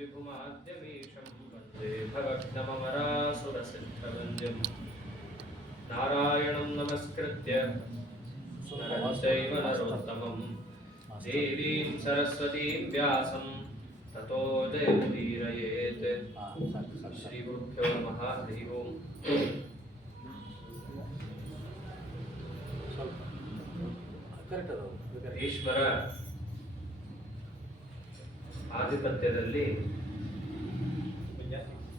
विभुमाद्यमीशं वन्दे भवघ्नममरासुरसिद्धवन्द्यं नारायणं नमस्कृत्य नरं चैव नरोत्तमं देवीं सरस्वतीं व्यासं ततो जयमुदीरयेत्। श्रीगुरुभ्यो नमः। हरि ओम्। ಈಶ್ವರ ಆಧಿಪತ್ಯದಲ್ಲಿ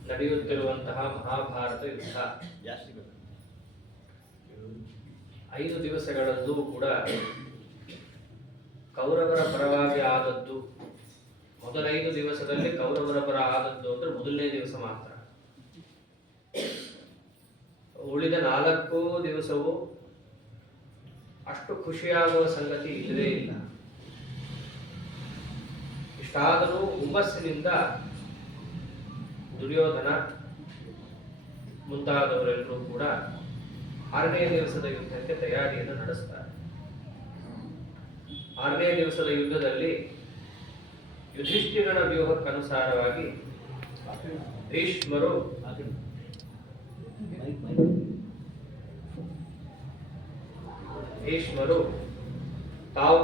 ನಡೆಯುತ್ತಿರುವಂತಹ ಮಹಾಭಾರತ ಯುದ್ಧ 5 ದಿವಸಗಳಲ್ಲೂ ಕೂಡ ಕೌರವರ ಪರವಾಗಿ ಆದದ್ದು. ಮೊದಲ 5 ದಿವಸದಲ್ಲಿ ಕೌರವರ ಪರ ಆದದ್ದು ಅಂದ್ರೆ ಮೊದಲನೇ ದಿವಸ ಮಾತ್ರ. ಉಳಿದ 4 ದಿವಸವು ಅಷ್ಟು ಖುಷಿಯಾಗುವ ಸಂಗತಿ ಇಲ್ಲವೇ ಇಲ್ಲ. ಇಷ್ಟಾದರೂ ಹುಮ್ಮಸ್ಸಿನಿಂದ ದುರ್ಯೋಧನ ಮುಂತಾದವರೆಲ್ಲರೂ ಕೂಡ 6ನೇ ದಿವಸದ ಯುದ್ಧಕ್ಕೆ ತಯಾರಿಯನ್ನು ನಡೆಸ್ತಾರೆ. 6ನೇ ದಿವಸದ ಯುದ್ಧದಲ್ಲಿ ಯುಧಿಷ್ಠಿರನ ವ್ಯೂಹಕ್ಕನುಸಾರವಾಗಿ ಭೀಷ್ಮರು ತಾವು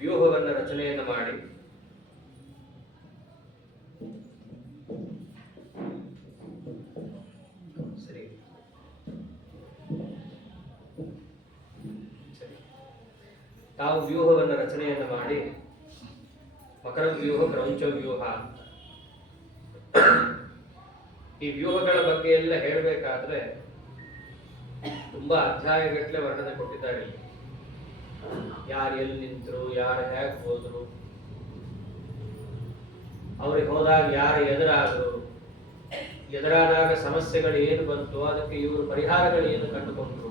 ವ್ಯೂಹವನ್ನು ರಚನೆಯನ್ನು ಮಾಡಿ ಮಕರ ವ್ಯೂಹ, ಕ್ರೌಂಚ ವ್ಯೂಹ ಅಂತ ಈ ವ್ಯೂಹಗಳ ಬಗ್ಗೆ ಎಲ್ಲ ಹೇಳಬೇಕಾದ್ರೆ ತುಂಬಾ ಅಧ್ಯಾಯಗಟ್ಟಲೆ ವರ್ಣನೆ ಕೊಟ್ಟಿದ್ದಾರೆ. ಯಾರು ಎಲ್ಲಿ ನಿಂತರು, ಯಾರು ಹೇಗೆ ಹೋದ್ರು, ಅವ್ರಿಗೆ ಹೋದಾಗ ಯಾರು ಎದುರಾದ್ರು, ಎದುರಾದಾಗ ಸಮಸ್ಯೆಗಳು ಏನು ಬಂತು, ಅದಕ್ಕೆ ಇವರು ಪರಿಹಾರಗಳು ಏನು ಕಂಡುಕೊಂಡ್ರು.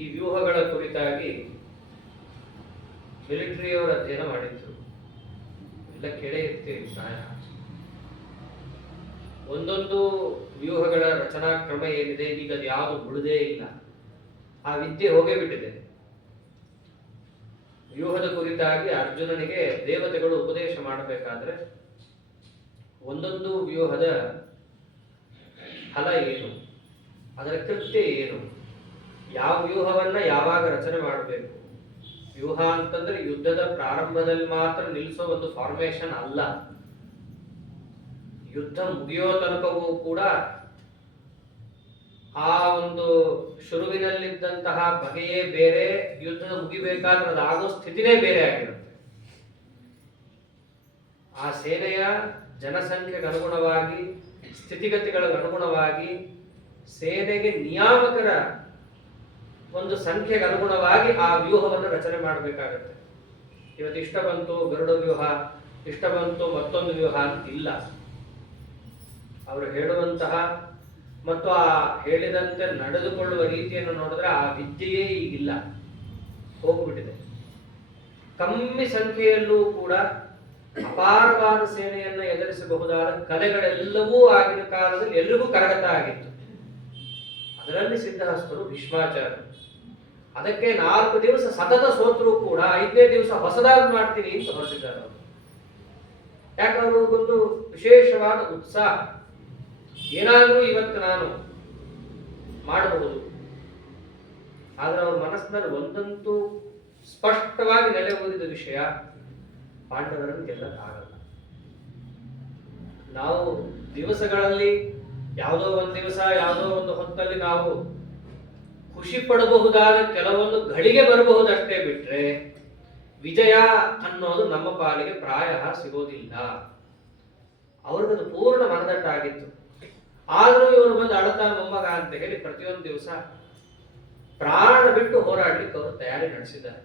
ಈ ವ್ಯೂಹಗಳ ಕುರಿತಾಗಿ ಮಿಲಿಟರಿಯವರು ಅಧ್ಯಯನ ಮಾಡಿದ್ರು. ಎಲ್ಲ ಕೆಡೆ ಇರ್ತೀವಿ ಪ್ರಾಯ. ಒಂದೊಂದು ವ್ಯೂಹಗಳ ರಚನಾ ಕ್ರಮ ಏನಿದೆ, ಈಗ ಅದು ಯಾವುದು ಉಳಿದೇ ಇಲ್ಲ. ಆ ವಿದ್ಯೆ ಹೋಗೇ ಬಿಟ್ಟಿದೆ. ವ್ಯೂಹದ ಕುರಿತಾಗಿ ಅರ್ಜುನನಿಗೆ ದೇವತೆಗಳು ಉಪದೇಶ ಮಾಡಬೇಕಾದ್ರೆ ಒಂದೊಂದು ವ್ಯೂಹದ ಫಲ ಏನು, ಅದರ ಕೃತ್ಯ ಏನು, ಯಾವ ವ್ಯೂಹವನ್ನ ಯಾವಾಗ ರಚನೆ ಮಾಡಬೇಕು. ವ್ಯೂಹ ಅಂತಂದ್ರೆ ಯುದ್ಧದ ಪ್ರಾರಂಭದಲ್ಲಿ ಮಾತ್ರ ನಿಲ್ಲಿಸೋ ಒಂದು ಫಾರ್ಮೇಶನ್ ಅಲ್ಲ. ಯುದ್ಧ ಮುಗಿಯೋ ತನಕವೂ ಕೂಡ ಆ ಒಂದು ಶುರುವಿನಲ್ಲಿದ್ದಂತಹ ಬಗೆಯೇ ಬೇರೆ, ಯುದ್ಧ ಮುಗಿಬೇಕಾದ್ರೆ ಅದಾಗೋ ಸ್ಥಿತಿನೇ ಬೇರೆ ಆಗಿರುತ್ತೆ. ಆ ಸೇನೆಯ ಜನಸಂಖ್ಯೆಗೆ ಅನುಗುಣವಾಗಿ, ಸ್ಥಿತಿಗತಿಗಳಿಗೆ ಅನುಗುಣವಾಗಿ, ಸೇನೆಗೆ ನಿಯಾಮಕರ ಒಂದು ಸಂಖ್ಯೆಗೆ ಅನುಗುಣವಾಗಿ ಆ ವ್ಯೂಹವನ್ನು ರಚನೆ ಮಾಡಬೇಕಾಗತ್ತೆ. ಇವತ್ತು ಇಷ್ಟ ಬಂತು ಗರುಡ ವ್ಯೂಹ, ಇಷ್ಟ ಬಂತು ಮತ್ತೊಂದು ವ್ಯೂಹ ಅಂತಿಲ್ಲ. ಅವರು ಹೇಳುವಂತಹ ಮತ್ತು ಆ ಹೇಳಿದಂತೆ ನಡೆದುಕೊಳ್ಳುವ ರೀತಿಯನ್ನು ನೋಡಿದ್ರೆ ಆ ವಿದ್ಯೆಯೇ ಈಗಿಲ್ಲ, ಹೋಗ್ಬಿಟ್ಟಿದೆ. ಕಮ್ಮಿ ಸಂಖ್ಯೆಯಲ್ಲೂ ಕೂಡ ಅಪಾರವಾದ ಸೇನೆಯನ್ನ ಎದುರಿಸಬಹುದಾದ ಕಲೆಗಳೆಲ್ಲವೂ ಆಗಿನ ಕಾಲದಲ್ಲಿ ಎಲ್ರಿಗೂ ಕರಗತ ಆಗಿತ್ತು. ಅದರಲ್ಲಿ ಸಿದ್ಧಹಸ್ತರು ಭೀಷ್ಮಾಚಾರ್ಯರು. ಅದಕ್ಕೆ 4 ದಿವಸ ಸತತ ಸೋತರೂ ಕೂಡ 5ನೇ ದಿವಸ ಹೊಸದಾಗಿ ಮಾಡ್ತೀನಿ ಅಂತ ಹೊರಟಿದ್ದಾರೆ ಅವರು. ಯಾಕಂದ್ರೆ ಅವ್ರಿಗೊಂದು ವಿಶೇಷವಾದ ಉತ್ಸಾಹ, ಏನಾದರೂ ಇವತ್ತು ನಾನು ಮಾಡಬಹುದು. ಆದ್ರೆ ಅವ್ರ ಮನಸ್ಸಿನಲ್ಲಿ ಒಂದಂತೂ ಸ್ಪಷ್ಟವಾಗಿ ನೆಲೆ ಊರಿದ ವಿಷಯ, ಪಾಂಡವರನ್ನು ಗೆಲ್ಲಕ್ಕಾಗಲ್ಲ. ನಾವು ದಿವಸಗಳಲ್ಲಿ ಯಾವುದೋ ಒಂದು ದಿವಸ ಯಾವುದೋ ಒಂದು ಹೊತ್ತಲ್ಲಿ ನಾವು ಖುಷಿ ಪಡಬಹುದಾದ ಕೆಲವೊಂದು ಘಳಿಗೆ ಬರಬಹುದಷ್ಟೇ ಬಿಟ್ರೆ ವಿಜಯ ಅನ್ನೋದು ನಮ್ಮ ಪಾಲಿಗೆ ಪ್ರಾಯ ಸಿಗೋದಿಲ್ಲ. ಅವ್ರಿಗದು ಪೂರ್ಣ ಮನದಟ್ಟಾಗಿತ್ತು. ಆದರೂ ಇವರು ಬಂದು ಅಳತಾ ಮೊಮ್ಮಗ ಅಂತ ಹೇಳಿ ಪ್ರತಿಯೊಂದು ದಿವಸ ಪ್ರಾಣ ಬಿಟ್ಟು ಹೋರಾಡ್ಲಿಕ್ಕೆ ಅವರು ತಯಾರಿ ನಡೆಸಿದ್ದಾರೆ.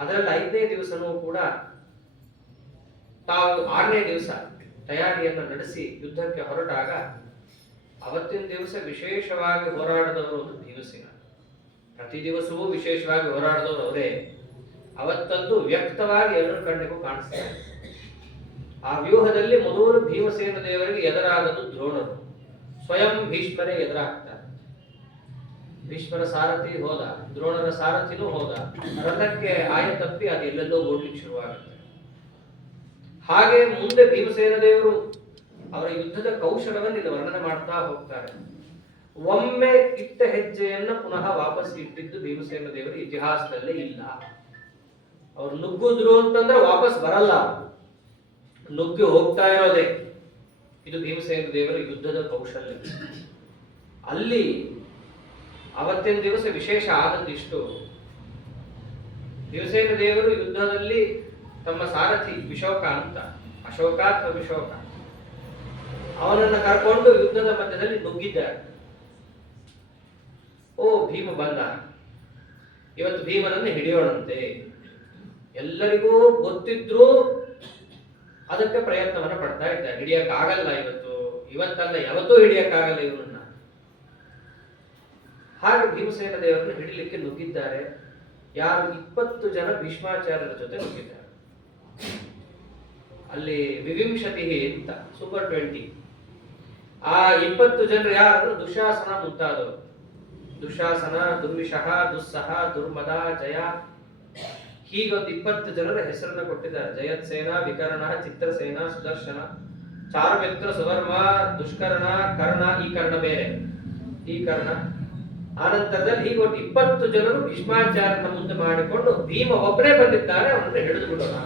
ಅದರಲ್ಲಿ 5ನೇ ದಿವಸನೂ ಕೂಡ ತಾವು 6ನೇ ದಿವಸ ತಯಾರಿಯನ್ನು ನಡೆಸಿ ಯುದ್ಧಕ್ಕೆ ಹೊರಟಾಗ ಅವತ್ತಿನ ದಿವಸ ವಿಶೇಷವಾಗಿ ಹೋರಾಡದವರು ಒಂದು ದಿವಸಿನ, ಪ್ರತಿ ದಿವಸವೂ ವಿಶೇಷವಾಗಿ ಹೋರಾಡದವರು ಅವರೇ. ಅವತ್ತಂದು ವ್ಯಕ್ತವಾಗಿ ಎಲ್ಲರ ಕಣ್ಣಿಗೂ ಕಾಣಿಸ್ತಾರೆ. ಆ ವ್ಯೂಹದಲ್ಲಿ ಮೊದಲು ಭೀಮಸೇನ ದೇವರಿಗೆ ಎದುರಾದದ್ದು ದ್ರೋಣರು. ಸ್ವಯಂ ಭೀಷ್ಮರೇ ಎದುರಾಗ್ತಾರೆ. ಭೀಷ್ಮರ ಸಾರಥಿ ಹೋದ, ದ್ರೋಣರ ಸಾರಥಿನೂ ಹೋದ. ರಥಕ್ಕೆ ಆಯ ತಪ್ಪಿ ಅದು ಎಲ್ಲೆಲ್ಲೋ ಓಡ್ಲಿಕ್ಕೆ ಶುರುವಾಗುತ್ತೆ. ಹಾಗೆ ಮುಂದೆ ಭೀಮಸೇನ ದೇವರು ಅವರ ಯುದ್ಧದ ಕೌಶಲವನ್ನು ಇಲ್ಲಿ ವರ್ಣನೆ ಮಾಡ್ತಾ ಹೋಗ್ತಾರೆ. ಒಮ್ಮೆ ಇಟ್ಟ ಹೆಜ್ಜೆಯನ್ನ ಪುನಃ ವಾಪಸ್ ಇಟ್ಟಿದ್ದು ಭೀಮಸೇನ ದೇವರು ಇತಿಹಾಸದಲ್ಲೇ ಇಲ್ಲ. ಅವ್ರು ನುಗ್ಗುದ್ರು ಅಂತಂದ್ರೆ ವಾಪಸ್ ಬರಲ್ಲ, ನುಗ್ಗಿ ಹೋಗ್ತಾ ಇರೋದೇ. ಇದು ಭೀಮಸೇನ ದೇವರ ಯುದ್ಧದ ಕೌಶಲ್ಯ. ಅಲ್ಲಿ ಅವತ್ತಿನ ದಿವಸ ವಿಶೇಷ ಆದದ್ದಿಷ್ಟು, ಭೀಮಸೇನ ದೇವರು ಯುದ್ಧದಲ್ಲಿ ತಮ್ಮ ಸಾರಥಿ ವಿಶೋಕ ಅಂತ, ಅಶೋಕ ಅಥವಾ ವಿಶೋಕ, ಅವನನ್ನ ಕರ್ಕೊಂಡು ಯುದ್ಧದ ಮಧ್ಯದಲ್ಲಿ ನುಗ್ಗಿದ್ದಾರೆ. ಓ ಭೀಮ ಬಂದ, ಇವತ್ತು ಭೀಮನನ್ನು ಹಿಡಿಯೋಣಂತೆ. ಎಲ್ಲರಿಗೂ ಗೊತ್ತಿದ್ರು ಅದಕ್ಕೆ ಪ್ರಯತ್ನವನ್ನ ಪಡ್ತಾ ಇದ್ದಾರೆ. ಹಿಡಿಯಕ್ಕಾಗಲ್ಲ, ಇವತ್ತಲ್ಲ ಯಾವತ್ತೂ ಹಿಡಿಯಕ್ಕಾಗಲ್ಲ ಇವನನ್ನ. ಹಾಗೆ ಭೀಮಸೇನ ದೇವರನ್ನು ಹಿಡಿಲಿಕ್ಕೆ ನುಗ್ಗಿದ್ದಾರೆ. ಯಾರು 20 ಜನ ಭೀಷ್ಮಾಚಾರ್ಯರ ಜೊತೆ ನುಗ್ಗಿದ್ದಾರೆ. ಅಲ್ಲಿ ವಿವಿಂಶತಿ ಅಂತ ಸೂಪರ್ 20. ಆ 20 ಜನರು ಯಾರು? ದುಶಾಸನ ಮುಂತಾದವರು. ದುಶಾಸನ, ದುರ್ವಿಷಃ, ದುಸ್ಸಹ, ದುರ್ಮದ, ಜಯ, ಹೀಗೊಂದು 20 ಜನರ ಹೆಸರನ್ನ ಕೊಟ್ಟಿದ್ದಾರೆ. ಜಯತ್ಸೇನ, ವಿಕರ್ಣ, ಚಿತ್ರಸೇನ, ಸುದರ್ಶನ, ಚಾರುಮಿತ್ರ, ಸುವರ್ಮ, ದುಷ್ಕರ್ಣ, ಕರ್ಣ. ಈ ಕರ್ಣ ಬೇರೆ, ಈ ಕರ್ಣ. ಆನಂತರದಲ್ಲಿ ಹೀಗೊಟ್ಟು 20 ಜನರು ಭೀಷ್ಮಾಚಾರ್ಯನ ಮುಂದೆ ಮಾಡಿಕೊಂಡು ಭೀಮ ಒಬ್ಬರೇ ಬಂದಿದ್ದಾರೆ, ಅವನನ್ನು ಹಿಡಿದು ಬಿಡೋಣ.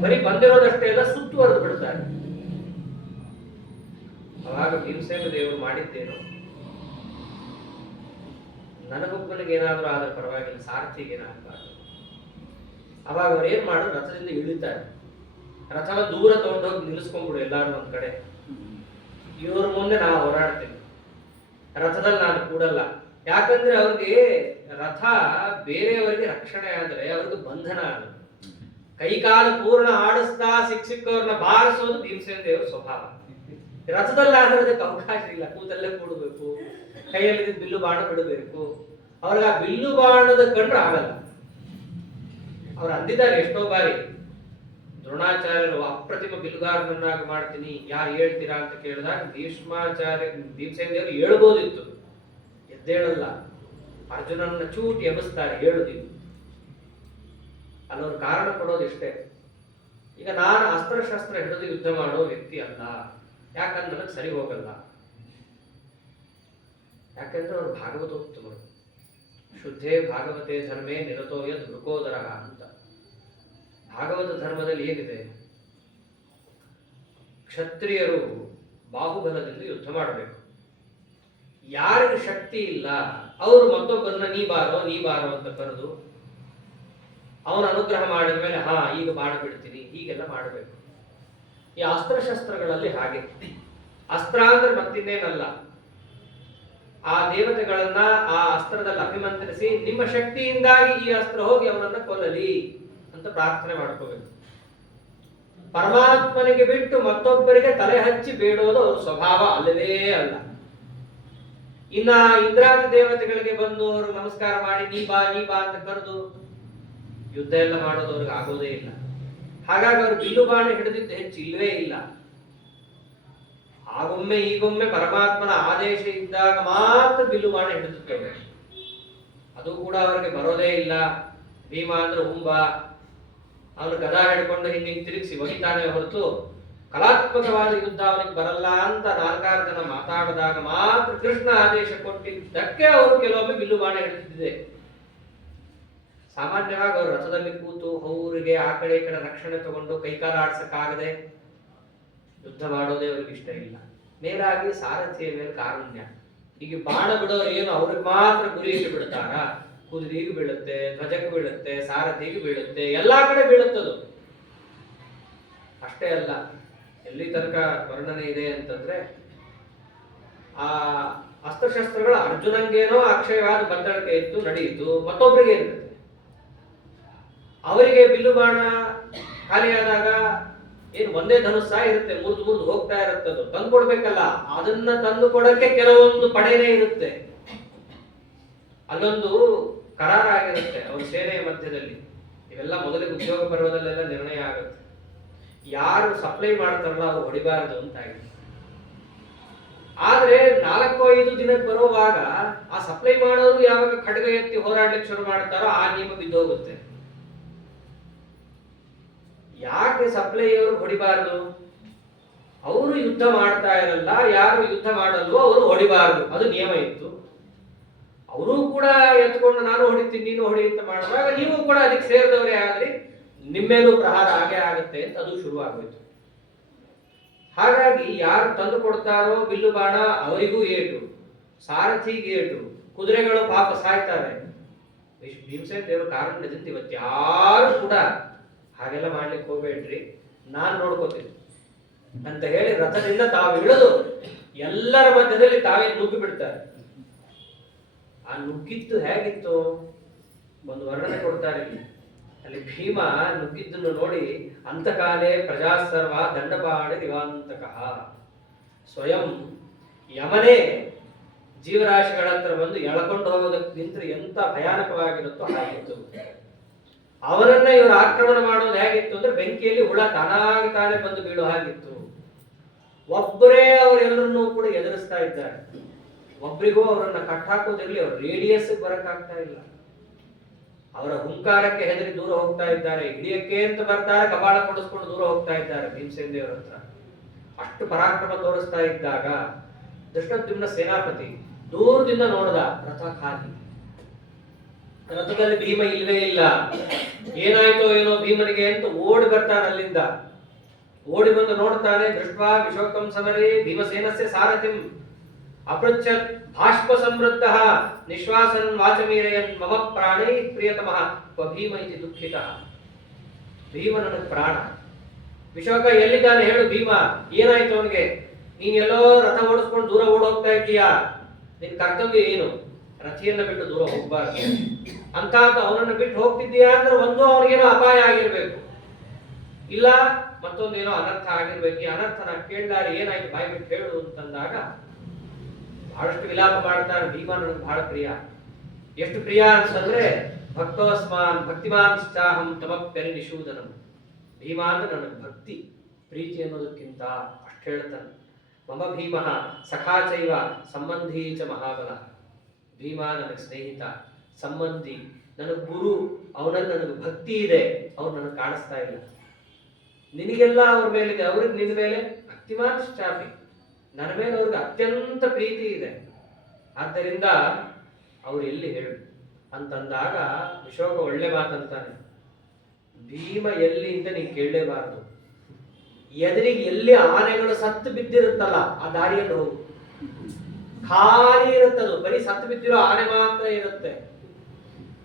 ಬರೀ ಬಂದಿರೋದಷ್ಟೇ ಎಲ್ಲ ಸುತ್ತುವರೆದು ಬಿಡ್ತಾರೆ. ಅವಾಗ ಭೀಮಸೇನ ದೇವರು ಮಾಡಿದ್ದೇನು, ನನಗೊಬ್ಬನಿಗೆ ಏನಾದ್ರೂ ಆದ್ರೆ ಪರವಾಗಿಲ್ಲ, ಸಾರಥಿಗೆ ಏನಾಗಬಾರ್ದು. ಅವಾಗ ಅವ್ರು ಏನ್ ಮಾಡೋದು, ರಥದಿಂದ ಇಳಿತಾರೆ. ರಥವ ದೂರ ತಗೊಂಡೋಗಿ ನಿಲ್ಲಿಸ್ಕೊಂಡ್ಬಿಡು ಎಲ್ಲಾರು ಒಂದ್ ಕಡೆ. ಇವ್ರ ಮುಂದೆ ನಾವು ಹೋರಾಡ್ತೇವೆ, ರಥದಲ್ಲಿ ನಾನು ಕೂಡಲ್ಲ. ಯಾಕಂದ್ರೆ ಅವ್ರಿಗೆ ರಥ ಬೇರೆಯವರಿಗೆ ರಕ್ಷಣೆ ಆದ್ರೆ ಅವ್ರಿಗೆ ಬಂಧನ ಆಗುತ್ತೆ. ಕೈಕಾಲು ಪೂರ್ಣ ಆಡಿಸ್ತಾ ಸಿಕ್ಕವ್ರನ್ನ ಬಾರಿಸೋದು ಭೀಮಸೇನ ದೇವರ ಸ್ವಭಾವ. ರಥದಲ್ಲಿ ಆಡೋದಕ್ಕೆ ಅವಕಾಶ ಇಲ್ಲ, ಕೂತಲ್ಲೇ ಕೂಡಬೇಕು, ಕೈಯಲ್ಲಿ ಬಿಲ್ಲು ಬಾಣ ಬಿಡಬೇಕು. ಅವ್ರಿಗೆ ಆ ಬಿಲ್ಲು ಬಾಣದ ಕಂಡ್ರೆ ಆಗಲ್ಲ. ಅವ್ರು ಅಂದಿದ್ದಾರೆ ಎಷ್ಟೋ ಬಾರಿ, ದ್ರೋಣಾಚಾರ್ಯರು ಅಪ್ರತಿಮ ಬಿಲ್ಲುಗಾರನನ್ನಾಗಿ ಮಾಡ್ತೀನಿ, ಯಾರು ಹೇಳ್ತೀರಾ ಅಂತ ಕೇಳಿದಾಗ ಭೀಮಸೇನ ದೇವರು ಹೇಳ್ಬೋದಿತ್ತು, ಎದ್ದೇಳಲ್ಲ. ಅರ್ಜುನನ್ನ ಚೂಟಿ ಎಬ್ಬಿಸ್ತಾರೆ, ಹೇಳುದಿಲ್ಲ. ಅಲ್ಲವ್ರು ಕಾರಣ ಕೊಡೋದಿಷ್ಟೇ, ಈಗ ನಾನು ಅಸ್ತ್ರಶಸ್ತ್ರ ಹಿಡಿದು ಯುದ್ಧ ಮಾಡೋ ವ್ಯಕ್ತಿ ಅಲ್ಲ, ಯಾಕಂದ್ರೆ ನನಗೆ ಸರಿ ಹೋಗಲ್ಲ. ಯಾಕಂದ್ರೆ ಅವರು ಭಾಗವತೋತ್ತಮರು. ಶುದ್ಧೇ ಭಾಗವತೆ ಧರ್ಮೇ ನಿರತೋಯ ದೃಕೋದರ ಅಂತ. ಭಾಗವತ ಧರ್ಮದಲ್ಲಿ ಏನಿದೆ, ಕ್ಷತ್ರಿಯರು ಬಾಹುಬಲದಿಂದ ಯುದ್ಧ ಮಾಡಬೇಕು. ಯಾರಿಗೆ ಶಕ್ತಿ ಇಲ್ಲ ಅವರು ಮತ್ತೊಬ್ಬರನ್ನ ನೀ ಬಾರೋ ಅಂತ ಕರೆದು ಅವನ ಅನುಗ್ರಹ ಮಾಡಿದ ಮೇಲೆ ಹಾ ಈಗ ಮಾಡಿಬಿಡ್ತೀನಿ, ಹೀಗೆಲ್ಲ ಮಾಡಬೇಕು. ಈ ಅಸ್ತ್ರಶಸ್ತ್ರಗಳಲ್ಲಿ ಹಾಗೆ. ಅಸ್ತ್ರ ಅಂದ್ರೆ ಮತ್ತಿನ್ನೇನಲ್ಲ, ಆ ದೇವತೆಗಳನ್ನ ಆ ಅಸ್ತ್ರದಲ್ಲಿ ಅಭಿಮಂತ್ರಿಸಿ ನಿಮ್ಮ ಶಕ್ತಿಯಿಂದಾಗಿ ಈ ಅಸ್ತ್ರ ಹೋಗಿ ಅವನನ್ನ ಕೊಲ್ಲಲಿ ಅಂತ ಪ್ರಾರ್ಥನೆ ಮಾಡ್ಕೋಬೇಕು. ಪರಮಾತ್ಮನಿಗೆ ಬಿಟ್ಟು ಮತ್ತೊಬ್ಬರಿಗೆ ತಲೆ ಹಚ್ಚಿ ಬೇಡೋದು ಅವ್ರ ಸ್ವಭಾವ ಅಲ್ಲವೇ ಅಲ್ಲ. ಇನ್ನ ಇಂದ್ರಾದಿ ದೇವತೆಗಳಿಗೆ ಬಂದು ಅವರು ನಮಸ್ಕಾರ ಮಾಡಿ ನೀ ಬಾ ಅಂತ ಕರೆದು ಯುದ್ಧ ಎಲ್ಲ ಮಾಡೋದು ಅವ್ರಿಗೆ ಆಗೋದೇ ಇಲ್ಲ. ಹಾಗಾಗಿ ಅವರು ಬಿಲ್ಲು ಬಾಣ ಹಿಡಿದಿದ್ದು ಹೆಚ್ಚು ಇಲ್ಲವೇ ಇಲ್ಲ. ಆಗೊಮ್ಮೆ ಈಗೊಮ್ಮೆ ಪರಮಾತ್ಮನ ಆದೇಶ ಇದ್ದಾಗ ಮಾತ್ರ ಬಿಲ್ಲು ಬಾಣ ಹಿಡಿದುತ್ತೇವೆ. ಅದು ಕೂಡ ಅವರಿಗೆ ಬರೋದೇ ಇಲ್ಲ. ಭೀಮ ಅಂದ್ರೆ ಹುಂಬ, ಅವನು ಗದಾ ಹಿಡ್ಕೊಂಡು ಹಿಂಗೆ ತಿರುಗಿಸಿ ಒಗಿತಾನೆ ಹೊರತು ಕಲಾತ್ಮಕವಾದ ಯುದ್ಧ ಅವನಿಗೆ ಬರಲ್ಲ ಅಂತ 4-6 ಜನ ಮಾತಾಡಿದಾಗ ಮಾತ್ರ ಕೃಷ್ಣ ಆದೇಶ ಕೊಟ್ಟಿದ್ದಕ್ಕೆ ಅವರು ಕೆಲವೊಮ್ಮೆ ಬಿಲ್ಲು ಬಾಣ ಹಿಡಿದಿದೆ. ಸಾಮಾನ್ಯವಾಗಿ ಅವರು ರಥದಲ್ಲಿ ಕೂತು ಅವರಿಗೆ ಆ ಕಡೆ ಈ ಕಡೆ ರಕ್ಷಣೆ ತಗೊಂಡು ಕೈಕಾಲ ಆಡ್ಸಕ್ಕಾಗದೆ ಯುದ್ಧ ಮಾಡೋದೇ ಅವ್ರಿಗೆ ಇಷ್ಟ ಇಲ್ಲ. ಮೇಲಾಗಿ ಸಾರಥಿಯ ಮೇಲೆ ಕಾರುಣ್ಯ. ಈಗ ಬಾಣ ಬಿಡೋರು ಏನು ಅವ್ರಿಗೆ ಮಾತ್ರ ಗುರಿಯಿಟ್ಟು ಬಿಡ್ತಾರ? ಕುದುರೆಗೆ ಬೀಳುತ್ತೆ, ಧ್ವಜಕ್ಕೆ ಬೀಳುತ್ತೆ, ಸಾರಥಿಗೆ ಬೀಳುತ್ತೆ, ಎಲ್ಲಾ ಕಡೆ ಬೀಳುತ್ತದು. ಅಷ್ಟೇ ಅಲ್ಲ, ಎಲ್ಲಿ ತನಕ ವರ್ಣನೆ ಇದೆ ಅಂತಂದ್ರೆ ಆ ಅಸ್ತ್ರಶಸ್ತ್ರಗಳ ಅರ್ಜುನಂಗೇನೋ ಅಕ್ಷಯವಾದ ಬತ್ತಳಿಕೆ ಇತ್ತು, ನಡೆಯಿತು. ಮತ್ತೊಬ್ಬರಿಗೆ ಇರುತ್ತೆ, ಅವರಿಗೆ ಬಿಲ್ಲು ಬಾಣ ಖಾಲಿಯಾದಾಗ ಏನು ಒಂದೇ ಧನುಸ್ಸ ಇರುತ್ತೆ, ಮುರಿದು ಹೋಗ್ತಾ ಇರುತ್ತೆ. ಅದು ತಂದು ಕೊಡ್ಬೇಕಲ್ಲ, ಅದನ್ನ ತಂದು ಕೊಡಕ್ಕೆ ಕೆಲವೊಂದು ಪಡೆನೇ ಇರುತ್ತೆ. ಅಲ್ಲೊಂದು ಕರಾರ ಆಗಿರುತ್ತೆ ಅವ್ರ ಸೇನೆಯ ಮಧ್ಯದಲ್ಲಿ. ಇವೆಲ್ಲ ಮೊದಲಿಗೆ ಉದ್ಯೋಗ ಪರ್ವದಲ್ಲೆಲ್ಲ ನಿರ್ಣಯ ಆಗುತ್ತೆ. ಯಾರು ಸಪ್ಲೈ ಮಾಡ್ತಾರಲ್ಲ ಅವ್ರು ಹೊಡಿಬಾರದು ಅಂತ ಆಗಿದೆ. ಆದ್ರೆ 4-5 ದಿನಕ್ಕೆ ಬರುವಾಗ ಆ ಸಪ್ಲೈ ಮಾಡೋರು ಯಾವಾಗ ಖಡ್ಗ ಎತ್ತಿ ಹೋರಾಡ್ಲಿಕ್ಕೆ ಶುರು ಮಾಡ್ತಾರೋ ಆ ನಿಯಮ ಬಿದ್ದೋಗುತ್ತೆ. ಯಾಕೆ ಯಾಕೆ ಸಪ್ಲೈ ಅವರು ಹೊಡಿಬಾರದು? ಅವರು ಯುದ್ಧ ಮಾಡ್ತಾ ಇರಲ್ಲ, ಯಾರು ಯುದ್ಧ ಮಾಡಲ್ವೋ ಅವರು ಹೊಡಿಬಾರದು, ಅದು ನಿಯಮ ಇತ್ತು. ಅವರು ಕೂಡ ಎತ್ಕೊಂಡು ನಾನು ಹೊಡಿತೀನಿ ನೀನು ಹೊಡಿ ಅಂತ ಮಾಡುವಾಗ ನೀವು ಕೂಡ ಅದಕ್ಕೆ ಸೇರಿದವರೇ ಆದ್ರಿ, ನಿಮ್ಮೇಲೂ ಪ್ರಹಾರ ಆಗೇ ಆಗುತ್ತೆ ಅಂತ ಅದು ಶುರುವಾಗೋಯ್ತು. ಹಾಗಾಗಿ ಯಾರು ತಂದು ಕೊಡ್ತಾರೋ ಬಿಲ್ಲು ಬಾಣ ಅವರಿಗೂ ಏಟು, ಸಾರಥಿಗೆ ಏಟು, ಕುದುರೆಗಳು ಪಾಪ ಸಾಯ್ತಾರೆ. ಭೀಮಸೇನ ದೇವರು ಕಾರಣ ನಡೆದಂತೆ ಇವತ್ತು ಯಾರು ಕೂಡ ಹಾಗೆಲ್ಲ ಮಾಡ್ಲಿಕ್ಕೆ ಹೋಗ್ಬೇಡ್ರಿ, ನಾನ್ ನೋಡ್ಕೋತೀನಿ ಅಂತ ಹೇಳಿ ರಥದಿಂದ ತಾವು ಇಳಿದು ಎಲ್ಲರ ಮಧ್ಯದಲ್ಲಿ ತಾವೇ ನುಗ್ಗಿ ಬಿಡ್ತಾರೆ. ಆ ನುಗ್ಗಿದ್ದು ಹೇಗಿತ್ತು ಒಂದು ವರ್ಣನೆ ಕೊಡ್ತಾರೆ ಅಲ್ಲಿ. ಭೀಮ ನುಗ್ಗಿದ್ದನ್ನು ನೋಡಿ ಅಂತಕಾಲೇ ಪ್ರಜಾಸರ್ವ ದಂಡಪಾಡಿ ದಿವಾಂತಕಃ, ಸ್ವಯಂ ಯಮನೇ ಜೀವರಾಶಿಗಳ ಹತ್ರ ಬಂದು ಎಳ್ಕೊಂಡು ಹೋಗೋದಕ್ಕೆ ನಿಂತರೆ ಎಂತ ಭಯಾನಕವಾಗಿರುತ್ತೋ ಹಾಗಿತ್ತು. ಅವರನ್ನ ಇವರು ಆಕ್ರಮಣ ಮಾಡೋದು ಹೇಗಿತ್ತು ಅಂದ್ರೆ ಬೆಂಕಿಯಲ್ಲಿ ಹುಳ ತಾನಾಗಿ ತಾನೇ ಬಂದು ಬೀಳೋ ಹಾಗಿತ್ತು. ಒಬ್ಬರೇ ಅವರೆಲ್ಲರನ್ನೂ ಕೂಡ ಎದುರಿಸ್ತಾ ಇದ್ದಾರೆ. ಒಬ್ಬರಿಗೂ ಅವರನ್ನ ಕಟ್ಟಾಕೋದಿರ್ಲಿ, ಅವ್ರ ರೇಡಿಯಸ್ ಬರಕ್ಕಾಗ್ತಾ ಇಲ್ಲ. ಅವರ ಹುಂಕಾರಕ್ಕೆ ಹೆದರಿ ದೂರ ಹೋಗ್ತಾ ಇದ್ದಾರೆ. ಹಿಡಿಯಕ್ಕೆ ಅಂತ ಬರ್ತಾರೆ, ಕಪಾಳ ಕೊಡಿಸ್ಕೊಂಡು ದೂರ ಹೋಗ್ತಾ ಇದ್ದಾರೆ ಭೀಮಸೇನ ದೇವರ ಹತ್ರ. ಅಷ್ಟು ಪರಾಕ್ರಮ ತೋರಿಸ್ತಾ ಇದ್ದಾಗ ಧೃಷ್ಟದ್ಯುಮ್ನ ಸೇನಾಪತಿ ದೂರದಿಂದ ನೋಡ್ದ, ರಥ ಖಾಲಿ, ರಥದಲ್ಲಿ ಭೀಮ ಇಲ್ವೇ ಇಲ್ಲ. ಏನಾಯ್ತೋ ಏನೋ ಭೀಮನಿಗೆ ಅಂತ ಓಡಿ ಬರ್ತಾನೆ ಅಲ್ಲಿಂದ. ಓಡಿ ಬಂದು ನೋಡ್ತಾನೆ, ದೃಷ್ಟ್ವಾ ವಿಶೋಕಂ ಸಮರೇ ಭೀಮಸೇನಸ್ಯ ಸಾರಥಿಂ ಅಪೃಚ್ಛತ್ ಭಾಷ್ಪ ಸಮೃದ್ಧಃ ನಿಶ್ವಾಸನ್ ವಾಚಮೀರಯನ್ ಮಮ ಪ್ರಾಣೈ ಪ್ರಿಯತಮಃ ಕ್ವ ಭೀಮ ಇತಿ ದುಃಖಿತಃ. ಭೀಮ ನನಗೆ ಪ್ರಾಣ. ವಿಶೋಕ ಎಲ್ಲಿದ್ದಾನೆ ಹೇಳು ಭೀಮ, ಏನಾಯ್ತು ಅವನಿಗೆ? ನೀನ್ ಎಲ್ಲೋ ರಥ ಓಡಿಸ್ಕೊಂಡು ದೂರ ಓಡೋಗ್ತಾ ಇದ್ದೀಯಾ, ನಿನ್ ಕರ್ತವ್ಯ ಏನು? ರಥಿಯನ್ನ ಬಿಟ್ಟು ದೂರ ಹೋಗ್ಬಾರ್ದು ಅಂತ ಅವನನ್ನು ಬಿಟ್ಟು ಹೋಗ್ತಿದ್ದೀಯಾ ಅಂದ್ರೆ ಒಂದು ಅವನಿಗೇನೋ ಅಪಾಯ ಆಗಿರ್ಬೇಕು, ಇಲ್ಲ ಮತ್ತೊಂದೇನೋ ಅನರ್ಥ ಆಗಿರ್ಬೇಕು. ಈ ಅನರ್ಥನ ಕೇಳಿದಾರೆ, ಏನಾಯ್ತು ಬಾಯಿ ಬಿಟ್ಟು ಹೇಳು ಅಂತಂದಾಗ ಬಹಳಷ್ಟು ವಿಲಾಪ ಮಾಡ್ತಾರೆ. ಭೀಮ ನನಗೆ ಬಹಳ ಪ್ರಿಯ. ಎಷ್ಟು ಪ್ರಿಯ ಅಂತಂದ್ರೆ ಭಕ್ತೋಸ್ಮಾನ್ ಭಕ್ತಿಮಾನ್ ಚಾಹಂ ತಮಪ್ಯರಿ ನಿಷೂದನಂ. ಭೀಮ ಅಂದ್ರೆ ನನಗೆ ಭಕ್ತಿ ಪ್ರೀತಿ ಅನ್ನೋದಕ್ಕಿಂತ ಅಷ್ಟು ಹೇಳ್ತಾನೆ. ಮಮ ಭೀಮ ಸಖಾಚೈವ ಸಂಬಂಧಿ ಚ ಮಹಾಬಲ. ಭೀಮ ನನಗೆ ಸ್ನೇಹಿತ, ಸಂಬಂಧಿ, ನನಗೆ ಗುರು. ಅವನಲ್ಲಿ ನನಗೆ ಭಕ್ತಿ ಇದೆ, ಅವ್ರು ನನಗೆ ಕಾಣಿಸ್ತಾ ಇಲ್ಲ. ನಿನಗೆಲ್ಲ ಅವ್ರ ಮೇಲಿದೆ, ಅವ್ರಿಗೆ ನಿನ್ನ ಮೇಲೆ ಭಕ್ತಿಮಾನ್ ಚಾಪಿ, ನನ್ನ ಮೇಲೆ ಅವ್ರಿಗೆ ಅತ್ಯಂತ ಪ್ರೀತಿ ಇದೆ. ಆದ್ದರಿಂದ ಅವ್ರು ಎಲ್ಲಿ ಹೇಳು ಅಂತಂದಾಗ ವಿಶೋಕ ಒಳ್ಳೆ ಮಾತಂತಾನೆ. ಭೀಮ ಎಲ್ಲಿ ಅಂತ ನೀನು ಕೇಳಲೇಬಾರದು. ಎದುರಿಗೆ ಎಲ್ಲಿ ಆನೆಗಳು ಸತ್ತು ಬಿದ್ದಿರುತ್ತಲ್ಲ ಆ ದಾರಿಯಲ್ಲಿ ಹೋಗು. ಖಾಲಿ ಇರುತ್ತದು, ಬರೀ ಸತ್ತು ಬಿದ್ದಿರೋ ಆನೆ ಮಾತ್ರ ಇರುತ್ತೆ.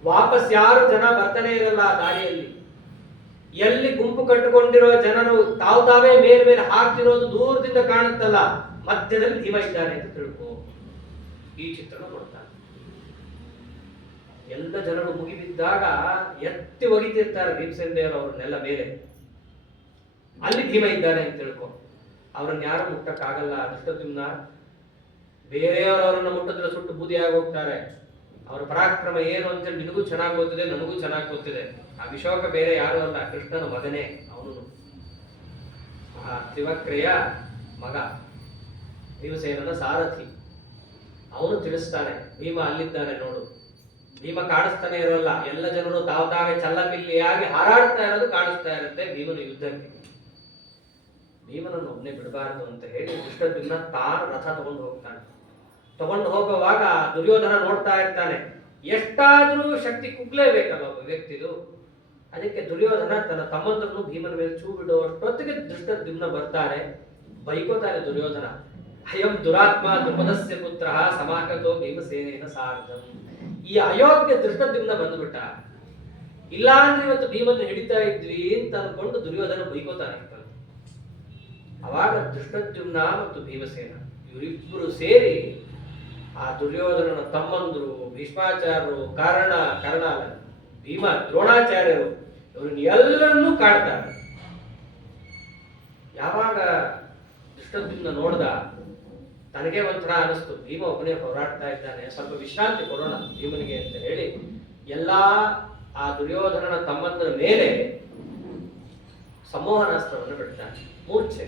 ವಾಪಸ್ ಯಾರು ಜನ ಬರ್ತಾನೆ ಇರಲ್ಲ ಆ ದಾರಿಯಲ್ಲಿ. ಎಲ್ಲಿ ಗುಂಪು ಕಟ್ಟಿಕೊಂಡಿರೋ ಜನರು ತಾವು ತಾವೇ ಮೇಲೆ ಹಾಕ್ತಿರೋದು ದೂರದಿಂದ ಕಾಣುತ್ತಲ್ಲ, ಮಧ್ಯದಲ್ಲಿ ಭೀಮ ಇದ್ದಾನೆ ಅಂತ ತಿಳ್ಕೊ. ಈ ಚಿತ್ರಣ ಕೊಡ್ತಾನೆ. ಎಲ್ಲ ಜನರು ಮುಗಿಬಿದ್ದಾಗ ಎತ್ತಿ ಒಗಿತಿರ್ತಾರೆ ಭೀಮಸೇನ ದೇವರು ಅವ್ರನ್ನೆಲ್ಲ ಮೇಲೆ. ಅಲ್ಲಿ ಭೀಮ ಇದ್ದಾನೆ ಅಂತ ತಿಳ್ಕೊ. ಅವ್ರನ್ನ ಯಾರು ಮುಟ್ಟಕ್ಕಾಗಲ್ಲ. ಧೃಷ್ಟದ್ಯುಮ್ನ ಬೇರೆಯವರವರನ್ನ ಮುಟ್ಟಿದ್ರೆ ಸುಟ್ಟು ಬೂದಿ ಆಗೋಗ್ತಾರೆ. ಅವರ ಪರಾಕ್ರಮ ಏನು ಅಂತೇಳಿ ನಿನಗೂ ಚೆನ್ನಾಗಿ ಗೊತ್ತಿದೆ, ನನಗೂ ಚೆನ್ನಾಗಿ ಗೊತ್ತಿದೆ. ಆ ವಿಶೋಕ ಬೇರೆ ಯಾರು ಅಲ್ಲ, ಕೃಷ್ಣನ ಮಗನೇ ಅವನು. ಆ ತ್ರಿವಕ್ರೆಯ ಮಗ, ಭೀಮಸೇನನ ಸಾರಥಿ. ಅವನು ತಿಳಿಸ್ತಾನೆ, ಭೀಮ ಅಲ್ಲಿದ್ದಾನೆ ನೋಡು. ಭೀಮ ಕಾಣಿಸ್ತಾನೆ ಇರೋಲ್ಲ, ಎಲ್ಲ ಜನರು ತಾವು ತಾವೇ ಚಲ್ಲಪಿಲ್ಲಿಯಾಗಿ ಹಾರಾಡ್ತಾ ಇರೋದು ಕಾಣಿಸ್ತಾ ಇರುತ್ತೆ ಭೀಮನ ಯುದ್ಧಕ್ಕೆ. ಭೀಮನನ್ನು ಒಬ್ಬನೇ ಬಿಡಬಾರದು ಅಂತ ಹೇಳಿ ಧೃಷ್ಟದ್ಯುಮ್ನ ತಾನು ರಥ ತಗೊಂಡು ಹೋಗ್ತಾನೆ. ತಗೊಂಡು ಹೋಗುವಾಗ ದುರ್ಯೋಧನ ನೋಡ್ತಾ ಇರ್ತಾನೆ. ಎಷ್ಟಾದ್ರೂ ಶಕ್ತಿ ಕುಗ್ಲೇಬೇಕಲ್ಲ ಒಬ್ಬ ವ್ಯಕ್ತಿದು. ಅದಕ್ಕೆ ದುರ್ಯೋಧನ ತನ್ನ ತಮ್ಮಂದ್ರನ್ನು ಭೀಮನ ಮೇಲೆ ಚೂ ಬಿಡುವಷ್ಟೊತ್ತಿಗೆ ಧೃಷ್ಟದ್ಯುಮ್ನ ಬರ್ತಾರೆ. ಬೈಕೋತಾನೆ ದುರ್ಯೋಧನ, ಅಯಂ ದುರಾತ್ಮ ದ್ರುಪದಸ್ಯ ಪುತ್ರ ಸಮಾಗತೋ ಭೀಮಸೇನೇನ ಸಾರ್ಧಂ. ಈ ಅಯೋಗ್ಯ ಧೃಷ್ಟದ್ಯುಮ್ನ ಬಂದ್ಬಿಟ್ಟ, ಇಲ್ಲ ಅಂದ್ರೆ ಇವತ್ತು ಭೀಮನ್ನು ಹಿಡಿತಾ ಇದ್ವಿ ಅಂತ ಅನ್ಕೊಂಡು ದುರ್ಯೋಧನ ಬೈಕೋತಾನೆ. ಅವಾಗ ಧೃಷ್ಟದ್ಯುಮ್ನ ಮತ್ತು ಭೀಮಸೇನ ಇವರಿಬ್ಬರು ಸೇರಿ ಆ ದುರ್ಯೋಧನನ ತಮ್ಮಂದ್ರು ಭೀಷ್ಮಾಚಾರ್ಯರು, ಕರ್ಣ, ಭೀಮ, ದ್ರೋಣಾಚಾರ್ಯರು ಇವ್ರನ್ನ ಎಲ್ಲರನ್ನೂ ಕಾಡ್ತಾರೆ. ಯಾವಾಗ ಧೃಷ್ಟದ್ಯುಮ್ನ ನೋಡ್ದ, ತನಗೆ ಒಂಥರ ಅನಿಸ್ತು, ಭೀಮ ಒಬ್ಬನೇ ಹೋರಾಡ್ತಾ ಇದ್ದಾನೆ, ಸ್ವಲ್ಪ ವಿಶ್ರಾಂತಿ ಕೊಡೋಣ ಭೀಮನಿಗೆ ಅಂತ ಹೇಳಿ ಎಲ್ಲಾ ಆ ದುರ್ಯೋಧನನ ತಮ್ಮಂದ್ರ ಮೇಲೆ ಸಂಮೋಹನಾಸ್ತ್ರವನ್ನು ಬಿಡ್ತಾನೆ. ಮೂರ್ಛೆ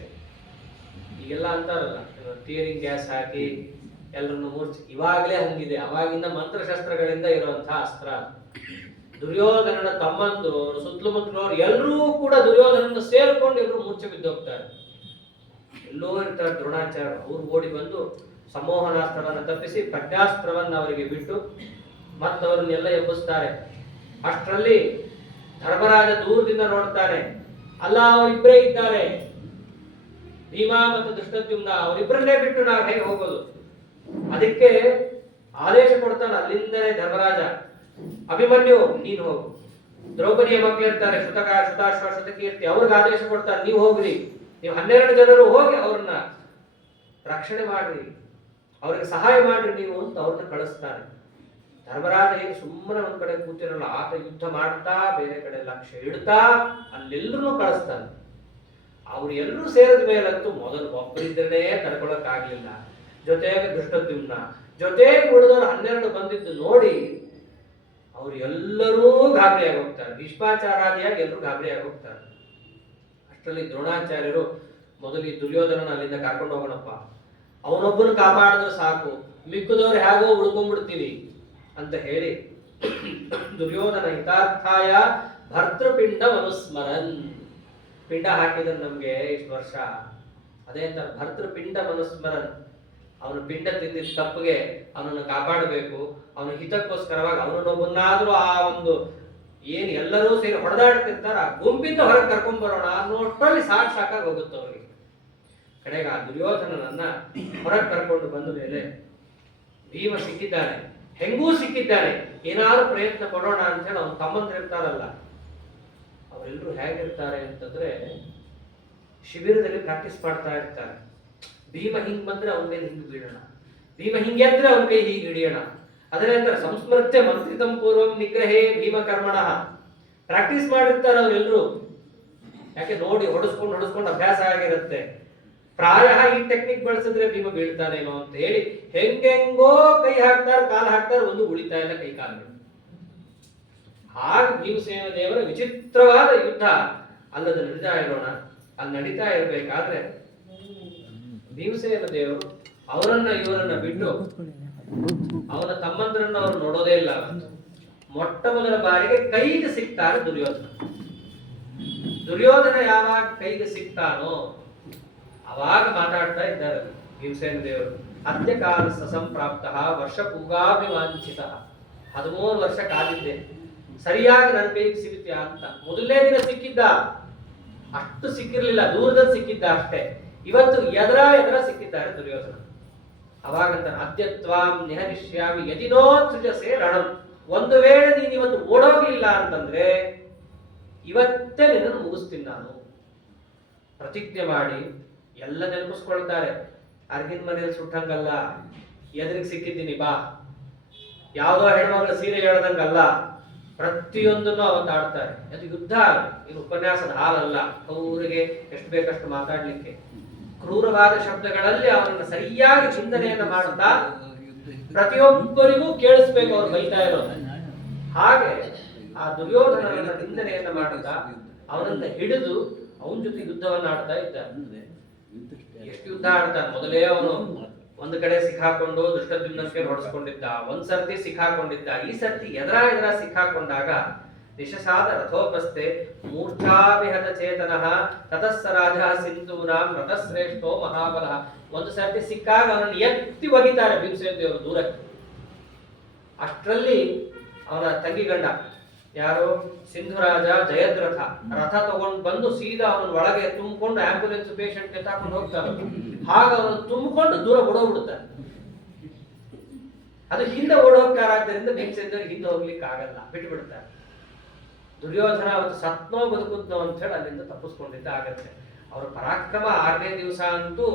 ಈಗೆಲ್ಲ ಅಂತಾರಲ್ಲ, ಟಿಯರಿಂಗ್ ಗ್ಯಾಸ್ ಹಾಕಿ ಎಲ್ಲರನ್ನು ಮೂರ್ಛೆ, ಇವಾಗಲೇ ಹಂಗಿದೆ. ಅವಾಗಿಂದ ಮಂತ್ರಶಸ್ತ್ರಗಳಿಂದ ಇರುವಂತಹ ಅಸ್ತ್ರ. ದುರ್ಯೋಧನನ ತಮ್ಮಂದ್ರು ಸುತ್ತಮುತ್ತಲವರು ಎಲ್ಲರೂ ಕೂಡ ದುರ್ಯೋಧನನ ಸೇರ್ಕೊಂಡು ಎಲ್ಲರೂ ಮೂರ್ಛೆ ಬಿದ್ದೋಗ್ತಾರೆ. ಎಲ್ಲೋ ಇರ್ತಾರೆ ದ್ರೋಣಾಚಾರ್ಯ. ಅವ್ರು ಓಡಿ ಬಂದು ಸಮೋಹನಾಸ್ತ್ರವನ್ನು ತಪ್ಪಿಸಿ ಪ್ರಜ್ಞಾಸ್ತ್ರವನ್ನು ಅವರಿಗೆ ಬಿಟ್ಟು ಮತ್ತವರನ್ನೆಲ್ಲ ಎಬ್ಬಿಸ್ತಾರೆ. ಅಷ್ಟರಲ್ಲಿ ಧರ್ಮರಾಜ ದೂರದಿಂದ ನೋಡ್ತಾನೆ, ಅಲ್ಲ ಅವರಿಬ್ಬರೇ ಇದ್ದಾರೆ, ಭೀಮಾ ಮತ್ತು ಧೃಷ್ಟದ್ಯುಮ್ನ, ಅವರಿಬ್ಬರನ್ನೇ ಬಿಟ್ಟು ನಾವು ಹೇಗೆ ಹೋಗೋದು? ಅದಕ್ಕೆ ಆದೇಶ ಕೊಡ್ತಾನೆ ಅಲ್ಲಿಂದಲೇ ಧರ್ಮರಾಜ, ಅಭಿಮನ್ಯು ನೀನು ಹೋಗು. ದ್ರೌಪದಿಯ ಮಕ್ಕಳು ಇರ್ತಾರೆ, ಶುತಾಶ್ವ ಶತಕೀರ್ತಿ, ಅವ್ರಿಗೆ ಆದೇಶ ಕೊಡ್ತಾರೆ, ನೀವು ಹೋಗ್ರಿ, ನೀವು 12 ಜನರು ಹೋಗಿ ಅವ್ರನ್ನ ರಕ್ಷಣೆ ಮಾಡ್ರಿ, ಅವ್ರಿಗೆ ಸಹಾಯ ಮಾಡ್ರಿ ನೀವು ಅಂತ ಅವ್ರನ್ನ ಕಳಿಸ್ತಾನೆ. ಧರ್ಮರಾಜ ಏನು ಸುಮ್ಮನೆ ಒಂದ್ ಕಡೆ ಕೂತಿರಲ್ಲ, ಆತ ಯುದ್ಧ ಮಾಡ್ತಾ ಬೇರೆ ಕಡೆ ಲಕ್ಷ್ಯ ಇಡ್ತಾ ಅಲ್ಲೆಲ್ಲರೂ ಕಳಿಸ್ತಾನೆ. ಅವ್ರು ಎಲ್ಲರೂ ಸೇರಿದ ಮೇಲಂತೂ ಮೊದಲು ಒಬ್ಬರಿದ್ದನೇ ತಡ್ಕೊಳಕ್ ಆಗ್ಲಿಲ್ಲ. ಜೊತೆಗೆ ಧೃಷ್ಟದ್ಯುಮ್ನ, ಜೊತೆಗೆ ಉಳಿದವರು 12 ಬಂದಿದ್ದು ನೋಡಿ ಅವ್ರು ಎಲ್ಲರೂ ಗಾಬರಿಯಾಗಿ ಹೋಗ್ತಾರೆ. ಭೀಷ್ಮಾಚಾರ್ಯಾದಿಯಾಗಿ ಎಲ್ಲರೂ ಗಾಬರಿಯಾಗಿ ಹೋಗ್ತಾರೆ. ಅಷ್ಟರಲ್ಲಿ ದ್ರೋಣಾಚಾರ್ಯರು ಮೊದಲು ಈ ದುರ್ಯೋಧನನ ಅಲ್ಲಿಂದ ಕರ್ಕೊಂಡು ಹೋಗೋಣಪ್ಪ, ಅವನೊಬ್ಬನು ಕಾಪಾಡಿದ್ರೆ ಸಾಕು, ಮಿಕ್ಕದವ್ರು ಹೇಗೋ ಉಳ್ಕೊಂಡ್ಬಿಡ್ತೀವಿ ಅಂತ ಹೇಳಿ ದುರ್ಯೋಧನ ಹಿತಾರ್ಥಾಯ ಭರ್ತೃಪಿಂಡ ಮನುಸ್ಮರನ್, ಪಿಂಡ ಹಾಕಿದ ನಮ್ಗೆ ಇಷ್ಟು ವರ್ಷ, ಅದೇ ಅಂತ ಭರ್ತೃಪಿಂಡ ಮನುಸ್ಮರನ್, ಅವನು ಪಿಂಡ ತಿಂದಿದ್ದ ತಪ್ಪಿಗೆ ಅವನನ್ನು ಕಾಪಾಡಬೇಕು, ಅವನ ಹಿತಕ್ಕೋಸ್ಕರವಾಗಿ ಅವನನ್ನೊಬ್ಬನಾದ್ರೂ ಆ ಒಂದು ಏನು ಎಲ್ಲರೂ ಸೇರಿ ಹೊಡೆದಾಡ್ತಿರ್ತಾರ ಆ ಗುಂಪಿಂದ ಹೊರಗೆ ಕರ್ಕೊಂಡ್ ಬರೋಣ ಅನ್ನೋಷ್ಟರಲ್ಲಿ ಸಾಕಾಗಿ ಹೋಗುತ್ತೆ ಅವ್ರಿಗೆ. ಕಡೆಗೆ ಆ ದುರ್ಯೋಧನನನ್ನ ಹೊರಗೆ ಕರ್ಕೊಂಡು ಬಂದ ಮೇಲೆ ಭೀಮ ಸಿಕ್ಕಿದ್ದಾನೆ, ಹೆಂಗೂ ಸಿಕ್ಕಿದ್ದಾನೆ, ಏನಾದ್ರು ಪ್ರಯತ್ನ ಪಡೋಣ ಅಂತ ಹೇಳಿ ಅವನ ತಮ್ಮಂದ್ರು ಇರ್ತಾರಲ್ಲ, ಅವರೆಲ್ಲರೂ ಹೇಗಿರ್ತಾರೆ ಅಂತಂದ್ರೆ ಶಿಬಿರದಲ್ಲಿ ಪ್ರಾಕ್ಟೀಸ್ ಮಾಡ್ತಾ ಇರ್ತಾರೆ. ಭೀಮ ಹಿಂಗ್ ಬಂದ್ರೆ ಅವನ ಮೇಲೆ ಹಿಂಗ್ ಬೀಳೋಣ, ಭೀಮ ಹಿಂಗೆದ್ರೆ ಅವನ ಕೈ ಹೀಗೆ ಹಿಡಿಯೋಣ. ಅದರ ನಂತರ ಸಂಸ್ಮೃತ್ಯ ಮಂತ್ರಿತಂ ಪೂರ್ವಂ ನಿಗ್ರಹೇ ಭೀಮ ಕರ್ಮಣ, ಪ್ರಾಕ್ಟೀಸ್ ಮಾಡಿರ್ತಾರೆ ಅವರೆಲ್ಲರೂ. ಯಾಕೆ ನೋಡಿ ಹೊಡೆಸ್ಕೊಂಡು ಅಭ್ಯಾಸ ಆಗಿರುತ್ತೆ. ಪ್ರಾಯ ಈ ಟೆಕ್ನಿಕ್ ಬಳಸಿದ್ರೆ ಭೀಮ ಬೀಳ್ತಾನೇನೋ ಅಂತ ಹೇಳಿ ಹೆಂಗೆಂಗೋ ಕೈ ಹಾಕ್ತಾರೆ, ಕಾಲು ಹಾಕ್ತಾರೆ, ಒಂದು ಉಳಿತಾ ಇಲ್ಲ ಕೈ ಕಾಲು. ಹಾಗೆ ಭೀಮಸೇನ ದೇವರ ವಿಚಿತ್ರವಾದ ಯುದ್ಧ ಅಲ್ಲದ ನಡೀತಾ ಇರೋಣ. ಅಲ್ಲಿ ನಡೀತಾ ಇರ್ಬೇಕಾದ್ರೆ ಭೀಮಸೇನ ದೇವರು ಅವರನ್ನ ಇವರನ್ನ ಬಿಟ್ಟು ಅವನ ತಮ್ಮಂದ್ರನ್ನ ಅವರು ನೋಡೋದೇ ಇಲ್ಲ. ಮೊಟ್ಟ ಮೊದಲ ಬಾರಿಗೆ ಕೈಗೆ ಸಿಗ್ತಾರೆ ದುರ್ಯೋಧನ. ದುರ್ಯೋಧನ ಯಾವಾಗ ಕೈಗೆ ಸಿಗ್ತಾನೋ ಅವಾಗ ಮಾತಾಡ್ತಾ ಇದ್ದಾರೆ ಭೀಮಸೇನ ದೇವರು. ಅತ್ಯಕಾಲ ಸಸಂಪ್ರಾಪ್ತ ವರ್ಷ ಪೂಗಾಭಿವಾಂಚಿತ, 13 ವರ್ಷ ಕಾದಿದ್ದೆ ಸರಿಯಾಗಿ ನನ್ನ ಕೈಗೆ ಸಿಗುತ್ತಾ ಅಂತ. ಮೊದಲನೇ ದಿನ ಸಿಕ್ಕಿದ್ದ, ಅಷ್ಟು ಸಿಕ್ಕಿರ್ಲಿಲ್ಲ, ದೂರದಲ್ಲಿ ಸಿಕ್ಕಿದ್ದ ಅಷ್ಟೇ. ಇವತ್ತು ಎದರ ಸಿಕ್ಕಿದ್ದಾರೆ ದುರ್ಯೋಧನ. ಅವಾಗಂತ ಅದ್ಯತ್ವಾಂ ನಿಹನಿಷ್ಯಾಮಿ ಯದಿನೋ ಸೃಜಸೆ ರಣಂ, ಒಂದು ವೇಳೆ ನೀನು ಇವತ್ತು ಓಡೋಗ್ಲಿಲ್ಲ ಅಂತಂದ್ರೆ ಇವತ್ತೇ ನಿನ್ನನ್ನು ಮುಗಿಸ್ತೀನಿ ನಾನು ಪ್ರತಿಜ್ಞೆ ಮಾಡಿ. ಎಲ್ಲ ನೆನಪಿಸ್ಕೊಳ್ತಾರೆ, ಅರ್ಗಿನ ಮನೆಯಲ್ಲಿ ಸುಟ್ಟಂಗಲ್ಲ, ಎದುರಿಗೆ ಸಿಕ್ಕಿದ್ದೀನಿ ಬಾ, ಯಾವುದೋ ಹೆಣ್ಮಗಳ ಸೀರೆ ಹೇಳ್ದಂಗಲ್ಲ, ಪ್ರತಿಯೊಂದನ್ನು ಅವತ್ತು ಆಡ್ತಾರೆ. ಅದು ಯುದ್ಧ, ಇದು ಉಪನ್ಯಾಸದ ಹಾಲಲ್ಲ, ಅವರಿಗೆ ಎಷ್ಟು ಬೇಕಷ್ಟು ಮಾತಾಡ್ಲಿಕ್ಕೆ. ಕ್ರೂರವಾದ ಶಬ್ದಗಳಲ್ಲಿ ಅವರನ್ನು ಸರಿಯಾಗಿ ಚಿಂತನೆಯನ್ನ ಮಾಡುತ್ತಾ ಪ್ರತಿಯೊಬ್ಬರಿಗೂ ಕೇಳಿಸ್ಬೇಕು ಅವ್ರು ಬೈತಾ ಇರೋದು. ಹಾಗೆ ಆ ದುರ್ಯೋಧನನ ಚಿಂತನೆಯನ್ನ ಮಾಡುತ್ತಾ ಅವನನ್ನ ಹಿಡಿದು ಅವನ ಜೊತೆ ಯುದ್ಧವನ್ನ ಆಡ್ತಾ ಇದ್ದಾನೆ. ಎಷ್ಟು ಯುದ್ಧ ಆಡ್ತಾನೆ. ಮೊದಲೇ ಅವನು ಒಂದು ಕಡೆ ಸಿಕ್ಕಾಕೊಂಡು ದುಷ್ಟದ್ಯುಮ್ನಕ್ಕೆ ಹೊಡೆಸ್ಕೊಂಡಿದ್ದ, ಒಂದ್ ಸರ್ತಿ ಸಿಕ್ಕಾಕೊಂಡಿದ್ದ. ಈ ಸರ್ತಿ ಎದರ ಸಿಕ್ಕಾಕೊಂಡಾಗ ನಿಶಸಾದ ರಥೋಪಸ್ಥೆ ಮೂರ್ಛಾವಿಹತ ಚೇತನಃ ತತಸ್ಸ ರಾಜ ಸಿಂಧೂನಾಂ ರಥಶ್ರೇಷ್ಠೋ ಮಹಾಬಲಃ. ಒಂದು ಸರ್ತಿ ಸಿಕ್ಕಾಗ ಅವನನ್ನು ಎತ್ತಿ ಒಗಿತಾರೆ ಭೀಮಸೇನ ದೇವರು ದೂರಕ್ಕೆ. ಅಷ್ಟರಲ್ಲಿ ಅವನ ತಂಗಿ ಗಂಡ ಯಾರು ಸಿಂಧುರಾಜ ಜಯದ್ರಥ ರಥ ತಗೊಂಡು ಬಂದು ಸೀದಾ ಅವನ ಒಳಗೆ ತುಂಬಿಕೊಂಡು ಆಂಬ್ಯುಲೆನ್ಸ್ ಪೇಷಂಟ್ ಎತ್ತಾಕೊಂಡು ಹೋಗ್ತಾನೆ. ಹಾಗ ಅವನು ತುಂಬಿಕೊಂಡು ದೂರ ಓಡೋಗ್ಬಿಡ್ತಾನೆ. ಅದು ಹಿಂದೆ ಓಡೋಗ್ತಾರಾದ್ದರಿಂದ ಭೀಮಸೇನ ಹಿಂದೆ ಹೋಗ್ಲಿಕ್ಕೆ ಆಗಲ್ಲ, ಬಿಟ್ಟು ಬಿಡ್ತಾರೆ. ದುರ್ಯೋಧನ ಅವತ್ತು ಸತ್ನೋ ಬದುಕುದ್ನೋ ಅಂತ ಹೇಳಿ ಅಲ್ಲಿಂದ ತಪ್ಪಿಸ್ಕೊಂಡಿದ್ದ ಆಗತ್ತೆ. ಅವರ ಪರಾಕ್ರಮ 6ನೇ ದಿವಸ ಅಂತೂ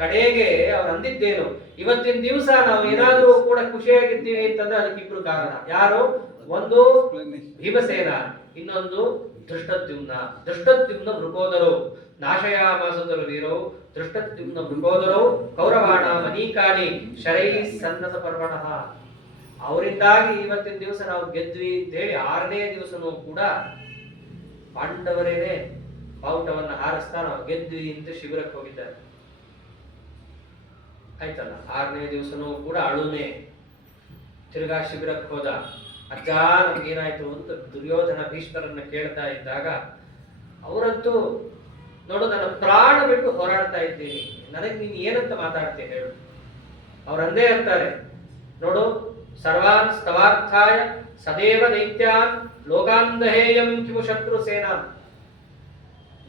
ಕಡೆಗೆ ಅವ್ರು ಅಂದಿದ್ದೇನು, ಇವತ್ತಿನ ದಿವಸ ನಾವು ಏನಾದ್ರೂ ಕೂಡ ಖುಷಿಯಾಗಿದ್ದೀವಿ ಅಂತಂದ್ರೆ ಅದಕ್ಕೆ 2 ಕಾರಣ. ಯಾರು? ಒಂದು ಭೀಮಸೇನ, ಇನ್ನೊಂದು ಧೃಷ್ಟದ್ಯುಮ್ನ. ಧೃಷ್ಟದ್ಯುಮ್ನ ಮೃಗೋದರವು ನಾಶಯಾಮಾಸುತರು ವೀರವು ಧೃಷ್ಟದ್ಯುಮ್ನ ಮೃಗೋದರವು ಕೌರವಾಣ ಮನೀಕಾನಿ ಶರೈ ಸನ್ನತ ಪರ್ವಣಃ. ಅವರಿಂದಾಗಿ ಇವತ್ತಿನ ದಿವಸ ನಾವು ಗೆದ್ವಿ ಅಂತ ಹೇಳಿ 6ನೇ ದಿವಸನೂ ಕೂಡ ಪಾಂಡವರೇನೆ ಬಾವುಟವನ್ನ ಹಾರಿಸ್ತಾ ನಾವು ಗೆದ್ವಿ ಅಂತ ಶಿಬಿರಕ್ಕೆ ಹೋಗಿದ್ದಾರೆ. ಆಯ್ತಲ್ಲ, 6ನೇ ದಿವಸನೂ ಕೂಡ ಅಳುನೆ ತಿರ್ಗಾ ಶಿಬಿರಕ್ಕೆ ಹೋದ. ಅಜ್ಜ ನಮ್ಗೇನಾಯ್ತು ಅಂತ ದುರ್ಯೋಧನ ಭೀಷ್ಮರನ್ನ ಕೇಳ್ತಾ ಇದ್ದಾಗ ಅವರಂತೂ ನೋಡು ನನ್ನ ಪ್ರಾಣ ಬಿಟ್ಟು ಹೋರಾಡ್ತಾ ಇದ್ದೀನಿ, ನನಗೆ ನೀನು ಏನಂತ ಮಾತಾಡ್ತೀನಿ ಹೇಳು. ಅವರಂದೇ ಅಂತಾರೆ ನೋಡು, ಸರ್ವಾನ್ ಸ್ತವಾರ್ಥಾಯ ಸದೇವ ದೈತ್ಯಾನ್ ಲೋಕಾಂದಹೇಯಂ ಕಿಮು ಶತ್ರು ಸೇನಾ.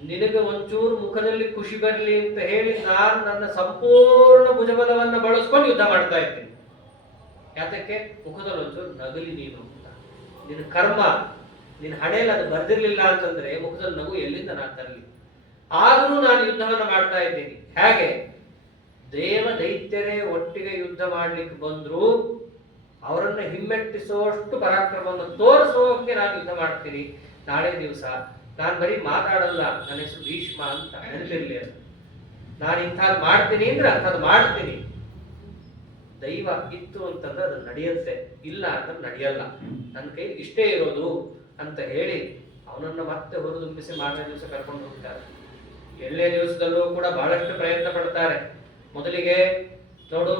ನಿನಗೆ ಒಂಚೂರು ಮುಖದಲ್ಲಿ ಖುಷಿ ಬರಲಿ ಅಂತ ಹೇಳಿ ನಾನು ನನ್ನ ಸಂಪೂರ್ಣ ಭುಜಬಲವನ್ನ ಬಳಸ್ಕೊಂಡು ಯುದ್ಧ ಮಾಡ್ತಾ ಇದ್ದೀನಿ. ಯಾತಕ್ಕೆ? ಮುಖದಲ್ಲಿ ಒಂಚೂರು ನಗಲಿ ನೀನು ಅಂತ. ನಿನ್ನ ಕರ್ಮ, ನಿನ್ನ ಹಣೆಯಲ್ಲಿ ಅದು ಬರ್ದಿರ್ಲಿಲ್ಲ ಅಂತಂದ್ರೆ ಮುಖದಲ್ಲಿ ನಗು ಎಲ್ಲಿಂದ ನಾನು ತರಲಿ? ಆದರೂ ನಾನು ಯುದ್ಧವನ್ನ ಮಾಡ್ತಾ ಇದ್ದೀನಿ. ಹೇಗೆ? ದೇವ ದೈತ್ಯರೇ ಒಟ್ಟಿಗೆ ಯುದ್ಧ ಮಾಡ್ಲಿಕ್ಕೆ ಬಂದ್ರು ಅವರನ್ನ ಹಿಮ್ಮೆಟ್ಟಿಸುವಷ್ಟು ಪರಾಕ್ರಮವನ್ನು ತೋರಿಸೋಕೆ ನಾನು ಯುದ್ಧ ಮಾಡ್ತೀನಿ. ನಾಳೆ ದಿವಸ ನಾನು ಬರೀ ಮಾತಾಡಲ್ಲ, ನನ್ನ ಹೆಸರು ಭೀಷ್ಮ ಅಂತ ನೆನಪಿರ್ಲಿ. ಅದು ನಾನು ಇಂಥದ್ದು ಮಾಡ್ತೀನಿ ಅಂದ್ರೆ ಅಂಥದ್ದು ಮಾಡ್ತೀನಿ. ದೈವ ಇತ್ತು ಅಂತಂದ್ರೆ ಅದು ನಡೆಯುತ್ತೆ, ಇಲ್ಲ ಅಂದ್ರೆ ನಡೆಯಲ್ಲ. ನನ್ನ ಕೈ ಇಷ್ಟೇ ಇರೋದು ಅಂತ ಹೇಳಿ ಅವನನ್ನ ಮತ್ತೆ ಹೊರದುಂಬಿಸಿ ಮಾರನೇ ದಿವಸ ಕರ್ಕೊಂಡು ಹೋಗ್ತಾರೆ. 7ನೇ ದಿವಸದಲ್ಲೂ ಕೂಡ ಬಹಳಷ್ಟು ಪ್ರಯತ್ನ ಪಡ್ತಾರೆ. ಮೊದಲಿಗೆ ನೋಡು,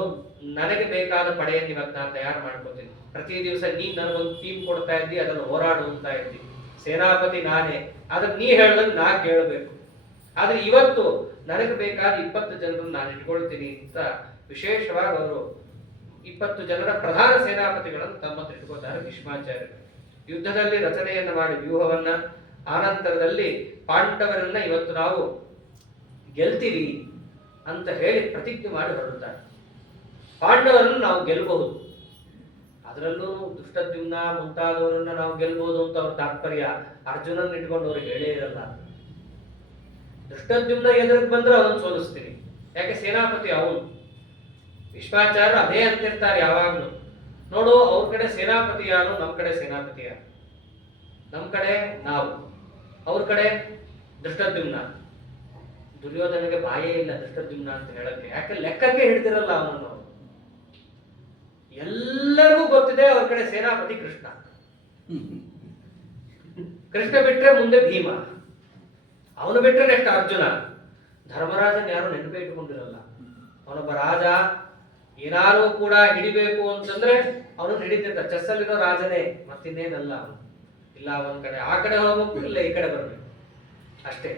ನನಗೆ ಬೇಕಾದ ಪಡೆಯನ್ನು ಇವತ್ತು ನಾನು ತಯಾರು ಮಾಡ್ಕೋತೀನಿ. ಪ್ರತಿ ದಿವಸ ನೀನ್ ನನಗೊಂದು ಟೀಮ್ ಕೊಡ್ತಾ ಇದ್ದಿ, ಅದನ್ನು ಹೋರಾಡುತ್ತಾ ಇದ್ದಿ. ಸೇನಾಪತಿ ನಾನೇ, ಆದ್ರೆ ನೀ ಹೇಳ್ದಂಗೆ ನಾ ಕೇಳಬೇಕು. ಆದ್ರೆ ಇವತ್ತು ನನಗೆ ಬೇಕಾದ 20 ಜನರನ್ನು ನಾನು ಇಟ್ಕೊಳ್ತೀನಿ ಅಂತ ವಿಶೇಷವಾಗಿ ಅವರು 20 ಜನರ ಪ್ರಧಾನ ಸೇನಾಪತಿಗಳನ್ನು ತಮ್ಮ ಹತ್ರ ಇಟ್ಕೋತಾರೆ ಭೀಷ್ಮಾಚಾರ್ಯರು. ಯುದ್ಧದಲ್ಲಿ ರಚನೆಯನ್ನ ಮಾಡಿ ವ್ಯೂಹವನ್ನ, ಆನಂತರದಲ್ಲಿ ಪಾಂಡವರನ್ನ ಇವತ್ತು ನಾವು ಗೆಲ್ತೀವಿ ಅಂತ ಹೇಳಿ ಪ್ರತಿಜ್ಞೆ ಮಾಡಿ ಹೊರಡುತ್ತಾರೆ. ಪಾಂಡವರನ್ನು ನಾವು ಗೆಲ್ಲಬಹುದು, ಅದರಲ್ಲೂ ದುಷ್ಟದ್ಯುಮ್ನ ಮುಂತಾದವರನ್ನ ನಾವು ಗೆಲ್ಬಹುದು ಅಂತ ಅವ್ರ ತಾತ್ಪರ್ಯ. ಅರ್ಜುನನ್ ಇಟ್ಕೊಂಡು ಅವ್ರಿಗೆ ಹೇಳೇ ಇರಲ್ಲ. ದುಷ್ಟದ್ಯುಮ್ನ ಎದುರಿಗೆ ಬಂದ್ರೆ ಅವನು ಸೋಲಿಸ್ತೀನಿ, ಯಾಕೆ ಸೇನಾಪತಿ ಅವನು. ಭೀಷ್ಮಾಚಾರ್ಯರು ಅದೇ ಅಂತಿರ್ತಾರೆ ಯಾವಾಗ್ಲೂ. ನೋಡು, ಅವ್ರ ಕಡೆ ಸೇನಾಪತಿ ಯಾರು, ನಮ್ಮ ಕಡೆ ಸೇನಾಪತಿ ಯಾರು. ನಮ್ಮ ಕಡೆ ನಾವು, ಅವ್ರ ಕಡೆ ದುಷ್ಟದ್ಯುಮ್ನ. ದುರ್ಯೋಧನಿಗೆ ಬಾಯೇ ಇಲ್ಲ ದುಷ್ಟದ್ಯುಮ್ನ ಅಂತ ಹೇಳಕ್ಕೆ, ಯಾಕೆ ಲೆಕ್ಕಕ್ಕೆ ಹಿಡ್ದಿರಲ್ಲ ಅವನನ್ನು. ಎಲ್ಲರಿಗೂ ಗೊತ್ತಿದೆ ಅವ್ರ ಕಡೆ ಸೇನಾಪತಿ ಕೃಷ್ಣ. ಕೃಷ್ಣ ಬಿಟ್ರೆ ಮುಂದೆ ಭೀಮ, ಅವನು ಬಿಟ್ರೆ ನೆಕ್ಸ್ಟ್ ಅರ್ಜುನ. ಧರ್ಮರಾಜನ್ ಯಾರು ನೆನಪೇ ಇಟ್ಕೊಂಡಿರಲ್ಲ. ಅವನೊಬ್ಬ ರಾಜ, ಏನಾರು ಕೂಡ ಹಿಡಿಬೇಕು ಅಂತಂದ್ರೆ ಅವನು ಹಿಡಿತಿದ್ದ. ಚೆಸ್ಸಲ್ಲಿರೋ ರಾಜನೇ, ಮತ್ತಿನ್ನೇನಲ್ಲ ಅವನು. ಇಲ್ಲ ಒಂದ್ ಕಡೆ ಆ ಕಡೆ ಹೋಗ್ಬೇಕು, ಇಲ್ಲ ಈ ಕಡೆ ಬರ್ಬೇಕು ಅಷ್ಟೇ.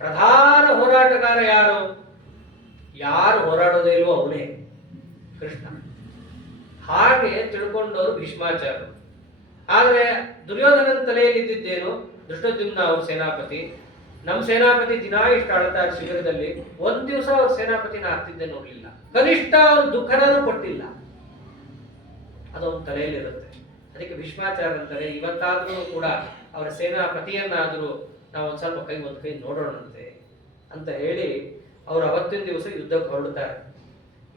ಪ್ರಧಾನ ಹೋರಾಟಗಾರ ಯಾರು? ಯಾರು ಹೋರಾಡೋದೇ ಇಲ್ವೋ ಅವನೇ ಕೃಷ್ಣ. ಹಾಗೆ ತಿಳ್ಕೊಂಡವರು ಭೀಷ್ಮಾಚಾರ್ಯರು. ಆದ್ರೆ ದುರ್ಯೋಧನನ ತಲೆಯಲ್ಲಿ ಇದ್ದಿದ್ದೇನು? ದುಷ್ಟದ್ಯುಮ್ನ ಅವ್ರ ಸೇನಾಪತಿ, ನಮ್ಮ ಸೇನಾಪತಿ ದಿನ ಇಷ್ಟು ಆಳ್ತಾರೆ ಶಿಬಿರದಲ್ಲಿ, ಒಂದ್ ದಿವಸ ಅವ್ರ ಸೇನಾಪತಿನ ಆಗ್ತಿದ್ದೆ ನೋಡ್ಲಿಲ್ಲ, ಕನಿಷ್ಠ ಅವ್ರ ದುಃಖನೂ ಕೊಟ್ಟಿಲ್ಲ. ಅದೊಂದು ತಲೆಯಲ್ಲಿ ಇರುತ್ತೆ. ಅದಕ್ಕೆ ಭೀಷ್ಮಾಚಾರ್ಯ ಅಂತಾರೆ, ಇವತ್ತಾದ್ರೂ ಕೂಡ ಅವರ ಸೇನಾಪತಿಯನ್ನಾದ್ರೂ ನಾವು ಒಂದ್ ಸ್ವಲ್ಪ ಒಂದ್ ಕೈ ನೋಡೋಣಂತೆ ಅಂತ ಹೇಳಿ ಅವ್ರು ಅವತ್ತಿನ ದಿವಸ ಯುದ್ಧಕ್ಕೆ ಹೊರಡ್ತಾರೆ.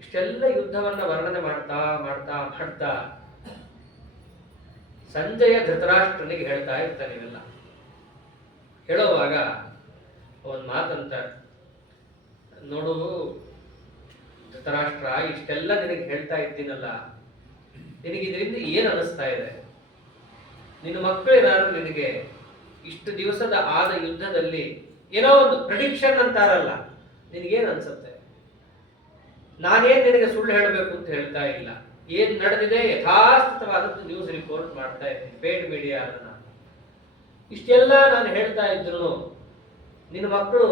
ಇಷ್ಟೆಲ್ಲ ಯುದ್ಧವನ್ನ ವರ್ಣನೆ ಮಾಡ್ತಾ ಮಾಡ್ತಾ ಮಾಡ್ತಾ ಸಂಜಯ ಧೃತರಾಷ್ಟ್ರನಿಗೆ ಹೇಳ್ತಾ ಇರ್ತಾನೆ. ಇವೆಲ್ಲ ಹೇಳೋವಾಗ ಒಂದ್ ಮಾತಂತ, ನೋಡು ಧೃತರಾಷ್ಟ್ರ, ಇಷ್ಟೆಲ್ಲ ನಿನಗೆ ಹೇಳ್ತಾ ಇದ್ದೀನಲ್ಲ, ನಿನಗೆ ಇದರಿಂದ ಏನ್ ಅನಿಸ್ತಾ ಇದೆ? ನಿನ್ನ ಮಕ್ಕಳು ಏನಾದ್ರು ನಿನಗೆ ಇಷ್ಟು ದಿವಸದ ಆದ ಯುದ್ಧದಲ್ಲಿ ಏನೋ ಒಂದು ಪ್ರೆಡಿಕ್ಷನ್ ಅಂತಾರಲ್ಲ, ನಿನಗೇನ್ ಅನ್ಸುತ್ತೆ? ನಾನೇನ್ ನಿನಗೆ ಸುಳ್ಳು ಹೇಳಬೇಕು ಅಂತ ಹೇಳ್ತಾ ಇಲ್ಲ. ಏನ್ ನಡೆದಿದೆ ಯಥಾಸ್ಥಿತವಾದದ್ದು ನ್ಯೂಸ್ ರಿಪೋರ್ಟ್ ಮಾಡ್ತಾ ಇದ್ದೀನಿ, ಪೇಡ್ ಮೀಡಿಯಾ ಅದನ್ನ. ಇಷ್ಟೆಲ್ಲ ನಾನು ಹೇಳ್ತಾ ಇದ್ರು ನಿನ್ನ ಮಕ್ಕಳು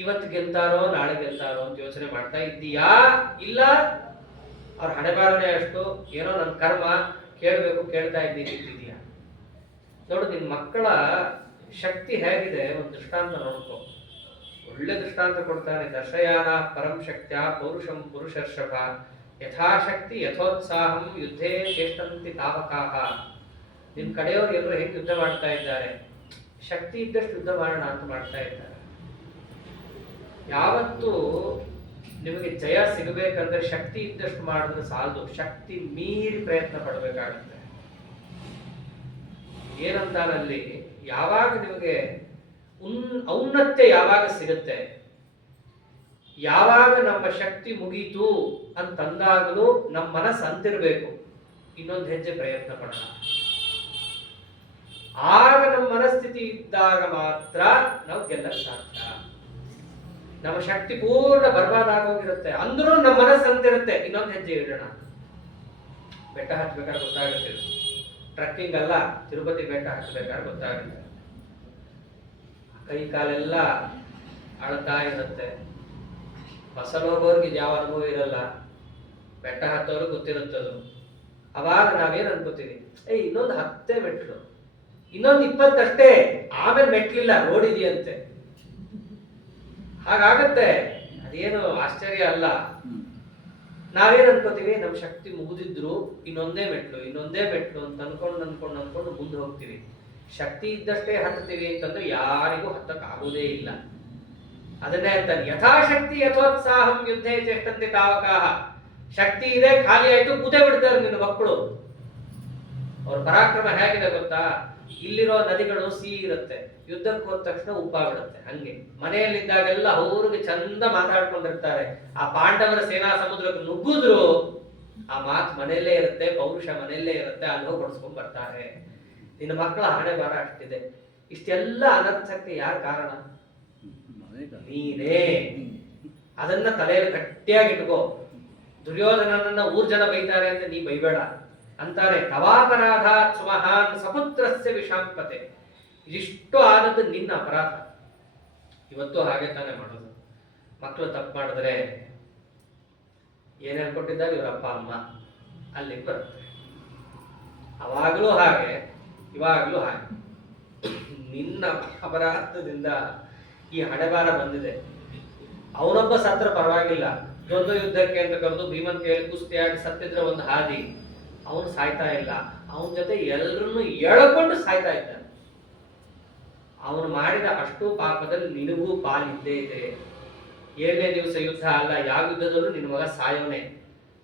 ಇವತ್ತು ಗೆಲ್ತಾರೋ ನಾಳೆ ಗೆಲ್ತಾರೋ ಅಂತ ಯೋಚನೆ ಮಾಡ್ತಾ ಇದ್ದೀಯಾ? ಇಲ್ಲ ಅವ್ರ ಹಣೆಬಾರನೆ ಅಷ್ಟು, ಏನೋ ನನ್ನ ಕರ್ಮ, ಕೇಳಬೇಕು ಕೇಳ್ತಾ ಇದ್ದೀಯಾ? ನೋಡು, ನಿನ್ನ ಮಕ್ಕಳ ಶಕ್ತಿ ಹೇಗಿದೆ ಒಂದು ದೃಷ್ಟಾಂತ ನೋಡ್ಕೋ. ಒಳ್ಳೆ ದೃಷ್ಟಾಂತ ಕೊಡ್ತಾನೆ. ದರ್ಶಯಾನ ಪರಂ ಶಕ್ತ್ಯ ಪೌರುಷಂ ಪುರುಷರ್ಷಭ ಯಥಾಶಕ್ತಿ ಯಥೋತ್ಸಾಹಂ ಯುದ್ಧೇ ಚೇಷ್ಟಂತಿ ತಾವಕಾಹ. ನಿಮ್ ಕಡೆಯವರು ಎಲ್ಲರೂ ಹೇಗೆ ಯುದ್ಧ ಮಾಡ್ತಾ ಇದ್ದಾರೆ, ಶಕ್ತಿ ಇದ್ದಷ್ಟು ಯುದ್ಧ ಮಾಡೋಣ ಅಂತ ಮಾಡ್ತಾ ಇದ್ದಾರೆ. ಯಾವತ್ತು ನಿಮಗೆ ಜಯ ಸಿಗಬೇಕಂದ್ರೆ ಶಕ್ತಿ ಇದ್ದಷ್ಟು ಮಾಡಿದ್ರೆ ಸಾಲದು, ಶಕ್ತಿ ಮೀರಿ ಪ್ರಯತ್ನ ಪಡಬೇಕಾಗುತ್ತೆ. ಏನಂತಾನಲ್ಲಿ, ಯಾವಾಗ ನಿಮಗೆ ಔನ್ನತ್ಯ ಯಾವಾಗ ಸಿಗುತ್ತೆ, ಯಾವಾಗ ನಮ್ಮ ಶಕ್ತಿ ಮುಗೀತು ಅಂತಂದಾಗಲೂ ನಮ್ಮ ಮನಸ್ಸು ಅಂತಿರ್ಬೇಕು, ಇನ್ನೊಂದು ಹೆಜ್ಜೆ ಪ್ರಯತ್ನ ಪಡೋಣ. ಆಗ ನಮ್ಮ ಮನಸ್ಥಿತಿ ಇದ್ದಾಗ ಮಾತ್ರ ನಾವು ಗೆಲ್ಲಕ್ಕೆ ಸಾಧ್ಯ. ನಮ್ಮ ಶಕ್ತಿ ಪೂರ್ಣ ಬರ್ಬಾದಾಗೋಗಿರುತ್ತೆ, ಅಂದ್ರೂ ನಮ್ಮ ಮನಸ್ಸು ಅಂತಿರುತ್ತೆ ಇನ್ನೊಂದು ಹೆಜ್ಜೆ ಇಡೋಣ. ಬೆಟ್ಟ ಹತ್ಬೇಕಾದ್ರೆ ಗೊತ್ತಾಗುತ್ತೆ, ಟ್ರಕ್ಕಿಂಗ್ ಅಲ್ಲ, ತಿರುಪತಿ ಬೆಟ್ಟ ಹತ್ತಬೇಕಾದ್ರೆ ಗೊತ್ತಾಗುತ್ತೆ. ಕೈ ಕಾಲೆಲ್ಲ ಅಳ್ತಾ ಇರುತ್ತೆ. ಬಸ್ಸಲ್ಲಿ ಹೋಗೋರ್ಗೆ ಇದು ಯಾವ ಅನುಭವ ಇರಲ್ಲ, ಬೆಟ್ಟ ಹತ್ತೋರ್ಗೆ ಗೊತ್ತಿರುತ್ತದು. ಅವಾಗ ನಾವೇನ್ ಅನ್ಕೋತೀವಿ, ಇನ್ನೊಂದು 10 ಮೆಟ್ಲು, ಇನ್ನೊಂದು 20 ಅಷ್ಟೇ, ಆಮೇಲೆ ಮೆಟ್ಲಿಲ್ಲ, ರೋಡ್ ಇದೆಯಂತೆ. ಹಾಗಾಗತ್ತೆ. ಅದೇನು ಆಶ್ಚರ್ಯ ಅಲ್ಲ. ನಾವೇನ್ ಅನ್ಕೋತೀವಿ, ನಮ್ ಶಕ್ತಿ ಮುಗಿದಿದ್ರು ಇನ್ನೊಂದೇ ಮೆಟ್ಲು ಅಂತ ಅನ್ಕೊಂಡು ಮುಂದೆ ಹೋಗ್ತೀವಿ. ಶಕ್ತಿ ಇದ್ದಷ್ಟೇ ಹತ್ತೀವಿ ಅಂತಂದ್ರೆ ಯಾರಿಗೂ ಹತ್ತಕ್ ಆಗೋದೇ ಇಲ್ಲ. ಅದನ್ನೇ ಅಂತಾನೆ, ಯಥಾಶಕ್ತಿ ಯಥೋತ್ಸಾಹಂ ಯುದ್ಧೇ ಚೇಷ್ಟಂತೆ ತಾವಕಾಹ. ಶಕ್ತಿ ಇದೆ, ಖಾಲಿ ಆಯ್ತು, ಕೂತೇ ಬಿಡ್ತಾರೆ ನಿನ್ನ ಮಕ್ಕಳು. ಅವ್ರ ಪರಾಕ್ರಮ ಹೇಗಿದೆ ಗೊತ್ತಾ? ಇಲ್ಲಿರೋ ನದಿಗಳು ಸಿಹಿ ಇರುತ್ತೆ, ಯುದ್ಧಕ್ಕೆ ಹೋದ ತಕ್ಷಣ ಉಪ್ಪಾಗ್ಬಿಡುತ್ತೆ. ಹಂಗೆ ಮನೆಯಲ್ಲಿದ್ದಾಗೆಲ್ಲ ಅವ್ರಿಗೆ ಚಂದ ಮಾತಾಡ್ಕೊಂಡಿರ್ತಾರೆ. ಆ ಪಾಂಡವರ ಸೇನಾ ಸಮುದ್ರಕ್ಕೆ ನುಗ್ಗಿದ್ರು ಆ ಮಾತು ಮನೆಯಲ್ಲೇ ಇರುತ್ತೆ, ಪೌರುಷ ಮನೆಯಲ್ಲೇ ಇರುತ್ತೆ, ಅಲ್ಲಿ ಹೋಗಿ ಹೊಡ್ಸ್ಕೊಂಡ್ ಬರ್ತಾರೆ. ನಿನ್ನ ಮಕ್ಕಳ ಹಣೆ ಬಾರ ಅಷ್ಟಿದೆ. ಇಷ್ಟೆಲ್ಲ ಅನರ್ಥಕ್ಕೆ ಯಾರ ಕಾರಣ? ನೀನೇ. ಅದನ್ನ ತಲೆಯಲ್ಲಿ ಗಟ್ಟಿಯಾಗಿ ಇಟ್ಕೋ. ದುರ್ಯೋಧನನನ್ನ ಜನ ಬೈತಾರೆ ಅಂತ ನೀ ಬೈಬೇಡ. ಅಂತಾರೆ, ತವಾಪರಾಧಾತ್ ಸುಮಹಾನ್ ಸಪುತ್ರಸ್ಯ ವಿಷಾಂಪತೆ. ಇದಿಷ್ಟು ಆದದ್ದು ನಿನ್ನ ಅಪರಾಧ. ಇವತ್ತು ಹಾಗೆ ತಾನೇ ಮಾಡೋದು. ಮಕ್ಕಳು ತಪ್ಪು ಮಾಡಿದ್ರೆ ಏನ್ ಹೇಳ್ಕೊಟ್ಟಿದ್ದಾರೆ ಇವ್ರ ಅಪ್ಪ ಅಮ್ಮ, ಅಲ್ಲಿಗೆ ಬರುತ್ತೆ. ಅವಾಗಲೂ ಹಾಗೆ, ಇವಾಗಲೂ ಹಾಗೆ. ನಿನ್ನ ಅಪರಾಧದಿಂದ ಈ ಹಣೆಬಾರ ಬಂದಿದೆ. ಅವನೊಬ್ಬ ಸತ್ರ ಪರವಾಗಿಲ್ಲ, ದೊಡ್ಡ ಯುದ್ಧಕ್ಕೆ ಅಂತ ಕರೆದು ಭೀಮನ್ ಕೈಯಲ್ಲಿ ಕುಸ್ತಿ ಆಡಿ ಸತ್ತಿದ್ರೆ ಒಂದು ಹಾದಿ. ಅವನು ಸಾಯ್ತಾ ಇಲ್ಲ, ಅವನ ಜೊತೆ ಎಲ್ಲರನ್ನು ಎಳ್ಕೊಂಡು ಸಾಯ್ತಾ ಇದ್ದಾನೆ. ಅವನು ಮಾಡಿದ ಅಷ್ಟು ಪಾಪದಲ್ಲಿ ನಿನಗೂ ಪಾಲಿದ್ದೇ ಇದೆ. 7ನೇ ದಿವಸ ಯುದ್ಧ ಅಲ್ಲ, ಯಾವ ಯುದ್ಧದಲ್ಲೂ ನಿನ್ನ ಮಗ ಸಾಯೋನೆ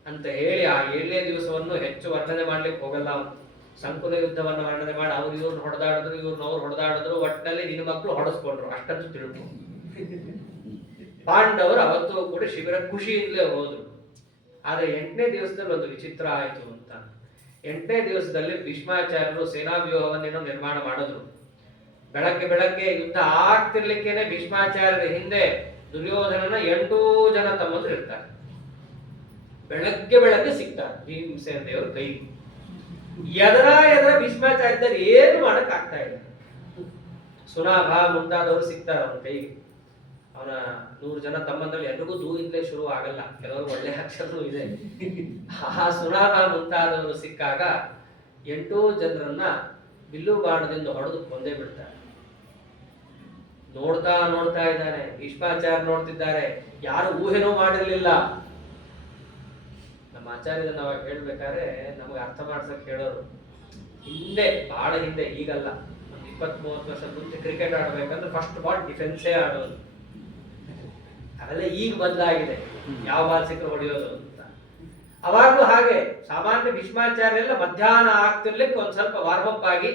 ಅಂತ ಹೇಳಿ ಆ 7ನೇ ದಿವಸವನ್ನು ಹೆಚ್ಚು ವರ್ಣನೆ ಮಾಡ್ಲಿಕ್ಕೆ ಹೋಗಲ್ಲ. ಅವನು ಸಂಕುಲ ಯುದ್ಧವನ್ನು ವರ್ಣನೆ ಮಾಡಿ ಅವ್ರು ಇವ್ರನ್ನ ಹೊಡೆದಾಡಿದ್ರು, ಅವ್ರು ಹೊಡೆದಾಡಿದ್ರು, ಒಟ್ಟಿನಲ್ಲಿ ನಿನ್ನ ಮಕ್ಕಳು ಹೊಡೆಸ್ಕೊಂಡ್ರು, ಅಷ್ಟಂತೂ ತಿಳ್ಕೊ. ಪಾಂಡವರು ಅವತ್ತು ಕೂಡ ಶಿಬಿರ ಖುಷಿಯಿಂದಲೇ ಹೋದ್ರು. ಆದ್ರೆ 8ನೇ ದಿವಸದಲ್ಲಿ ಒಂದು ವಿಚಿತ್ರ ಆಯ್ತು ಅಂತ. 8ನೇ ದಿವಸದಲ್ಲಿ ಭೀಷ್ಮಾಚಾರ್ಯರು ಸೇನಾ ವ್ಯೂಹವನ್ನೇನೋ ನಿರ್ಮಾಣ ಮಾಡಿದ್ರು. ಬೆಳಗ್ಗೆ ಯುದ್ಧ ಆಗ್ತಿರ್ಲಿಕ್ಕೇನೆ ಭೀಷ್ಮಾಚಾರ್ಯರ ಹಿಂದೆ ದುರ್ಯೋಧನನ 8 ಜನ ತಮ್ಮಂದ್ರು ಇರ್ತಾರೆ. ಬೆಳಗ್ಗೆ ಸಿಗ್ತಾರೆ ಭೀಮಸೇನ ದೇವರು ಕೈ. ಎದರ ಭೀಷ್ಮಾಚಾರ್ಯರು ಏನು ಮಾಡಕ್ ಆಗ್ತಾ ಇಲ್ಲ. ಸುನಾಭ ಮುಂತಾದವರು ಸಿಗ್ತಾರೆ ಅವನ ಕೈಗೆ. ಅವನ 100 ಜನ ತಮ್ಮಂದಲ್ಲಿ ಎಲ್ರಿಗೂ ದೂರಿಂದಲೇ ಶುರು ಆಗಲ್ಲ, ಕೆಲವರು ಒಳ್ಳೆ ಅಕ್ಷರನೂ ಇದೆ. ಆ ಸುನಾಭ ಮುಂತಾದವರು ಸಿಕ್ಕಾಗ 8 ಜನರನ್ನ ಬಿಲ್ಲು ಬಾಣದಿಂದ ಹೊಡೆದು ಕೊಂದೇ ಬಿಡ್ತಾರೆ. ನೋಡ್ತಾ ಇದ್ದಾನೆ, ಭೀಷ್ಮಾಚಾರ್ಯ ನೋಡ್ತಿದ್ದಾರೆ. ಯಾರು ಊಹೆನೂ ಮಾಡಿರ್ಲಿಲ್ಲ. ನಮ್ಮ ಆಚಾರ್ಯರನ್ನ ಅವಾಗ ಹೇಳ್ಬೇಕಾದ್ರೆ ನಮಗೆ ಅರ್ಥ ಮಾಡ್ಸಕ್ ಹೇಳೋರು. ಹಿಂದೆ, ಬಹಳ ಹಿಂದೆ, ಈಗಲ್ಲ, 20-30 ವರ್ಷ ಮುಂಚೆ ಕ್ರಿಕೆಟ್ ಆಡ್ಬೇಕಂದ್ರೆ ಫಸ್ಟ್ ಬಾಲ್ ಡಿಫೆನ್ಸೇ ಆಡೋದು. ಅವೆಲ್ಲ ಈಗ ಬದಲಾಗಿದೆ, ಯಾವ ಬಾಲ್ ಸಿಕ್ಕರು ಹೊಡೆಯೋದು ಅಂತ. ಅವಾಗ್ಲೂ ಹಾಗೆ ಸಾಮಾನ್ಯ ಭೀಷ್ಮಾಚಾರ್ಯ ಎಲ್ಲ ಮಧ್ಯಾಹ್ನ ಆಗ್ತಿರ್ಲಿಕ್ಕೆ ಒಂದ್ ಸ್ವಲ್ಪ ವಾರ್ಮಪ್ ಆಗಿ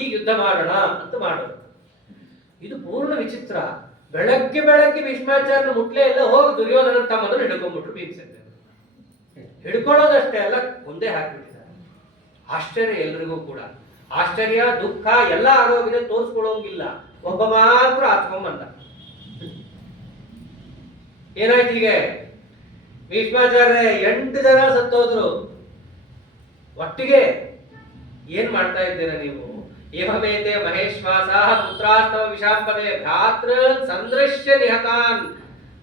ಈಗ ಯುದ್ಧ ಮಾಡೋಣ ಅಂತ ಮಾಡೋದು. ಇದು ಪೂರ್ಣ ವಿಚಿತ್ರ. ಬೆಳಗ್ಗೆ ಭೀಷ್ಮಾಚಾರ್ಯನ ಮುಟ್ಲೇ ಎಲ್ಲ ಹೋಗಿ ದುರ್ಯೋಧನ ತಮ್ಮನ್ನು ಹಿಡ್ಕೊಂಡ್ಬಿಟ್ರು ಭೀಮಸೇನ. ಹಿಡ್ಕೊಳ್ಳೋದಷ್ಟೇ ಅಲ್ಲ, ಮುಂದೆ ಹಾಕ್ಬಿಟ್ಟಿದ್ದಾರೆ. ಆಶ್ಚರ್ಯ ಎಲ್ರಿಗೂ ಕೂಡ. ಆಶ್ಚರ್ಯ, ದುಃಖ ಎಲ್ಲ ಆಗೋಗಿದೆ, ತೋರಿಸ್ಕೊಳ್ಳೋಂಗಿಲ್ಲ. ಒಬ್ಬ ಮಾತ್ರ ಹತ್ಕೊಂಬಂದ. ಏನಾಯ್ತು ಹೀಗೆ? ಭೀಷ್ಮಾಚಾರ್ಯ 8 ಜನ ಸತ್ತೋದ್ರು ಒಟ್ಟಿಗೆ. ಏನ್ ಮಾಡ್ತಾ ಇದ್ದೀರಾ ನೀವು? ಏವಮೇತೆ ಮಹೇಶ್ವಾಸಃ ಪುತ್ರಾಸ್ತವ ವಿಷಾಂಪದೆ ಭ್ರಾತೃ ಸಂದೃಶ್ಯ ನಿಹತಾನ್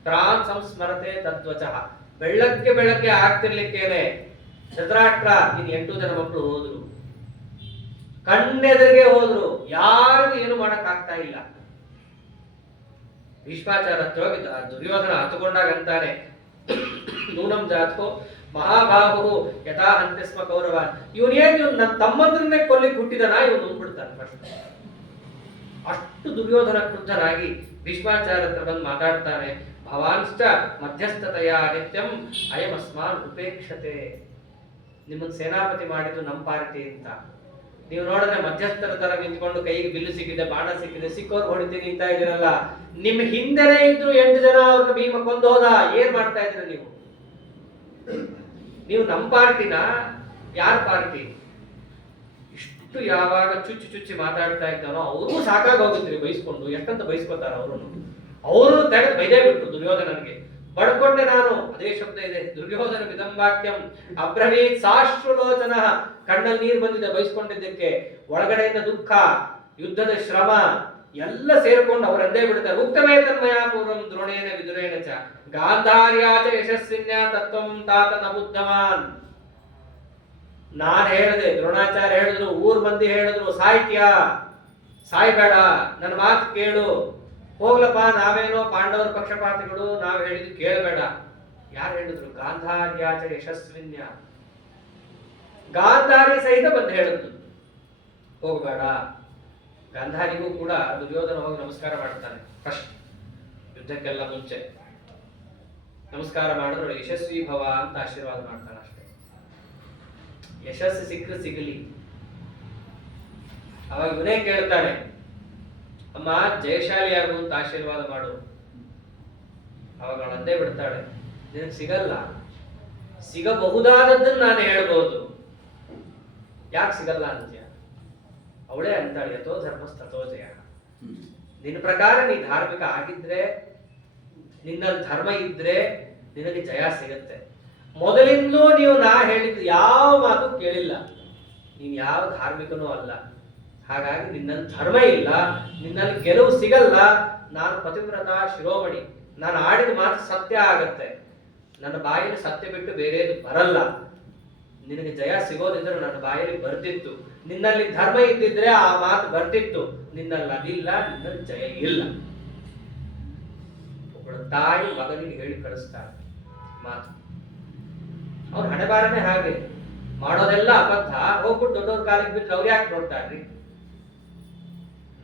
ಪ್ರಾನ್ ಸಂಸ್ಮರತೆ ತದ್ವಚಃ. ಬೆಳಗ್ಗೆ ಆಗ್ತಿರ್ಲಿಕ್ಕೇನೆ ಧೃತರಾಷ್ಟ್ರ ನಿನ್ 8 ಜನ ಮಕ್ಕಳು ಹೋದ್ರು, ಕಣ್ಣೆದುರಿಗೆ ಹೋದ್ರು, ಯಾರಿಗೂ ಏನು ಮಾಡಕ್ ಆಗ್ತಾ ಇಲ್ಲ. ಭೀಷ್ಮಾಚಾರ್ಯ ಹತ್ರ ಹೋಗಿ ದುರ್ಯೋಧನ ಹತ್ತುಕೊಂಡಾಗ ಅಂತಾನೆ, ನೂನಂ ಜಾತೋ ಮಹಾಬಾಹು ಯಥಾ ಹಂತಸ್ಮ ಕೌರವ. ಇವನೇನು ನನ್ನ ತಮ್ಮಂದ್ರನ್ನೇ ಕೊಲ್ಲಿಕ್ಕೆ ಹುಟ್ಟಿದನ, ಇವನು ಅಂದ್ಬಿಡ್ತಾನೆ ಫಸ್ಟ್. ಅಷ್ಟು ದುರ್ಯೋಧನ ಕ್ರುದ್ಧನಾಗಿ ಭೀಷ್ಮಾಚಾರ್ಯ ಹತ್ರ ಬಂದು ಮಾತಾಡ್ತಾನೆ. ಭವಾನ್ಶ್ಚ ಮಧ್ಯಸ್ಥತೆಯ ನಿತ್ಯಂ ಅಯಂ ಅಸ್ಮಾನ್ ಉಪೇಕ್ಷತೆ. ನಿಮ್ಮನ್ನು ಸೇನಾಪತಿ ಮಾಡಿದ್ದು ನಮ್ಮ ಪಾರ್ಟಿ ಅಂತ. ನೀವು ನೋಡಿದ್ರೆ ಮಧ್ಯಸ್ಥರ ತರ ನಿಂತ್ಕೊಂಡು ಕೈಗೆ ಬಿಲ್ಲು ಸಿಕ್ಕಿದೆ, ಬಾಣ ಸಿಕ್ಕಿದೆ, ಸಿಕ್ಕೋರು ಹೊಡಿತೀನಿ ಅಂತ ಇದೀರಲ್ಲ. ನಿಮ್ಮ ಹಿಂದೆನೇ ಇದ್ರು 8 ಜನ ಅವ್ರನ್ನ ಭೀಮ ಕೊಂದು ಹೋದ. ಏನ್ ಮಾಡ್ತಾ ಇದ್ರಿ ನೀವು? ನೀವು ನಮ್ಮ ಪಾರ್ಟಿನ? ಯಾರ ಪಾರ್ಟಿ? ಇಷ್ಟು ಯಾವಾಗ ಚುಚ್ಚಿ ಮಾತಾಡ್ತಾ ಇದ್ದಾನೋ ಅವ್ರಿಗೂ ಸಾಕಾಗಿ ಹೋಗುತ್ತೀರಿ ಬೈಸ್ಕೊಂಡು. ಎಷ್ಟಂತ ಬೈಸ್ಕೊತಾರ ಅವ್ರನ್ನು ತೆಗೆದು ಬೈದೇ ಬಿಟ್ಟು ದುರ್ಯೋಧನನಿಗೆ. ಪಡ್ಕೊಂಡೆ ನಾನು. ಅದೇ ಶಬ್ದ ಇದೆ, ದುರ್ಯೋಧನ ವಿದಂಬಾಕ್ಯಂ ಅಬ್ರವೀತ್ ಸಾಶ್ರುಲೋಚನ. ಕಣ್ಣಲ್ಲಿ ನೀರು ಬಂದಿದೆ ಬಯಸ್ಕೊಂಡಿದ್ದಕ್ಕೆ, ಒಳಗಡೆಯಿಂದ ದುಃಖ, ಯುದ್ಧದ ಶ್ರಮ ಎಲ್ಲ ಸೇರ್ಕೊಂಡು ಅವರದ್ದೇ ಬಿಡ್ತಾರೆ. ಉತ್ತಮೇ ತನ್ಮಯ ಪೂರ್ವಂ ದ್ರೋಣೇನ ವಿದುರೇಣ ಚ ಗಾಂಧಾರ್ಯಾಚ ಯಶಸ್ವಿನ್ಯ ತತ್ವಂ ತಾತ ನ ಬುದ್ಧವಾನ್. ನಾನ್ ಹೇಳಿದೆ, ದ್ರೋಣಾಚಾರ್ಯ ಹೇಳಿದ್ರು, ಊರ್ ಮಂದಿ ಹೇಳಿದ್ರು, ಸಾಯ್ಬೇಡ, ನನ್ನ ಮಾತು ಕೇಳು, ಹೋಗ್ಲಪ್ಪ, ನಾವೇನೋ ಪಾಂಡವರ ಪಕ್ಷಪಾತಿಗಳು, ನಾವ್ ಹೇಳಿದ್ದು ಕೇಳಬೇಡ. ಯಾರು ಹೇಳಿದ್ರು? ಗಾಂಧಾರ್ಯಾಚ ಯಶಸ್ವಿನ್ಯ, ಗಾಂಧಾರಿ ಸಹಿತ ಬಂದು ಹೇಳಿದ್ರು ಹೋಗ್ಬೇಡ. ಗಾಂಧಾರಿಗೂ ಕೂಡ ದುರ್ಯೋಧನ ಹೋಗಿ ನಮಸ್ಕಾರ ಮಾಡ್ತಾನೆ ಫಸ್ಟ್, ಯುದ್ಧಕ್ಕೆಲ್ಲ ಮುಂಚೆ ನಮಸ್ಕಾರ ಮಾಡಿದ್ರು, ಯಶಸ್ವಿ ಭವ ಅಂತ ಆಶೀರ್ವಾದ ಮಾಡ್ತಾನೆ ಅಷ್ಟೇ. ಯಶಸ್ಸು ಸಿಕ್ಕರೆ ಸಿಗಲಿ. ಅವಾಗ ಇವನೇ ಕೇಳ್ತಾನೆ, ಅಮ್ಮ ಜಯಶಾಲಿ ಆಗು ಅಂತ ಆಶೀರ್ವಾದ ಮಾಡು. ಅವಾಗ ಅವಳು ಅಂದೇ ಬಿಡ್ತಾಳೆ, ನಿನಗೆ ಸಿಗಲ್ಲ, ಸಿಗಬಹುದಾದದ್ದನ್ನು ನಾನು ಹೇಳ್ಬೋದು, ಯಾಕೆ ಸಿಗಲ್ಲ ಅಂತ್ಯ? ಅವಳೇ ಅಂತಾಳೆ, ಯಥೋ ಧರ್ಮಸ್ತಥೋ ಜಯ. ನಿನ್ನ ಪ್ರಕಾರ ನೀ ಧಾರ್ಮಿಕ ಆಗಿದ್ರೆ, ನಿನ್ನಲ್ಲಿ ಧರ್ಮ ಇದ್ರೆ ನಿನಗೆ ಜಯ ಸಿಗುತ್ತೆ. ಮೊದಲಿಂದಲೂ ನೀವು ನಾ ಹೇಳಿದ್ದು ಯಾವ ಮಾತು ಕೇಳಿಲ್ಲ, ನೀನ್ ಯಾವ ಧಾರ್ಮಿಕನೂ ಅಲ್ಲ, ಹಾಗಾಗಿ ನಿನ್ನಲ್ಲಿ ಧರ್ಮ ಇಲ್ಲ, ನಿನ್ನಲ್ಲಿ ಗೆಲುವು ಸಿಗಲ್ಲ. ನಾನು ಪತಿವ್ರತ ಶಿರೋಮಣಿ, ನಾನು ಆಡಿದ ಮಾತು ಸತ್ಯ ಆಗತ್ತೆ, ನನ್ನ ಬಾಯಲ್ಲಿ ಸತ್ಯ ಬಿಟ್ಟು ಬೇರೆದು ಬರಲ್ಲ. ನಿನಗೆ ಜಯ ಸಿಗೋದಿದ್ರೆ ನನ್ನ ಬಾಯಲ್ಲಿ ಬರ್ತಿತ್ತು, ನಿನ್ನಲ್ಲಿ ಧರ್ಮ ಇದ್ದಿದ್ರೆ ಆ ಮಾತು ಬರ್ತಿತ್ತು, ನಿನ್ನಲ್ಲಿ ಅದಿಲ್ಲ, ನಿನ್ನಲ್ಲಿ ಜಯ ಇಲ್ಲ. ಒಬ್ಬಳು ತಾಯಿ ಮಗನಿಗೆ ಹೇಳಿ ಕಳಿಸ್ತಾಳೆ ಮಾತು. ಅವ್ರ ಹಣೆಬಾರನೆ ಹಾಗೆ, ಮಾಡೋದೆಲ್ಲ ಅಬದ್ಧ, ಹೋಗ್ಬಿಟ್ಟು ದೊಡ್ಡವ್ರ ಕಾಲಿಗೆ ಬಿದ್ದು ಅವ್ರು ಯಾಕೆ ನೋಡ್ತಾರ್ರಿ?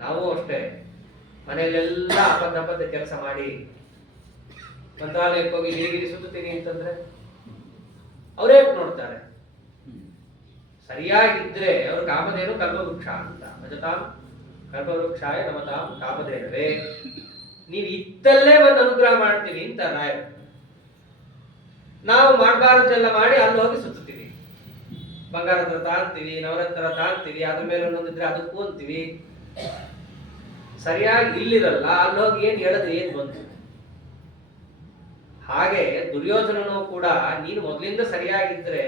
ನಾವು ಅಷ್ಟೇ, ಮನೆಯಲ್ಲೆಲ್ಲ ಅಬದ್ಧ ಕೆಲಸ ಮಾಡಿ ಮಂತ್ರಾಲಯಕ್ಕೆ ಹೋಗಿ ಹೀಗಿರಿ ಸುತ್ತೀನಿ ಅಂತಂದ್ರೆ ಅವ್ರೇ ನೋಡ್ತಾರೆ. ಸರಿಯಾಗಿದ್ರೆ ಅವ್ರ ಕಾಮಧೇನು ಕಲ್ಪವೃಕ್ಷ ಅಂತ, ಭಜತಾಂ ಕಲ್ಪವೃಕ್ಷಾಯ ನಮತಾಂ ಕಾಮಧೇನವೇ. ನೀವು ಇತ್ತಲ್ಲೇ ಒಂದು ಅನುಗ್ರಹ ಮಾಡ್ತೀವಿ ಅಂತ ರಾಯರು. ನಾವು ಮಾಡಬಾರದೆಲ್ಲ ಮಾಡಿ ಅಲ್ಲಿ ಹೋಗಿ ಸುತ್ತೀವಿ, ಬಂಗಾರದ ರಥ ಅಂತೀವಿ, ನವರತ್ನ ರಥ ಅಂತೀವಿ, ಅದ್ರ ಮೇಲೆ ಒಂದೊಂದಿದ್ರೆ ಅದಕ್ಕೂ ಅಂತೀವಿ. ಸರಿಯಾಗಿ ಇಲ್ಲಿರಲ್ಲ, ಅಲ್ಲಿ ಹೋಗಿ ಏನ್ ಹೇಳಿದ್ರೆ ಏನ್ ಬಂತು? ಹಾಗೆ ದುರ್ಯೋಧನನು ಕೂಡ ನೀನು ಮೊದಲಿಂದ ಸರಿಯಾಗಿದ್ರೆ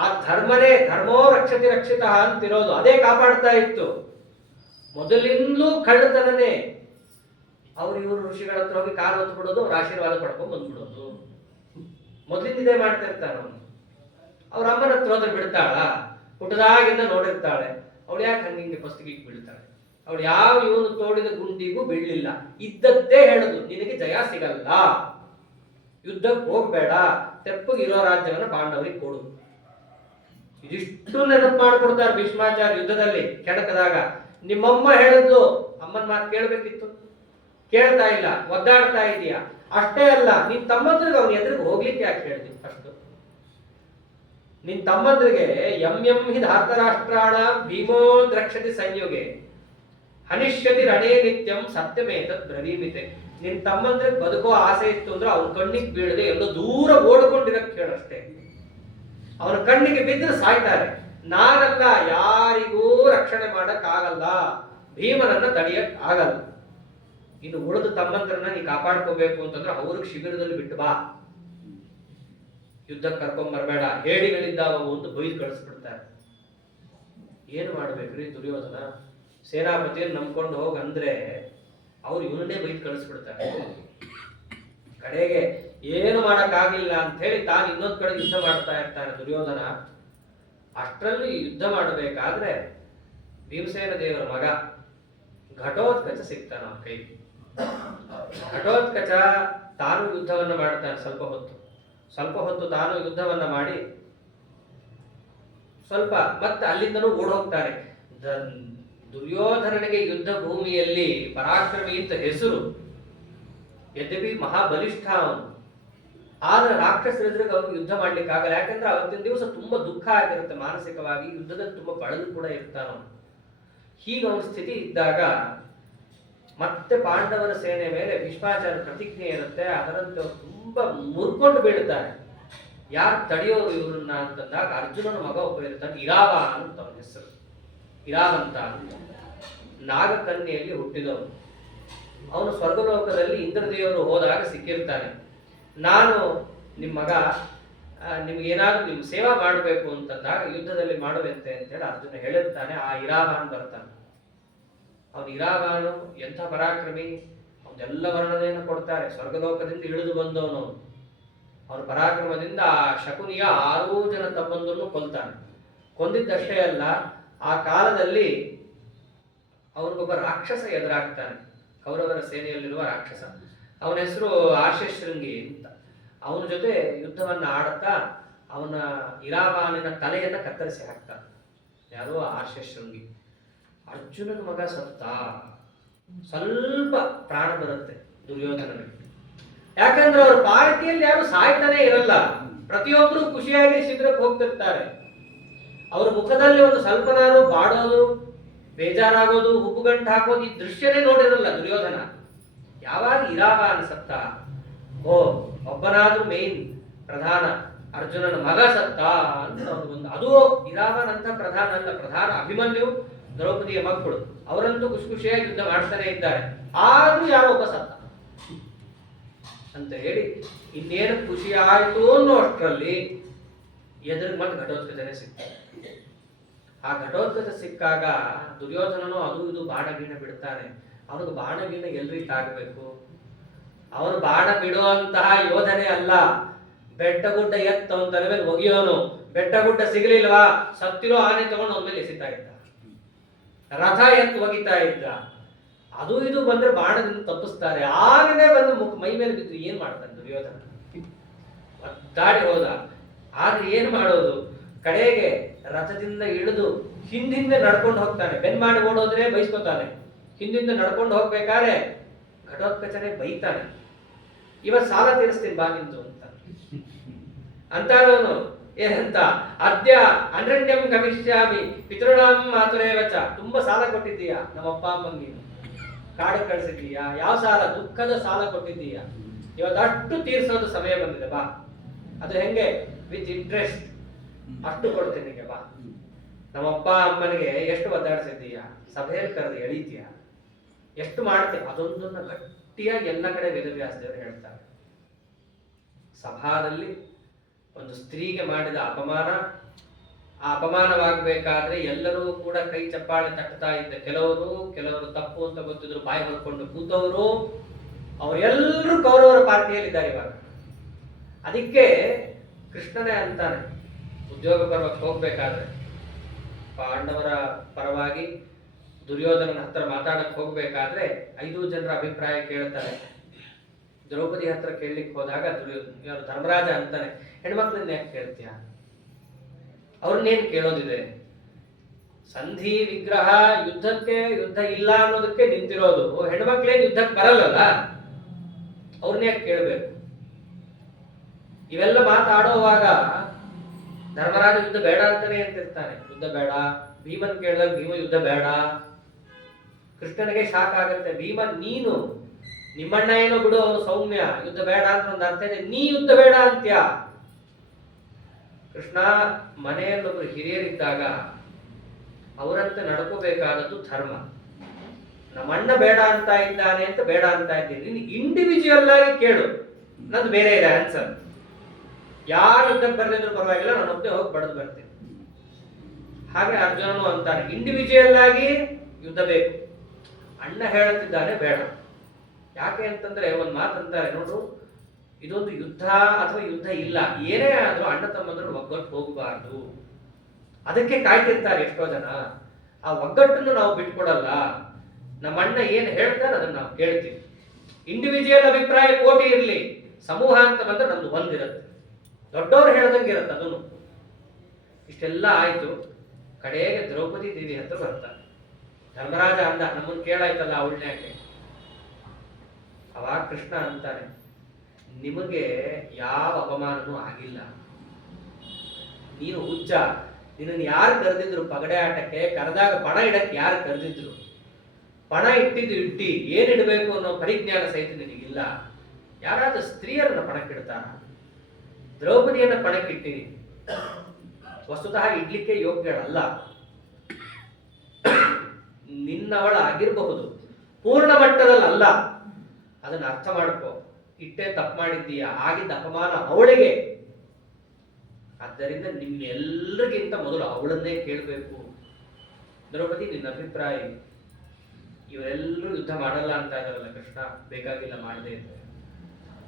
ಆ ಧರ್ಮನೇ, ಧರ್ಮೋ ರಕ್ಷತಿ ರಕ್ಷಿತ ಅಂತಿರೋದು ಅದೇ ಕಾಪಾಡ್ತಾ ಇತ್ತು. ಮೊದಲಿಂದಲೂ ಕಳ್ಳತನನೇ. ಅವ್ರು ಇವರು ಋಷಿಗಳ ಹತ್ರ ಹೋಗಿ ಕಾಲು ಹೊತ್ತು ಬಿಡೋದು, ಅವ್ರ ಆಶೀರ್ವಾದ ಪಡ್ಕೊಂಡು ಬಂದ್ಬಿಡೋದು, ಮೊದಲಿಂದ ಇದೇ ಮಾಡ್ತಾ ಇರ್ತಾರ. ಅವ್ರ ಅಮ್ಮನ ಹತ್ರ ಹೋದ್ರೆ ಬಿಡ್ತಾಳ? ಪುಟದಾಗಿಂದ ನೋಡಿರ್ತಾಳೆ. ಅವಳು ಯಾಕೆ ಹಂಗೆ ಫಸ್ಟಿಗೆ ಬೀಳ್ತಾಳೆ? ಅವಳು ಯಾವ ಇವನು ತೋಡಿದ ಗುಂಡಿಗೂ ಬೀಳಲಿಲ್ಲ, ಇದ್ದದ್ದೇ ಹೇಳುದು, ನಿನಗೆ ಜಯ ಸಿಗಲ್ಲ, ಯುದ್ಧಕ್ಕೆ ಹೋಗ್ಬೇಡ, ತೆಪ್ಪಗಿರೋ ರಾಜ್ಯವನ್ನ ಪಾಂಡವರಿಗೆ ಕೊಡು. ಇದಿಷ್ಟು ನೆನಪು ಮಾಡ್ಕೊಡ್ತಾರೆ ಭೀಷ್ಮಾಚಾರ್ಯ ಯುದ್ಧದಲ್ಲಿ ಕೆಣಕದಾಗ. ನಿಮ್ಮಮ್ಮ ಹೇಳಿದ್ಲು, ಅಮ್ಮನ ಮಾತು ಕೇಳ್ಬೇಕಿತ್ತು, ಕೇಳ್ತಾ ಇಲ್ಲ, ಒದ್ದಾಡ್ತಾ ಇದೀಯಾ. ಅಷ್ಟೇ ಅಲ್ಲ, ನಿನ್ ತಮ್ಮಂದ್ರಿಗೆ ಅವನ ಎದುರಿಗೆ ಹೋಗ್ಲಿಕ್ಕೆ ಯಾಕೆ ಹೇಳಿದ್ವಿ? ಅಷ್ಟು ನಿನ್ ತಮ್ಮಂದ್ರಿಗೆ ಎಂ ಹಿ ಧಾರ್ತರಾಷ್ಟ್ರಾಣ ಭೀಮೋ ದ್ರಕ್ಷತಿ ಸಂಯುಗೆ ಹನಿಷ್ಯತಿ ರಣೇ ನಿತ್ಯಂ ಸತ್ಯಮೇತದ್ ಬ್ರವೀಮಿತೆ. ನಿನ್ ತಮ್ಮಂದ್ರಿಗೆ ಬದುಕೋ ಆಸೆ ಇತ್ತು ಅಂದ್ರೆ ಅವ್ನ ಕಣ್ಣಿಗೆ ಬೀಳದೆ ಎಲ್ಲೋ ದೂರ ಓಡ್ಕೊಂಡಿರಕ್ ಹೇಳಷ್ಟೇ. ಅವನ ಕಣ್ಣಿಗೆ ಬಿದ್ದರೆ ಸಾಯ್ತಾರೆ. ನಾನಲ್ಲ, ಯಾರಿಗೂ ರಕ್ಷಣೆ ಮಾಡಕ್ ಆಗಲ್ಲ, ಭೀಮನನ್ನ ತಡೆಯಕ್ ಆಗಲ್ಲ. ಇನ್ನು ಉಳಿದ ತಮ್ಮಂದ್ರನ್ನ ನೀ ಕಾಪಾಡ್ಕೋಬೇಕು ಅಂತಂದ್ರೆ ಅವ್ರಿಗೆ ಶಿಬಿರದಲ್ಲಿ ಬಿಟ್ಟು ಬಾ, ಯುದ್ಧಕ್ಕೆ ಕರ್ಕೊಂಡ್ ಬರಬೇಡ, ಹೇಡಿಗಳಿದ್ದಾವ ಒಂದು ಬೈದು ಕಳಿಸ್ಬಿಡ್ತಾರೆ. ಏನು ಮಾಡ್ಬೇಕ್ರಿ ದುರ್ಯೋಧನ? ಸೇನಾಪತಿಯನ್ನು ನಂಬ್ಕೊಂಡು ಹೋಗಂದ್ರೆ ಅವ್ರು ಇವನ್ನೇ ಬೈದು ಕಳಿಸ್ಬಿಡ್ತಾರೆ. ಕಡೆಗೆ ಏನು ಮಾಡಕ್ಕಾಗಿಲ್ಲ ಅಂತ ಹೇಳಿ ತಾನು ಇನ್ನೊಂದ್ ಕಡೆ ಯುದ್ಧ ಮಾಡ್ತಾ ಇರ್ತಾನೆ ದುರ್ಯೋಧನ. ಅಷ್ಟರಲ್ಲಿ ಯುದ್ಧ ಮಾಡಬೇಕಾದ್ರೆ ಭೀಮಸೇನ ದೇವರ ಮಗ ಘಟೋತ್ಕಚ ಸಿಗ್ತಾನ ಅವನ ಕೈ. ಘಟೋತ್ಕಚ ತಾನು ಯುದ್ಧವನ್ನ ಮಾಡ್ತಾನೆ. ಸ್ವಲ್ಪ ಹೊತ್ತು ತಾನು ಯುದ್ಧವನ್ನ ಮಾಡಿ ಸ್ವಲ್ಪ ಮತ್ತೆ ಅಲ್ಲಿಂದನೂ ಓಡೋಗ್ತಾನೆ. ದುರ್ಯೋಧನನಿಗೆ ಯುದ್ಧ ಭೂಮಿಯಲ್ಲಿ ಪರಾಕ್ರಮಿ ಅಂತ ಹೆಸರು, ಯದ್ಯಪಿ ಮಹಾಬಲಿಷ್ಠ ಅವನು. ಆದ್ರೆ ರಾಕ್ಷಸರ ಎದುರಿಗೆ ಅವ್ರಿಗೆ ಯುದ್ಧ ಮಾಡ್ಲಿಕ್ಕೆ ಆಗಲ್ಲ. ಯಾಕಂದ್ರೆ ಅವತ್ತಿನ ದಿವಸ ತುಂಬಾ ದುಃಖ ಆಗಿರುತ್ತೆ ಮಾನಸಿಕವಾಗಿ, ಯುದ್ಧದಲ್ಲಿ ತುಂಬಾ ಬಳಲು ಕೂಡ ಇರ್ತಾನವನು. ಹೀಗೆ ಅವನ ಸ್ಥಿತಿ ಇದ್ದಾಗ ಮತ್ತೆ ಪಾಂಡವರ ಸೇನೆ ಮೇಲೆ ಭೀಷ್ಮಾಚಾರ್ಯ ಪ್ರತಿಜ್ಞೆ ಇರುತ್ತೆ. ಅದರಂತೆ ಅವರು ತುಂಬಾ ಮುರ್ಕೊಂಡು ಬೀಳ್ತಾರೆ. ಯಾರು ತಡೆಯೋರು ಇವ್ರನ್ನ ಅಂತಂದಾಗ ಅರ್ಜುನನ ಮಗ ಒಬ್ಬ ಇರ್ತಾನೆ, ಇರಾವ ಅಂತ ಅವನ ಹೆಸರು, ಇರಾವಂತ ಅಂತ. ನಾಗಕನ್ಯೆಯಲ್ಲಿ ಹುಟ್ಟಿದವನು. ಅವನು ಸ್ವರ್ಗಲೋಕದಲ್ಲಿ ಇಂದ್ರದೇವರು ಹೋದಾಗ ಸಿಕ್ಕಿರ್ತಾನೆ. ನಾನು ನಿಮ್ಮ ಮಗ ನಿಮ್ಗೇನಾದ್ರೂ ನಿಮ್ ಸೇವಾ ಮಾಡಬೇಕು ಅಂತಂದಾಗ ಯುದ್ಧದಲ್ಲಿ ಮಾಡುವಂತೆ ಅಂತೇಳಿ ಅರ್ಜುನ ಹೇಳಿರ್ತಾನೆ. ಆ ಇರಾವಾನ್ ಬರ್ತಾನೆ. ಅವನು ಇರಾವಾನು ಎಂಥ ಪರಾಕ್ರಮಿ, ಅವನ್ನೆಲ್ಲ ವರ್ಣನೆಯನ್ನು ಕೊಡ್ತಾರೆ. ಸ್ವರ್ಗಲೋಕದಿಂದ ಇಳಿದು ಬಂದವನು. ಅವನ ಪರಾಕ್ರಮದಿಂದ ಆ ಶಕುನಿಯ 6 ಜನ ತಮ್ಮಂದನ್ನು ಕೊಲ್ತಾನೆ. ಕೊಂದಿದ್ದಷ್ಟೇ ಅಲ್ಲ, ಆ ಕಾಲದಲ್ಲಿ ಅವನಿಗೊಬ್ಬ ರಾಕ್ಷಸ ಎದುರಾಗ್ತಾನೆ. ಕೌರವರ ಸೇನೆಯಲ್ಲಿರುವ ರಾಕ್ಷಸ. ಅವನ ಹೆಸರು ಆರ್ಷಶೃಂಗಿ ಅಂತ. ಅವನ ಜೊತೆ ಯುದ್ಧವನ್ನ ಆಡುತ್ತಾ ಅವನ ಇರಾವಾನಿನ ತಲೆಯನ್ನ ಕತ್ತರಿಸಿ ಹಾಕ್ತಾನೆ. ಯಾರೋ ಆರ್ಷಶೃಂಗಿ. ಅರ್ಜುನನ ಮಗ ಸತ್ತ. ಸ್ವಲ್ಪ ಪ್ರಾಣ ಬರುತ್ತೆ ದುರ್ಯೋಧನನಿಗೆ. ಯಾಕಂದ್ರೆ ಅವ್ರ ಪಾರ್ಟಿಯಲ್ಲಿ ಯಾರು ಸಾಯ್ತಾನೆ ಇರಲ್ಲ. ಪ್ರತಿಯೊಬ್ಬರು ಖುಷಿಯಾಗಿ ಶಿಬಿರಕ್ಕೆ ಹೋಗ್ತಿರ್ತಾರೆ. ಅವ್ರ ಮುಖದಲ್ಲಿ ಒಂದು ಸ್ವಲ್ಪನಾರು ಬಾಡೋದು, ಬೇಜಾರಾಗೋದು, ಹುಬ್ಬುಗಂಟು ಹಾಕೋದು, ಈ ದೃಶ್ಯನೇ ನೋಡಿರಲ್ಲ ದುರ್ಯೋಧನ. ಯಾವಾಗ ಇರಾವಾನ್ ಸತ್ತ, ಓ ಒಬ್ಬನಾದ್ರೂ ಮೇನ್ ಪ್ರಧಾನ ಅರ್ಜುನನ ಮಗ ಸತ್ತ ಅಂತ ಅವನಿಗೊಂದು. ಅದು ಇರಾವಾನ್ ಅಂತ ಪ್ರಧಾನ ಅಲ್ಲ, ಪ್ರಧಾನ ಅಭಿಮನ್ಯು, ದ್ರೌಪದಿಯ ಮಕ್ಕಳು. ಅವರಂತೂ ಖುಷಿ ಖುಷಿಯಾಗಿ ಯುದ್ಧ ಮಾಡ್ತಾನೆ ಇದ್ದಾರೆ. ಆದ್ರೂ ಯಾರೋ ಒಬ್ಬ ಸತ್ತ ಅಂತ ಹೇಳಿ ಇನ್ನೇನು ಖುಷಿ ಆಯ್ತು ಅನ್ನೋ ಅಷ್ಟರಲ್ಲಿ ಎದುರಿಗೆ ಮತ್ತೆ ಘಟೋತ್ಕಚನೆ ಸಿಗ್ತಾರೆ. ಆ ಘಟೋತ್ಕಚ ಸಿಕ್ಕಾಗ ದುರ್ಯೋಧನನು ಅದು ಇದು ಬಾಣ ಗೀಣ ಬಿಡ್ತಾನೆ. ಅವನಿಗೆ ಬಾಣ ಗೀಣ ಎಲ್ರಿಗೆ ತಾಗಬೇಕು. ಅವನು ಬಾಣ ಬಿಡುವಂತಹ ಯೋಧನೆ ಅಲ್ಲ. ಬೆಟ್ಟ ಗುಡ್ಡ ಎತ್ತ ಅವನ ತಲೆ ಮೇಲೆ ಒಗಿಯೋನು. ಬೆಟ್ಟ ಗುಡ್ಡ ಸಿಗಲಿಲ್ವಾ, ಸತ್ತಿರೋ ಆನೆ ತಗೊಂಡು ಅವನ ಮೇಲೆ ಎಸಿತಾ ಇದ್ದ. ರಥ ಎತ್ತು ಒಗಿತಾ ಇದ್ದ. ಅದು ಇದು ಬಂದ್ರೆ ಬಾಣದಿಂದ ತಪ್ಪಿಸ್ತಾರೆ. ಆನೆನೇ ಬಂದು ಮೈ ಮೇಲೆ ಬಿದ್ದು ಏನ್ ಮಾಡ್ತಾನೆ ದುರ್ಯೋಧನ? ಒದ್ದಾಡಿ ಹೋದ. ಆದ್ರೆ ಏನ್ ಮಾಡೋದು? ಕಡೆಗೆ ರಥದಿಂದ ಇಳಿದು ಹಿಂದಿಂದ ನಡ್ಕೊಂಡು ಹೋಗ್ತಾನೆ. ಬೆನ್ ಮಾಡಿ ಓಡೋದ್ರೆ ಬೈಸ್ಕೊತಾನೆ. ಹಿಂದಿಂದ ನಡ್ಕೊಂಡು ಹೋಗ್ಬೇಕಾದ್ರೆ ಘಟೋತ್ಕಚನೆ ಬೈತಾನೆ. ಇವತ್ ಸಾಲ ತೀರಿಸ್ತೀನಿ ಬಾ ನಿಂತು ಅಂತಾಳವನು. ಏನಂತ? ಅದ್ಯ ಅನರಣ್ಯಂ ಗಮಿಷ್ಯಾಮಿ ಪಿತೃಣಾಂ ಮಾತುರೇವಚ. ತುಂಬಾ ಸಾಲ ಕೊಟ್ಟಿದ್ದೀಯಾ ನಮ್ಮ ಅಪ್ಪ ಅಮ್ಮಂಗೆ, ಕಾಡು ಕಳಿಸಿದ್ದೀಯಾ, ಯಾವ ಸಾಲ? ದುಃಖದ ಸಾಲ ಕೊಟ್ಟಿದ್ದೀಯಾ. ಇವತ್ತಷ್ಟು ತೀರ್ಸೋದು ಸಮಯ ಬಂದಿದೆ ಬಾ. ಅದು ಹೆಂಗೆ? ವಿತ್ ಇಂಟ್ರೆಸ್ಟ್ ಅಷ್ಟು ಕೊಡ್ತೀನಿ ಬಾ. ನಮ್ಮಪ್ಪ ಅಮ್ಮನಿಗೆ ಎಷ್ಟು ಒದ್ದಾಡಿಸಿದ್ದೀಯಾ, ಸಭೆಯಲ್ಲಿ ಕರೆದು ಎಳೀತೀಯ, ಎಷ್ಟು ಮಾಡ್ತೀಯ, ಅದೊಂದನ್ನ ಗಟ್ಟಿಯಾಗಿ ಎಲ್ಲ ಕಡೆ ವೇದವ್ಯಾಸದೇವರು ಹೇಳ್ತಾರೆ. ಸಭಾದಲ್ಲಿ ಒಂದು ಸ್ತ್ರೀಗೆ ಮಾಡಿದ ಅಪಮಾನ, ಆ ಅಪಮಾನವಾಗಬೇಕಾದ್ರೆ ಎಲ್ಲರೂ ಕೂಡ ಕೈ ಚಪ್ಪಾಳೆ ತಟ್ತಾ ಇದ್ದ. ಕೆಲವರು ತಪ್ಪು ಅಂತ ಗೊತ್ತಿದ್ರು ಬಾಯಿ ಹೊಡ್ಕೊಂಡು ಕೂತವರು ಅವರೆಲ್ಲರೂ ಕೌರವರ ಪಾರ್ಟಿಯಲ್ಲಿದ್ದಾರೆ ಇವಾಗ. ಅದಕ್ಕೆ ಕೃಷ್ಣನೇ ಅಂತಾನೆ, ಉದ್ಯೋಗ ಪರ್ವಕ್ಕೆ ಹೋಗ್ಬೇಕಾದ್ರೆ ಪಾಂಡವರ ಪರವಾಗಿ ದುರ್ಯೋಧನನ ಹತ್ರ ಮಾತಾಡಕ್ ಹೋಗ್ಬೇಕಾದ್ರೆ 5 ಜನರ ಅಭಿಪ್ರಾಯ ಕೇಳ್ತಾನೆ. ದ್ರೌಪದಿ ಹತ್ರ ಕೇಳಲಿಕ್ಕೆ ಹೋದಾಗ ಧರ್ಮರಾಜ ಅಂತಾನೆ, ಹೆಣ್ಮಕ್ಳನ್ನ ಯಾಕೆ ಕೇಳ್ತೀಯ? ಅವ್ರನ್ನೇನು ಕೇಳೋದಿದೆ? ಸಂಧಿ ವಿಗ್ರಹ ಯುದ್ಧಕ್ಕೆ ಯುದ್ಧ ಇಲ್ಲ ಅನ್ನೋದಕ್ಕೆ ನಿಂತಿರೋದು. ಹೆಣ್ಮಕ್ಳೇನು ಯುದ್ಧಕ್ಕೆ ಬರಲ್ಲಲ್ಲ, ಅವ್ರನ್ನ ಯಾಕೆ ಕೇಳಬೇಕು? ಇವೆಲ್ಲ ಮಾತಾಡೋವಾಗ ಧರ್ಮರಾಜ ಯುದ್ಧ ಬೇಡ ಅಂತಾನೆ ಅಂತಿರ್ತಾನೆ. ಯುದ್ಧ ಬೇಡ. ಭೀಮನ್ ಕೇಳಿದಾಗ ಭೀಮ ಯುದ್ಧ ಬೇಡ. ಕೃಷ್ಣನಿಗೆ ಶಾಕ್ ಆಗುತ್ತೆ. ಭೀಮ ನೀನು, ನಿಮ್ಮಣ್ಣ ಏನೋ ಬಿಡು, ಅವನು ಸೌಮ್ಯ, ಯುದ್ಧ ಬೇಡ ಅಂತ ಒಂದು ಅರ್ಥ ಇದೆ, ನೀ ಯುದ್ಧ ಬೇಡ ಅಂತ್ಯ. ಕೃಷ್ಣ, ಮನೆಯಲ್ಲೊಬ್ರು ಹಿರಿಯರಿದ್ದಾಗ ಅವರಂತೆ ನಡ್ಕೋಬೇಕಾದದ್ದು ಧರ್ಮ. ನಮ್ಮಣ್ಣ ಬೇಡ ಅಂತ ಇದ್ದಾನೆ ಅಂತ ಬೇಡ ಅಂತ ಇದ್ದೀನಿ. ನೀನು ಇಂಡಿವಿಜುವಲ್ ಆಗಿ ಕೇಳು, ನಂದು ಬೇರೆ ಇದೆ ಆನ್ಸರ್. ಯಾರು ಯುದ್ಧಕ್ಕೆ ಬರ್ಲಿದ್ರು ಪರವಾಗಿಲ್ಲ, ನಾನು ಒಬ್ಬನೇ ಹೋಗಿ ಬಡ್ದು ಬರ್ತೀನಿ. ಹಾಗೆ ಅರ್ಜುನನು ಅಂತಾನೆ, ಇಂಡಿವಿಜುವಲ್ ಆಗಿ ಯುದ್ಧ ಬೇಕು. ಅಣ್ಣ ಹೇಳುತ್ತಿದ್ದಾನೆ ಬೇಡ. ಯಾಕೆ ಅಂತಂದ್ರೆ ಒಂದ್ ಮಾತಂತಾರೆ ನೋಡು, ಇದೊಂದು ಯುದ್ಧ ಅಥವಾ ಯುದ್ಧ ಇಲ್ಲ, ಏನೇ ಆದ್ರೂ ಅಣ್ಣ ತಮ್ಮಂದ್ರು ಒಗ್ಗಟ್ಟು ಹೋಗಬಾರ್ದು. ಅದಕ್ಕೆ ಕಾಯ್ತಿರ್ತಾರೆ ಎಷ್ಟೋ ಜನ. ಆ ಒಗ್ಗಟ್ಟನ್ನು ನಾವು ಬಿಟ್ಕೊಡಲ್ಲ. ನಮ್ಮ ಅಣ್ಣ ಏನ್ ಹೇಳ್ತಾರೆ ಅದನ್ನ ನಾವು ಕೇಳ್ತೀವಿ. ಇಂಡಿವಿಜುವಲ್ ಅಭಿಪ್ರಾಯ ಕೋಟಿ ಇರ್ಲಿ, ಸಮೂಹ ಅಂತ ಬಂದ್ರೆ ನಮ್ದು ಒಂದಿರುತ್ತೆ, ದೊಡ್ಡವ್ರು ಹೇಳ್ದಂಗೆ ಇರುತ್ತೆ ಅದನ್ನು. ಇಷ್ಟೆಲ್ಲ ಆಯ್ತು. ಕಡೆಗೆ ದ್ರೌಪದಿ ದೇವಿ ಹತ್ರ ಬರ್ತಾರೆ. ಧರ್ಮರಾಜ ಅಂದ, ನಮ್ಮನ್ನು ಕೇಳಾಯ್ತಲ್ಲ ಅವಳನ್ನ ಯಾಕೆ? ಅವಾಗ ಕೃಷ್ಣ ಅಂತಾನೆ, ನಿಮಗೆ ಯಾವ ಅಪಮಾನನೂ ಆಗಿಲ್ಲ. ನೀನು ಹುಚ್ಚ. ನಿನ್ನನ್ನು ಯಾರು ಕರೆದಿದ್ರು ಪಗಡೆ ಆಟಕ್ಕೆ? ಕರೆದಾಗ ಪಣ ಇಡಕ್ಕೆ ಯಾರು ಕರೆದಿದ್ರು? ಪಣ ಇಟ್ಟಿದ್ದು ಇಟ್ಟಿ, ಏನಿಡಬೇಕು ಅನ್ನೋ ಪರಿಜ್ಞಾನ ಸಹಿತ ನಿನಗಿಲ್ಲ. ಯಾರಾದ್ರೂ ಸ್ತ್ರೀಯರನ್ನ ಪಣಕ್ಕಿಡ್ತಾರ? ದ್ರೌಪದಿಯನ್ನ ಪಣಕ್ಕಿಟ್ಟಿನಿ. ವಸ್ತುತಃ ಇಡ್ಲಿಕ್ಕೆ ಯೋಗ್ಯಳಲ್ಲ. ನಿನ್ನವಳ ಆಗಿರಬಹುದು, ಪೂರ್ಣ ಮಟ್ಟದಲ್ಲಿ ಅಲ್ಲ. ಅದನ್ನ ಅರ್ಥ ಮಾಡ್ಕೋ. ಇಟ್ಟೇ ತಪ್ಪು ಮಾಡಿದ್ದೀಯಾ, ಆಗಿದ್ದ ಅಪಮಾನ ಅವಳಿಗೆ. ಆದ್ದರಿಂದ ನಿಮ್ಗೆಲ್ಲರಿಗಿಂತ ಮೊದಲು ಅವಳನ್ನೇ ಕೇಳಬೇಕು. ದ್ರೌಪದಿ, ನಿನ್ನ ಅಭಿಪ್ರಾಯ? ಇವರೆಲ್ಲರೂ ಯುದ್ಧ ಮಾಡಲ್ಲ ಅಂತ ಇದಾರಲ್ಲ ಕೃಷ್ಣ, ಬೇಕಾಗಿಲ್ಲ ಮಾಡದೇ ಇದ್ದಾರೆ.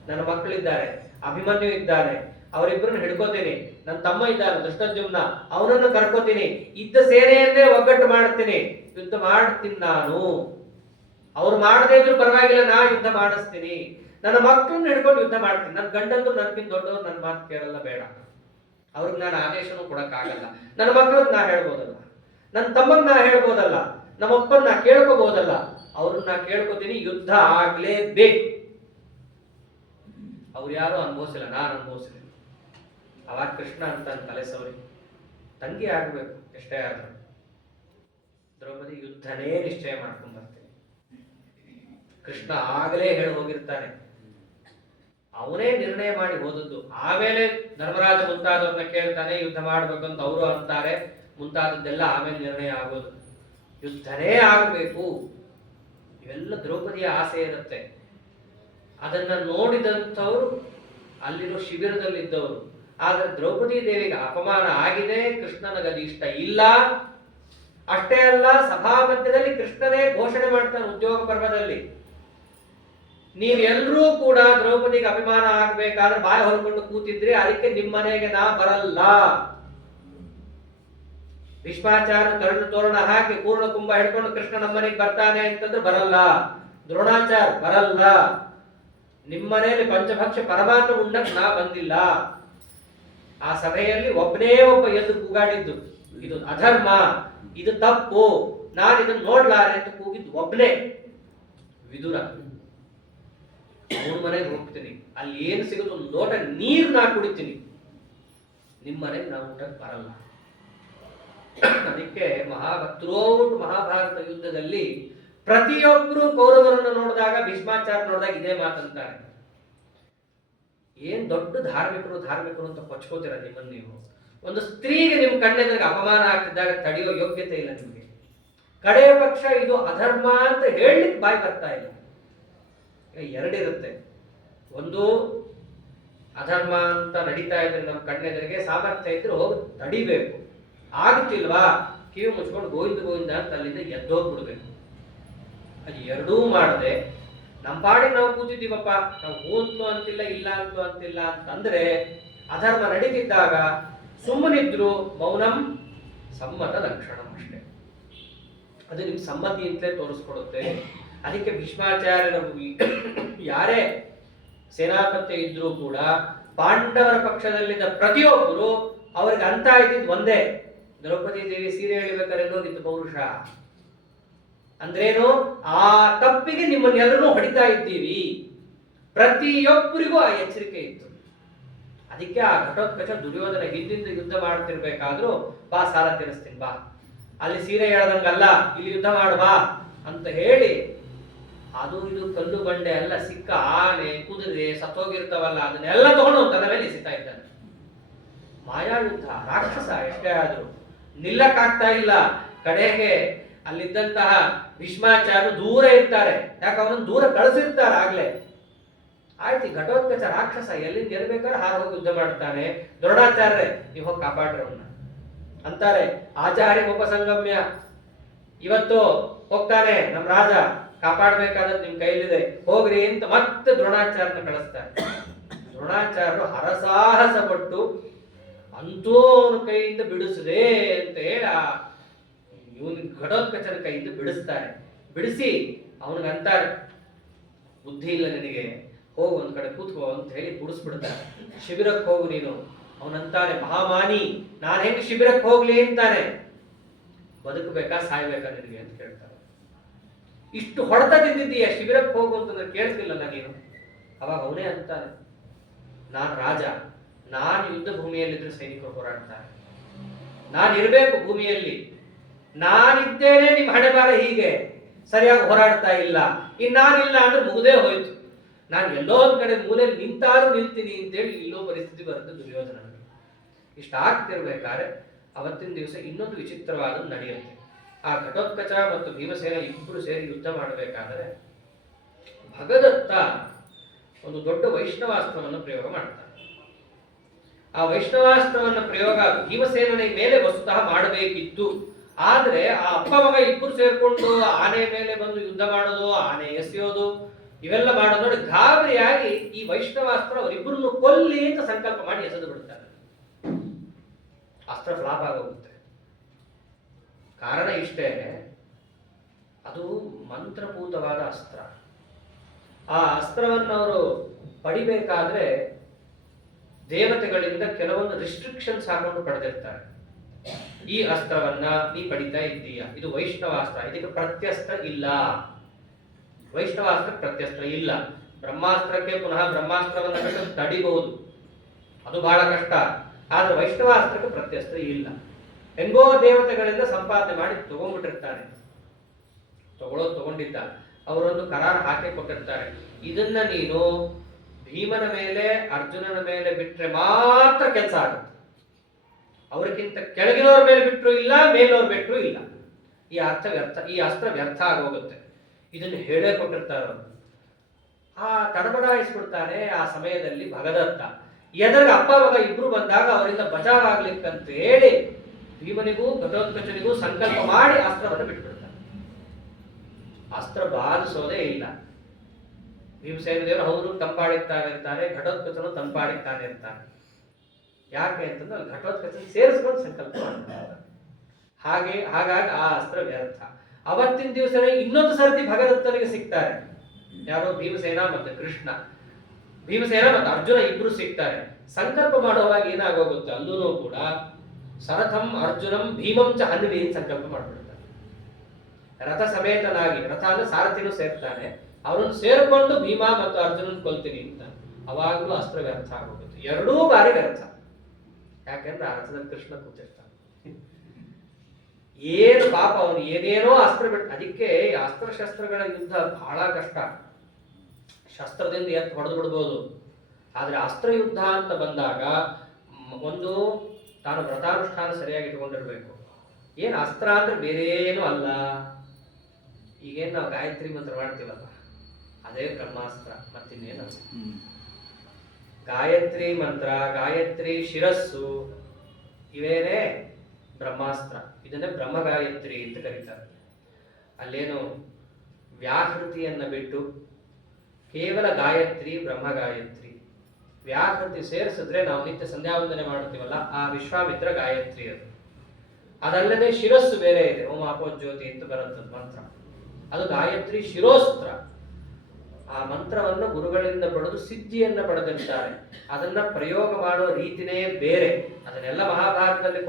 ನನ್ನ ಮಕ್ಕಳಿದ್ದಾರೆ, ಅಭಿಮನ್ಯು ಇದ್ದಾನೆ, ಅವರಿಬ್ಬರನ್ನು ಹಿಡ್ಕೋತೀನಿ. ನನ್ನ ತಮ್ಮ ಇದ್ದಾನೆ ಧೃಷ್ಟದ್ಯುಮ್ನ, ಅವನನ್ನು ಕರ್ಕೋತೀನಿ. ಇದ್ದ ಸೇನೆಯನ್ನೇ ಒಗ್ಗಟ್ಟು ಮಾಡ್ತೀನಿ, ಯುದ್ಧ ಮಾಡ್ತೀನಿ ನಾನು. ಅವ್ರು ಮಾಡದೇ ಇದ್ರು ಪರವಾಗಿಲ್ಲ, ನಾ ಯುದ್ಧ ಮಾಡಿಸ್ತೀನಿ. ನನ್ನ ಮಕ್ಕಳನ್ನ ಹಿಡ್ಕೊಂಡು ಯುದ್ಧ ಮಾಡ್ತೀನಿ. ನನ್ನ ಗಂಡಂದು ನನ್ಗಿಂತ ದೊಡ್ಡವ್ರು ನನ್ನ ಮಾತು ಕೇಳಲ್ಲ, ಬೇಡ. ಅವ್ರಿಗೆ ನಾನು ಆದೇಶನೂ ಕೊಡಕ್ಕಾಗಲ್ಲ. ನನ್ನ ಮಕ್ಕಳನ್ನ ನಾ ಹೇಳ್ಬೋದಲ್ಲ, ನನ್ನ ತಮ್ಮನ್ನ ನಾ ಹೇಳ್ಬೋದಲ್ಲ, ನಮ್ಮಪ್ಪನ್ನ ನಾ ಕೇಳ್ಕೋಬಹುದಲ್ಲ. ಅವ್ರನ್ನ ನಾ ಕೇಳ್ಕೊತೀನಿ, ಯುದ್ಧ ಆಗ್ಲೇಬೇಕು. ಅವ್ರು ಯಾರು ಅನುಭವಿಸಿಲ್ಲ, ನಾನು ಅನುಭವಿಸಿಲ್ಲ. ಅವಾಗ ಕೃಷ್ಣ ಅಂತ ತಲೆ ಸವರಿ, ತಂಗಿ ಆಗ್ಬೇಕು ಎಷ್ಟೇ ಆದ್ರು. ದ್ರೌಪದಿ, ಯುದ್ಧನೇ ನಿಶ್ಚಯ ಮಾಡ್ಕೊಂಡು ಬರ್ತೀನಿ. ಕೃಷ್ಣ ಆಗಲೇ ಹೇಳಿ ಹೋಗಿರ್ತಾನೆ, ಅವನೇ ನಿರ್ಣಯ ಮಾಡಿ ಹೋದದ್ದು. ಆಮೇಲೆ ಧರ್ಮರಾಜ ಮುಂತಾದವ್ರನ್ನ ಕೇಳ್ತಾನೆ, ಯುದ್ಧ ಮಾಡ್ಬೇಕಂತ ಅವರು ಅಂತಾರೆ. ಮುಂತಾದದ್ದೆಲ್ಲ ಆಮೇಲೆ ನಿರ್ಣಯ ಆಗೋದು. ಯುದ್ಧನೇ ಆಗಬೇಕು, ಇವೆಲ್ಲ ದ್ರೌಪದಿಯ ಆಸೆ ಇರುತ್ತೆ. ಅದನ್ನ ನೋಡಿದಂಥವ್ರು ಅಲ್ಲಿರೋ ಶಿಬಿರದಲ್ಲಿದ್ದವರು. ಆದ್ರೆ ದ್ರೌಪದಿ ದೇವಿಗೆ ಅಪಮಾನ ಆಗಿದೆ, ಕೃಷ್ಣನಗದು ಇಷ್ಟ ಇಲ್ಲ. ಅಷ್ಟೇ ಅಲ್ಲ, ಸಭಾ ಮಧ್ಯದಲ್ಲಿ ಕೃಷ್ಣನೇ ಘೋಷಣೆ ಮಾಡ್ತಾನೆ ಉದ್ಯೋಗ ಪರ್ವದಲ್ಲಿ, ನೀವೆಲ್ಲರೂ ಕೂಡ ದ್ರೌಪದಿಗೆ ಅಭಿಮಾನ ಆಗ್ಬೇಕಾದ್ರೆ ಬಾಯಿ ಹೊರಕೊಂಡು ಕೂತಿದ್ರಿ, ಅದಕ್ಕೆ ನಿಮ್ಮನೆಗೆ ನಾ ಬರಲ್ಲ. ಭೀಷ್ಮಾಚಾರ್ಯ ಕರ್ಣ ತೋರಣ ಹಾಕಿ ಪೂರ್ಣ ಕುಂಭ ಹಿಡ್ಕೊಂಡು ಕೃಷ್ಣ ನಮ್ಮನೆಗೆ ಬರ್ತಾನೆ ಅಂತಂದ್ರೆ ಬರಲ್ಲ. ದ್ರೋಣಾಚಾರ್ಯ ಬರಲ್ಲ. ನಿಮ್ಮನೆಯಲ್ಲಿ ಪಂಚಭಕ್ಷ ಪರಮಾತ್ಮ ಉಣ್ಣಕ್ ನಾ ಬಂದಿಲ್ಲ. ಆ ಸಭೆಯಲ್ಲಿ ಒಬ್ಬನೇ ಒಬ್ಬ ಎದ್ದು ಕೂಗಾಡಿದ್ದು, ಇದು ಅಧರ್ಮ, ಇದು ತಪ್ಪು, ನಾನು ಇದನ್ನ ನೋಡ್ಲಾರೆ ಅಂತ ಕೂಗಿದ್ದು ಒಬ್ಬನೇ ವಿದುರ. ಅವ್ರ ಮನೆಗೆ ಹೋಗ್ತೀನಿ, ಅಲ್ಲಿ ಏನು ಸಿಗುತ್ತೋ ಒಂದು ಲೋಟ ನೀರು ನಾ ಕುಡಿತೀನಿ, ನಿಮ್ಮ ಮನೆಗೆ ನಾವು ಊಟಕ್ಕೆ ಬರಲ್ಲ. ಅದಕ್ಕೆ ಮಹಾಭಾರತ ಯುದ್ಧದಲ್ಲಿ ಪ್ರತಿಯೊಬ್ಬರು ಕೌರವರನ್ನು ನೋಡಿದಾಗ, ಭೀಷ್ಮಾಚಾರ್ಯ ನೋಡಿದಾಗ ಇದೇ ಮಾತಂತಾರೆ, ಏನ್ ದೊಡ್ಡ ಧಾರ್ಮಿಕರು ಅಂತ ಕೊಚ್ಕೋತೀರ ನಿಮ್ಮನ್ನು ನೀವು. ಒಂದು ಸ್ತ್ರೀಗೆ ನಿಮ್ ಕಣ್ಣೆದುರಿಗೆ ಅಪಮಾನ ಆಗ್ತಿದ್ದಾಗ ತಡೆಯೋ ಯೋಗ್ಯತೆ ಇಲ್ಲ ನಿಮಗೆ. ಕಡೆಯ ಪಕ್ಷ ಇದು ಅಧರ್ಮ ಅಂತ ಹೇಳಲಿಕ್ಕೆ ಬಾಯಿ ಬರ್ತಾ ಇಲ್ಲ. ಎರಡಿರುತ್ತೆ, ಒಂದು ಅಧರ್ಮ ಅಂತ ನಡೀತಾ ಇದ್ರೆ ನಮ್ಮ ಕಣ್ಣೆದುರಿಗೆ ಸಾಮರ್ಥ್ಯ ಇದ್ರೆ ಹೋಗಿ ತಡಿಬೇಕು. ಆಗುತ್ತಿಲ್ವಾ, ಕಿವಿ ಮುಚ್ಕೊಂಡು ಗೋವಿಂದ ಅಂತ ಅಲ್ಲಿಂದ ಎದ್ದೋಗ್ಬಿಡ್ಬೇಕು. ಅದು ಎರಡೂ ಮಾಡದೆ ನಮ್ಮ ಪಾಡಿಗೆ ನಾವು ಕೂತಿದ್ದೀವಪ್ಪ, ನಾವು ಹೂಂತ್ಲು ಅಂತಿಲ್ಲ, ಇಲ್ಲ ಅಂತಲೂ ಅಂತಿಲ್ಲ ಅಂತಂದ್ರೆ ಅಧರ್ಮ ನಡೀತಿದ್ದಾಗ ಸುಮ್ಮನಿದ್ರು ಮೌನಂ ಸಮ್ಮತ ಲಕ್ಷಣ ಅಷ್ಟೇ. ಅದು ನಿಮ್ ಸಮ್ಮತಿ ಅಂತಲೇ ತೋರಿಸ್ಕೊಡುತ್ತೆ. ಅದಕ್ಕೆ ಭೀಷ್ಮಾಚಾರ್ಯರು ಯಾರೇ ಸೇನಾಪತಿ ಇದ್ರೂ ಕೂಡ ಪಾಂಡವರ ಪಕ್ಷದಲ್ಲಿದ್ದ ಪ್ರತಿಯೊಬ್ಬರು ಅವ್ರಿಗೆ ಅಂತ ಇದ್ದಿದ್ದು ಒಂದೇ, ದ್ರೌಪದಿ ದೇವಿ ಸೀರೆ ಎಳಿಬೇಕಾದ್ರೆ ಹೋಗಿತ್ತು ಪೌರುಷ ಅಂದ್ರೇನು, ಆ ತಪ್ಪಿಗೆ ನಿಮ್ಮನ್ನೆಲ್ಲರೂ ಹೊಡಿತಾ ಇದ್ದೀವಿ. ಪ್ರತಿಯೊಬ್ಬರಿಗೂ ಆ ಎಚ್ಚರಿಕೆ ಇತ್ತು. ಅದಕ್ಕೆ ಆ ಘಟೋತ್ಕಚ ದುರ್ಯೋಧನ ಹಿಂದಿಂದ ಯುದ್ಧ ಮಾಡ್ತಿರ್ಬೇಕಾದ್ರೂ, ಬಾ ಸಾಲ ತೀರಿಸ್ತೀನಿ, ಬಾ ಅಲ್ಲಿ ಸೀರೆ ಹೇಳದಂಗಲ್ಲ, ಇಲ್ಲಿ ಯುದ್ಧ ಮಾಡುವ ಅಂತ ಹೇಳಿ, ಅದು ಇದು ಕಲ್ಲು ಬಂಡೆ ಎಲ್ಲ ಸಿಕ್ಕ ಆನೆ ಕುದುರೆ ಸತ್ತೋಗಿರ್ತಾವಲ್ಲ ಅದನ್ನೆಲ್ಲ ತಗೊಂಡು ತನ್ನ ಮೇಲೆ ಎಸಿತಾ ಇದ್ದಾನೆ. ಮಾಯಾ ಯುದ್ಧ, ರಾಕ್ಷಸ ಎಷ್ಟೇ ಆದ್ರು ನಿಲ್ಲಕ್ಕಾಗ್ತಾ ಇಲ್ಲ. ಕಡೆಗೆ ಅಲ್ಲಿದ್ದಂತಹ ಭೀಷ್ಮಾಚಾರ್ಯರು ದೂರ ಇರ್ತಾರೆ, ಯಾಕೆ ಅವನನ್ನು ದೂರ ಕಳಿಸಿರ್ತಾರೆ ಆಗ್ಲೇ. ಆಯ್ತು, ಘಟೋತ್ಕಚ ರಾಕ್ಷಸ ಎಲ್ಲಿಂದ ಇರ್ಬೇಕಾದ್ರೆ ಹಾರ ಹೋಗಿ ಯುದ್ಧ ಮಾಡ್ತಾನೆ. ದ್ರೋಣಾಚಾರ್ಯ ನೀವು ಹೋಗಿ ಕಾಪಾಡ್ರಿ ಅವನ್ನ ಅಂತಾರೆ. ಆಚಾರ್ಯ ಉಪಸಂಗಮ್ಯ ಇವತ್ತು ಹೋಗ್ತಾನೆ, ನಮ್ಮ ರಾಜ ಕಾಪಾಡ್ಬೇಕಾದ್ರೆ ನಿಮ್ ಕೈಲಿದೆ, ಹೋಗ್ರಿ ಅಂತ ಮತ್ತೆ ದ್ರೋಣಾಚಾರ್ಯನ ಕಳಿಸ್ತಾರೆ. ದ್ರೋಣಾಚಾರ್ಯರು ಹರಸಾಹಸ ಪಟ್ಟು ಅಂತೂ ಅವನ ಕೈಯಿಂದ ಬಿಡಿಸದೆ ಅಂತ ಹೇಳಿ ಇವನ್ ಘಟೋತ್ಕಚನ ಕೈಯಿಂದ ಬಿಡಿಸ್ತಾರೆ. ಬಿಡಿಸಿ ಅವನಿಗಂತಾರೆ, ಬುದ್ಧಿ ಇಲ್ಲ ನಿನಗೆ, ಹೋಗು ಒಂದ್ ಕಡೆ ಕೂತ್ಕೋ ಅಂತ ಹೇಳಿ ಬಿಡಿಸ್ಬಿಡ್ತಾರೆ. ಶಿಬಿರಕ್ಕೆ ಹೋಗು ನೀನು. ಅವನಂತಾನೆ, ಮಹಾಮಾನಿ ನಾನು ಹೆಂಗ್ ಶಿಬಿರಕ್ಕೆ ಹೋಗ್ಲಿ ಅಂತಾನೆ. ಬದುಕಬೇಕಾ ಸಾಯ್ಬೇಕಾ ನಿನಗೆ ಅಂತ ಕೇಳ್ತಾರೆ. ಇಷ್ಟು ಹೊಡೆತ ತಿಂದಿದ್ದೀಯ, ಶಿಬಿರಕ್ಕೆ ಹೋಗು ಅಂತಂದ್ರೆ ಕೇಳ್ತಿಲ್ಲಲ್ಲ ನೀನು. ಅವಾಗ ಅವನೇ ಅಂತಾನೆ, ನಾನ್ ರಾಜ, ನಾನು ಯುದ್ಧ ಭೂಮಿಯಲ್ಲಿದ್ರೆ ಸೈನಿಕರು ಹೋರಾಡ್ತಾರೆ, ನಾನಿರ್ಬೇಕು ಭೂಮಿಯಲ್ಲಿ, ನಾನಿದ್ದೇನೆ, ನಿಮ್ ಹಣೆ ಬಾರ ಹೀಗೆ ಸರಿಯಾಗಿ ಹೋರಾಡ್ತಾ ಇಲ್ಲ, ಇನ್ನಾನಿಲ್ಲ ಅಂದ್ರೆ ಮುಗ್ದೇ ಹೋಯ್ತು, ನಾನು ಎಲ್ಲೋ ಒಂದ್ ಕಡೆ ಮೂಲೆಯಲ್ಲಿ ನಿಂತಾರು ನಿಲ್ತೀನಿ ಅಂತೇಳಿ ಇಲ್ಲೋ ಪರಿಸ್ಥಿತಿ ಬರುತ್ತೆ ದುರ್ಯೋಧನ. ಇಷ್ಟ ಆಗ್ತಿರ್ಬೇಕಾದ್ರೆ ಅವತ್ತಿನ ದಿವಸ ಇನ್ನೊಂದು ವಿಚಿತ್ರವಾದ ನಡೆಯುತ್ತೆ. ಆ ಘಟೋತ್ಕಚ ಮತ್ತು ಭೀಮಸೇನ ಇಬ್ಬರು ಸೇರಿ ಯುದ್ಧ ಮಾಡಬೇಕಾದ್ರೆ ಭಗದತ್ತ ಒಂದು ದೊಡ್ಡ ವೈಷ್ಣವಾಸ್ತ್ರವನ್ನು ಪ್ರಯೋಗ ಮಾಡ್ತಾನೆ. ಆ ವೈಷ್ಣವಾಸ್ತ್ರವನ್ನ ಪ್ರಯೋಗ ಭೀಮಸೇನನ ಮೇಲೆ ವಸ್ತುತಃ ಮಾಡಬೇಕಿತ್ತು. ಆದ್ರೆ ಆ ಅಪ್ಪ ಮಗ ಇಬ್ಬರು ಸೇರ್ಕೊಂಡು ಆನೆ ಮೇಲೆ ಬಂದು ಯುದ್ಧ ಮಾಡೋದು, ಆನೆ ಎಸೆಯೋದು, ಇವೆಲ್ಲ ಮಾಡೋದು ನೋಡಿ ಗಾಬರಿಯಾಗಿ ಈ ವೈಷ್ಣವಾಸ್ತ್ರ ಅವರಿಬ್ಬರನ್ನು ಕೊಲ್ಲಿ ಅಂತ ಸಂಕಲ್ಪ ಮಾಡಿ ಎಸೆದು ಬಿಡ್ತಾರೆ. ಅಸ್ತ್ರ ಫ್ಲಾಪ್ ಆಗೋಗುತ್ತೆ. ಕಾರಣ ಇಷ್ಟೇ, ಅದು ಮಂತ್ರಭೂತವಾದ ಅಸ್ತ್ರ. ಆ ಅಸ್ತ್ರವನ್ನು ಅವರು ಪಡಿಬೇಕಾದ್ರೆ ದೇವತೆಗಳಿಂದ ಕೆಲವೊಂದು ರಿಸ್ಟ್ರಿಕ್ಷನ್ಸ್ ಹಾಕೊಂಡು ಪಡೆದಿರ್ತಾರೆ. ಈ ಅಸ್ತ್ರವನ್ನ ನೀ ಪಡಿತಾ ಇದ್ದೀಯ, ಇದು ವೈಷ್ಣವಾಸ್ತ್ರ, ಇದಕ್ಕೆ ಪ್ರತ್ಯಸ್ತ್ರ ಇಲ್ಲ. ವೈಷ್ಣವಾಸ್ತ್ರ ಪ್ರತ್ಯಸ್ತ್ರ ಇಲ್ಲ. ಬ್ರಹ್ಮಾಸ್ತ್ರಕ್ಕೆ ಪುನಃ ಬ್ರಹ್ಮಾಸ್ತ್ರವನ್ನು ತಡಿಬಹುದು, ಅದು ಬಹಳ ಕಷ್ಟ. ಆದ್ರೆ ವೈಷ್ಣವಾಸ್ತ್ರಕ್ಕೆ ಪ್ರತ್ಯಸ್ತ್ರ ಇಲ್ಲ. ಹೆಂಗೋ ದೇವತೆಗಳಿಂದ ಸಂಪಾದನೆ ಮಾಡಿ ತಗೊಂಡ್ಬಿಟ್ಟಿರ್ತಾನೆ. ತಗೊಂಡಿದ್ದ ಅವರೊಂದು ಕರಾರ್ ಹಾಕಿ ಕೊಟ್ಟಿರ್ತಾರೆ, ಇದನ್ನ ನೀನು ಭೀಮನ ಮೇಲೆ ಅರ್ಜುನನ ಮೇಲೆ ಬಿಟ್ರೆ ಮಾತ್ರ ಕೆಲಸ ಆಗುತ್ತೆ. ಅವರಿಗಿಂತ ಕೆಳಗಿನವ್ರ ಮೇಲೆ ಬಿಟ್ಟರು ಇಲ್ಲ, ಮೇಲವ್ರು ಬಿಟ್ಟರು ಇಲ್ಲ. ಈ ಅಸ್ತ್ರ ವ್ಯರ್ಥ ಆಗೋಗುತ್ತೆ. ಇದನ್ನು ಹೇಳೇ ಕೊಟ್ಟಿರ್ತಾರೆ ಅವರು. ಆ ತಡಬಡಾಯಿಸ್ಬಿಡ್ತಾನೆ ಆ ಸಮಯದಲ್ಲಿ ಭಗದತ್ತ. ಎದುರಿಗೆ ಅಪ್ಪ ಮಗ ಇಬ್ರು ಬಂದಾಗ ಅವರಿಂದ ಬಚಾವ್ ಆಗ್ಲಿಕ್ಕಂತ ಹೇಳಿ ಭೀಮನಿಗೂ ಘಟೋತ್ಕಚನಿಗೂ ಸಂಕಲ್ಪ ಮಾಡಿ ಅಸ್ತ್ರವನ್ನು ಬಿಟ್ಬಿಡ್ತಾನೆ. ಅಸ್ತ್ರ ಬಾರಿಸೋದೇ ಇಲ್ಲ. ಭೀಮಸೇನ ದೇವರು ಹೌದು ತಂಪಾಡಿತಾನೆ ಇರ್ತಾರೆ, ಘಟೋತ್ಕಚನು ತಂಪಾಡಿತಾನೆ ಇರ್ತಾನೆ. ಯಾಕೆ ಅಂತಂದ್ರೆ ಅಲ್ಲಿ ಘಟೋತ್ಕಚನ ಸೇರಿಸ್ಕೊಂಡು ಸಂಕಲ್ಪ ಮಾಡ್ತಾರೆ. ಹಾಗಾಗಿ ಆ ಅಸ್ತ್ರ ವ್ಯರ್ಥ. ಅವತ್ತಿನ ದಿವಸನೇ ಇನ್ನೊಂದು ಸರ್ತಿ ಭಗದತ್ತನಿಗೆ ಸಿಗ್ತಾರೆ. ಯಾರೋ ಭೀಮಸೇನ ಮತ್ತೆ ಕೃಷ್ಣ, ಭೀಮಸೇನ ಮತ್ತೆ ಅರ್ಜುನ ಇಬ್ರು ಸಿಗ್ತಾರೆ. ಸಂಕಲ್ಪ ಮಾಡುವಾಗ ಏನಾಗೋಗುತ್ತೆ, ಅಲ್ಲೂ ಕೂಡ ಸರಥಂ ಅರ್ಜುನಂ ಭೀಮಂ ಚ ಹನ್ವಿ ಸಂಕಲ್ಪ ಮಾಡ್ಬಿಡ್ತಾರೆ. ರಥ ಸಮೇತನಾಗಿ, ರಥ ಅಂದ್ರೆ ಸಾರಥಿನೂ ಸೇರ್ತಾನೆ, ಅವರನ್ನು ಸೇರ್ಕೊಂಡು ಭೀಮ ಮತ್ತು ಅರ್ಜುನನ್ ಕೊಲ್ತೀನಿ ಅಂತ. ಅವಾಗಲೂ ಅಸ್ತ್ರ ವ್ಯರ್ಥ ಆಗೋಗುತ್ತೆ. ಎರಡೂ ಬಾರಿ ವ್ಯರ್ಥ. ಯಾಕೆಂದ್ರೆ ಆ ರಥದಲ್ಲಿ ಕೃಷ್ಣ ಕೂತಿರ್ತಾನೆ. ಏನು ಪಾಪ ಅವನು ಏನೇನೋ ಅಸ್ತ್ರ ಬಿಟ್ಟು. ಅದಕ್ಕೆ ಅಸ್ತ್ರಶಸ್ತ್ರಗಳ ಯುದ್ಧ ಬಹಳ ಕಷ್ಟ. ಶಸ್ತ್ರದಿಂದ ಎತ್ತು ಹೊಡೆದು ಬಿಡ್ಬೋದು, ಆದ್ರೆ ಅಸ್ತ್ರ ಯುದ್ಧ ಅಂತ ಬಂದಾಗ ಒಂದು ತಾನು ವ್ರತಾನುಷ್ಠಾನ ಸರಿಯಾಗಿ ಇಟ್ಕೊಂಡಿರ್ಬೇಕು. ಏನ್ ಅಸ್ತ್ರ ಅಂದ್ರೆ ಬೇರೇನೂ ಅಲ್ಲ. ಈಗೇನು ನಾವು ಗಾಯತ್ರಿ ಮಂತ್ರ ಮಾಡ್ತೀವಲ್ಲ, ಅದೇ ಬ್ರಹ್ಮಾಸ್ತ್ರ, ಮತ್ತಿನ್ನೇನು. ಗಾಯತ್ರಿ ಮಂತ್ರ, ಗಾಯತ್ರಿ ಶಿರಸ್ಸು, ಇವೇನೇ ಬ್ರಹ್ಮಾಸ್ತ್ರ. ಇದನ್ನೇ ಬ್ರಹ್ಮ ಗಾಯತ್ರಿ ಅಂತ ಕರೀತಾರೆ. ಅಲ್ಲೇನು ವ್ಯಾಹೃತಿಯನ್ನ ಬಿಟ್ಟು ಕೇವಲ ಗಾಯತ್ರಿ, ಬ್ರಹ್ಮ ಗಾಯತ್ರಿ. ವ್ಯಾಹೃತಿ ಸೇರಿಸಿದ್ರೆ ನಾವು ನಿತ್ಯ ಸಂಧ್ಯಾವಂದನೆ ಮಾಡ್ತೀವಲ್ಲ, ಆ ವಿಶ್ವಾಮಿತ್ರ ಗಾಯತ್ರಿ ಅದು. ಅದಲ್ಲದೆ ಶಿರಸ್ಸು ಬೇರೆ ಇದೆ, ಓಂ ಆಪೋಜ್ಯೋತಿ ಅಂತ ಬರುತ್ತದೆ ಮಂತ್ರ, ಅದು ಗಾಯತ್ರಿ ಶಿರೋಸ್ತ್ರ. ಆ ಮಂತ್ರವನ್ನು ಗುರುಗಳಿಂದ ಪಡೆದು ಸಿದ್ಧಿಯನ್ನ ಪಡೆದಿರ್ತಾರೆ. ಅದನ್ನ ಪ್ರಯೋಗ ಮಾಡೋ ರೀತಿನೇ ಬೇರೆ. ಅದನ್ನೆಲ್ಲ ಮಹಾಭಾರತದಲ್ಲಿ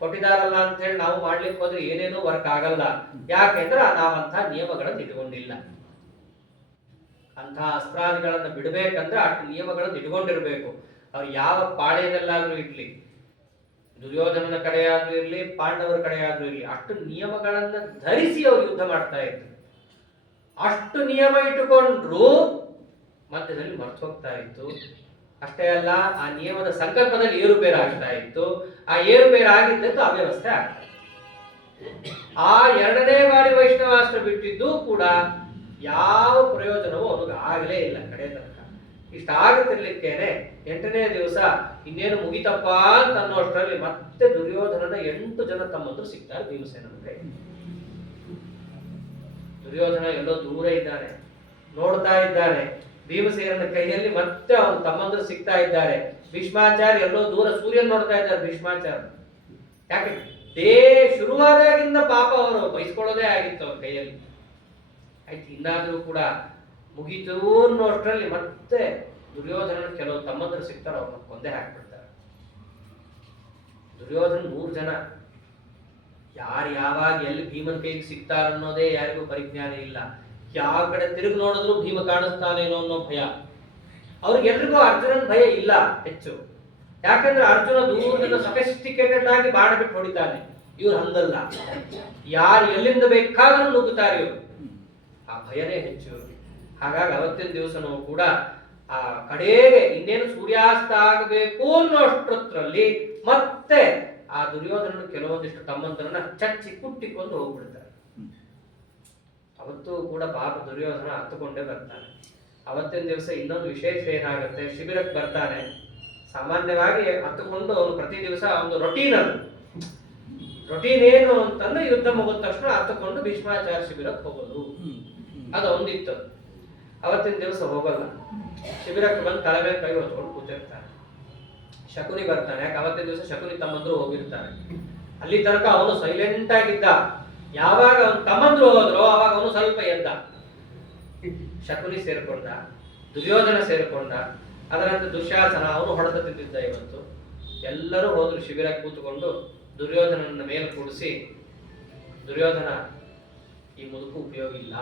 ಕೊಟ್ಟಿದಾರಲ್ಲ ಅಂತ ಹೇಳಿ ನಾವು ಮಾಡ್ಲಿಕ್ಕೆ ಹೋದ್ರೆ ಏನೇನೂ ವರ್ಕ್ ಆಗಲ್ಲ. ಯಾಕೆಂದ್ರೆ ನಾವಂತಹ ನಿಯಮಗಳನ್ನು ಇಟ್ಕೊಂಡಿಲ್ಲ. ಅಂತಹ ಅಸ್ತ್ರಾದಿಗಳನ್ನ ಬಿಡಬೇಕಂದ್ರೆ ಅಷ್ಟು ನಿಯಮಗಳನ್ನು ಇಟ್ಕೊಂಡಿರ್ಬೇಕು. ಅವ್ರು ಯಾವ ಪಾಳ್ಯದಲ್ಲಾದ್ರೂ ಇರ್ಲಿ, ದುರ್ಯೋಧನನ ಕಡೆಯಾದ್ರೂ ಇರ್ಲಿ, ಪಾಂಡವರ ಕಡೆಯಾದ್ರೂ ಇರ್ಲಿ, ಅಷ್ಟು ನಿಯಮಗಳನ್ನ ಧರಿಸಿ ಅವ್ರು ಯುದ್ಧ ಮಾಡ್ತಾ ಇದ್ರು. ಅಷ್ಟು ನಿಯಮ ಇಟ್ಟುಕೊಂಡ್ರು ಮಧ್ಯದಲ್ಲಿ ಮರ್ತು ಹೋಗ್ತಾ ಇತ್ತು. ಅಷ್ಟೇ ಅಲ್ಲ, ಆ ನಿಯಮದ ಸಂಕಲ್ಪದಲ್ಲಿ ಏರುಪೇರು ಆಗ್ತಾ ಇತ್ತು. ಆ ಏರುಪೇರು ಆಗಿದ್ದದ್ದು ಅವ್ಯವಸ್ಥೆ ಆಗ್ತಾ ಇತ್ತು. ಆ ಎರಡನೇ ಬಾರಿ ವೈಷ್ಣವಾಸ್ತ್ರ ಬಿಟ್ಟಿದ್ದು ಕೂಡ ಯಾವ ಪ್ರಯೋಜನವೂ ಅವನಿಗೆ ಆಗಲೇ ಇಲ್ಲ ಕಡೆ ತನಕ. ಇಷ್ಟಾಗುತ್ತಿರ್ಲಿಕ್ಕೇನೆ 8ನೇ ದಿವಸ ಇನ್ನೇನು ಮುಗಿತಪ್ಪ ಅಂತ ಅನ್ನೋಷ್ಟರಲ್ಲಿ ಮತ್ತೆ ದುರ್ಯೋಧನನ 8 ಜನ ತಮ್ಮಂದ್ರು ಸಿಗ್ತಾರೆ ಭೀಮಸೇನನ ಕೈ. ದುರ್ಯೋಧನ ಎಲ್ಲೋ ದೂರ ಇದ್ದಾನೆ, ನೋಡ್ತಾ ಇದ್ದಾನೆ. ಭೀಮಸೇನನ ಕೈಯಲ್ಲಿ ಮತ್ತೆ ಅವನ ತಮ್ಮಂದ್ರು ಸಿಗ್ತಾ ಇದ್ದಾರೆ. ಭೀಷ್ಮಾಚಾರ್ಯ ಎಲ್ಲೋ ದೂರ ಸೂರ್ಯನ್ ನೋಡ್ತಾ ಇದ್ದಾರೆ. ಭೀಷ್ಮಾಚಾರ್ಯ ಯಾಕೆ ಶುರುವಾದಾಗಿಂದ ಪಾಪ ಅವರು ಬಯಸ್ಕೊಳ್ಳೋದೇ ಆಗಿತ್ತು ಅವ್ರ ಕೈಯಲ್ಲಿ. ಆಯ್ತು, ಇನ್ನಾದ್ರೂ ಕೂಡ ಮುಗಿತು ಅನ್ನೋಷ್ಟರಲ್ಲಿ ಮತ್ತೆ ದುರ್ಯೋಧನ ಕೆಲವು ತಮ್ಮಂದ್ರು ಸಿಗ್ತಾರೆ, ಅವ್ರನ್ನ ಕೊಂದೇ ಹಾಕ್ಬಿಡ್ತಾರೆ. ದುರ್ಯೋಧನ 100 ಜನ. ಯಾರು ಯಾವಾಗ ಎಲ್ಲಿ ಭೀಮನ ಕೈಗೆ ಸಿಗ್ತಾರ ಅನ್ನೋದೇ ಯಾರಿಗೂ ಪರಿಜ್ಞಾನ ಇಲ್ಲ. ಯಾವ ಕಡೆ ತಿರುಗಿ ನೋಡಿದ್ರು ಭೀಮ ಕಾಣಿಸ್ತಾನೇನೋ ಅನ್ನೋ ಭಯ. ಅವ್ರಿಗೆಲ್ರಿಗೂ ಅರ್ಜುನನ ಭಯ ಇಲ್ಲ ಹೆಚ್ಚು. ಯಾಕಂದ್ರೆ ಅರ್ಜುನ ದೂರದಿಂದ ಸಫಿಸ್ಟಿಕೇಟೆಡ್ ಆಗಿ ಬಾಣ ಬಿಟ್ಟು ಹೊಡಿತಾನೆ. ಇವ್ರು ಹಂಗಲ್ಲ, ಯಾರು ಎಲ್ಲಿಂದ ಬೇಕಾದ್ರೂ ನುಗ್ಗುತ್ತಾರೆ ಇವರು. ಆ ಭಯನೇ ಹೆಚ್ಚು. ಹಾಗಾಗಿ ಅವತ್ತಿನ ದಿವಸನೂ ಕೂಡ ಆ ಕಡೆಗೆ ಇನ್ನೇನು ಸೂರ್ಯಾಸ್ತ ಆಗಬೇಕು ಅನ್ನೋಷ್ಟರಲ್ಲಿ ಮತ್ತೆ ಆ ದುರ್ಯೋಧನನು ಕೆಲವೊಂದಿಷ್ಟು ತಮ್ಮಂತರನ್ನ ಚಚ್ಚಿ ಕುಟ್ಟಿಕೊಂಡು ಹೋಗ್ಬಿಡ್ತಾರೆ. ಅವತ್ತು ಕೂಡ ಪಾಪ ದುರ್ಯೋಧನ ಹತ್ತುಕೊಂಡೇ ಬರ್ತಾನೆ. ಅವತ್ತಿನ ದಿವಸ ಇನ್ನೊಂದು ವಿಶೇಷ ಏನಾಗುತ್ತೆ, ಶಿಬಿರಕ್ಕೆ ಬರ್ತಾನೆ. ಸಾಮಾನ್ಯವಾಗಿ ಹತ್ತುಕೊಂಡು ಅವನು ಪ್ರತಿ ದಿವಸ ಒಂದು ರೊಟೀನ್ ಏನು ಅಂತಂದ್ರೆ ಯುದ್ಧ ಮುಗಿದ ತಕ್ಷಣ ಹತ್ತುಕೊಂಡು ಭೀಷ್ಮಾಚಾರ್ಯ ಶಿಬಿರಕ್ಕೆ ಹೋಗೋದು, ಅದು ಒಂದಿತ್ತು. ಅವತ್ತಿನ ದಿವಸ ಹೋಗಲ್ಲ, ಶಿಬಿರಕ್ಕೆ ಬಂದು ತಲೆ ಮೇಲೆ ಕೈ ಹೊತ್ಕೊಂಡು ಕೂತಿರ್ತಾನೆ. ಶಕುನಿ ಬರ್ತಾನೆ, ಯಾಕೆ ಅವತ್ತಿನ ದಿವಸ ಶಕುನಿ ತಮ್ಮಂದ್ರು ಹೋಗಿರ್ತಾನೆ. ಅಲ್ಲಿ ತನಕ ಅವನು ಸೈಲೆಂಟ್ ಆಗಿದ್ದ. ಯಾವಾಗ ಅವನ ತಮ್ಮಂದ್ರು ಹೋದ್ರು ಅವಾಗ ಅವನು ಸ್ವಲ್ಪ ಎದ್ದ. ಶಕುನಿ ಸೇರ್ಕೊಂಡ, ದುರ್ಯೋಧನ ಸೇರ್ಕೊಂಡ, ಅದರಂತೆ ದುಶ್ಯಾಸನ ಅವನು ಹೊಡೆತ ತಿಂದಿದ್ದ. ಇವತ್ತು ಎಲ್ಲರೂ ಹೋದ್ರು ಶಿಬಿರಕ್ಕೆ ಕೂತ್ಕೊಂಡು ದುರ್ಯೋಧನನ ಮೇಲೆ ಕೂಡಿಸಿ, ದುರ್ಯೋಧನ ಈ ಮುದುಕು ಉಪಯೋಗ ಇಲ್ಲ,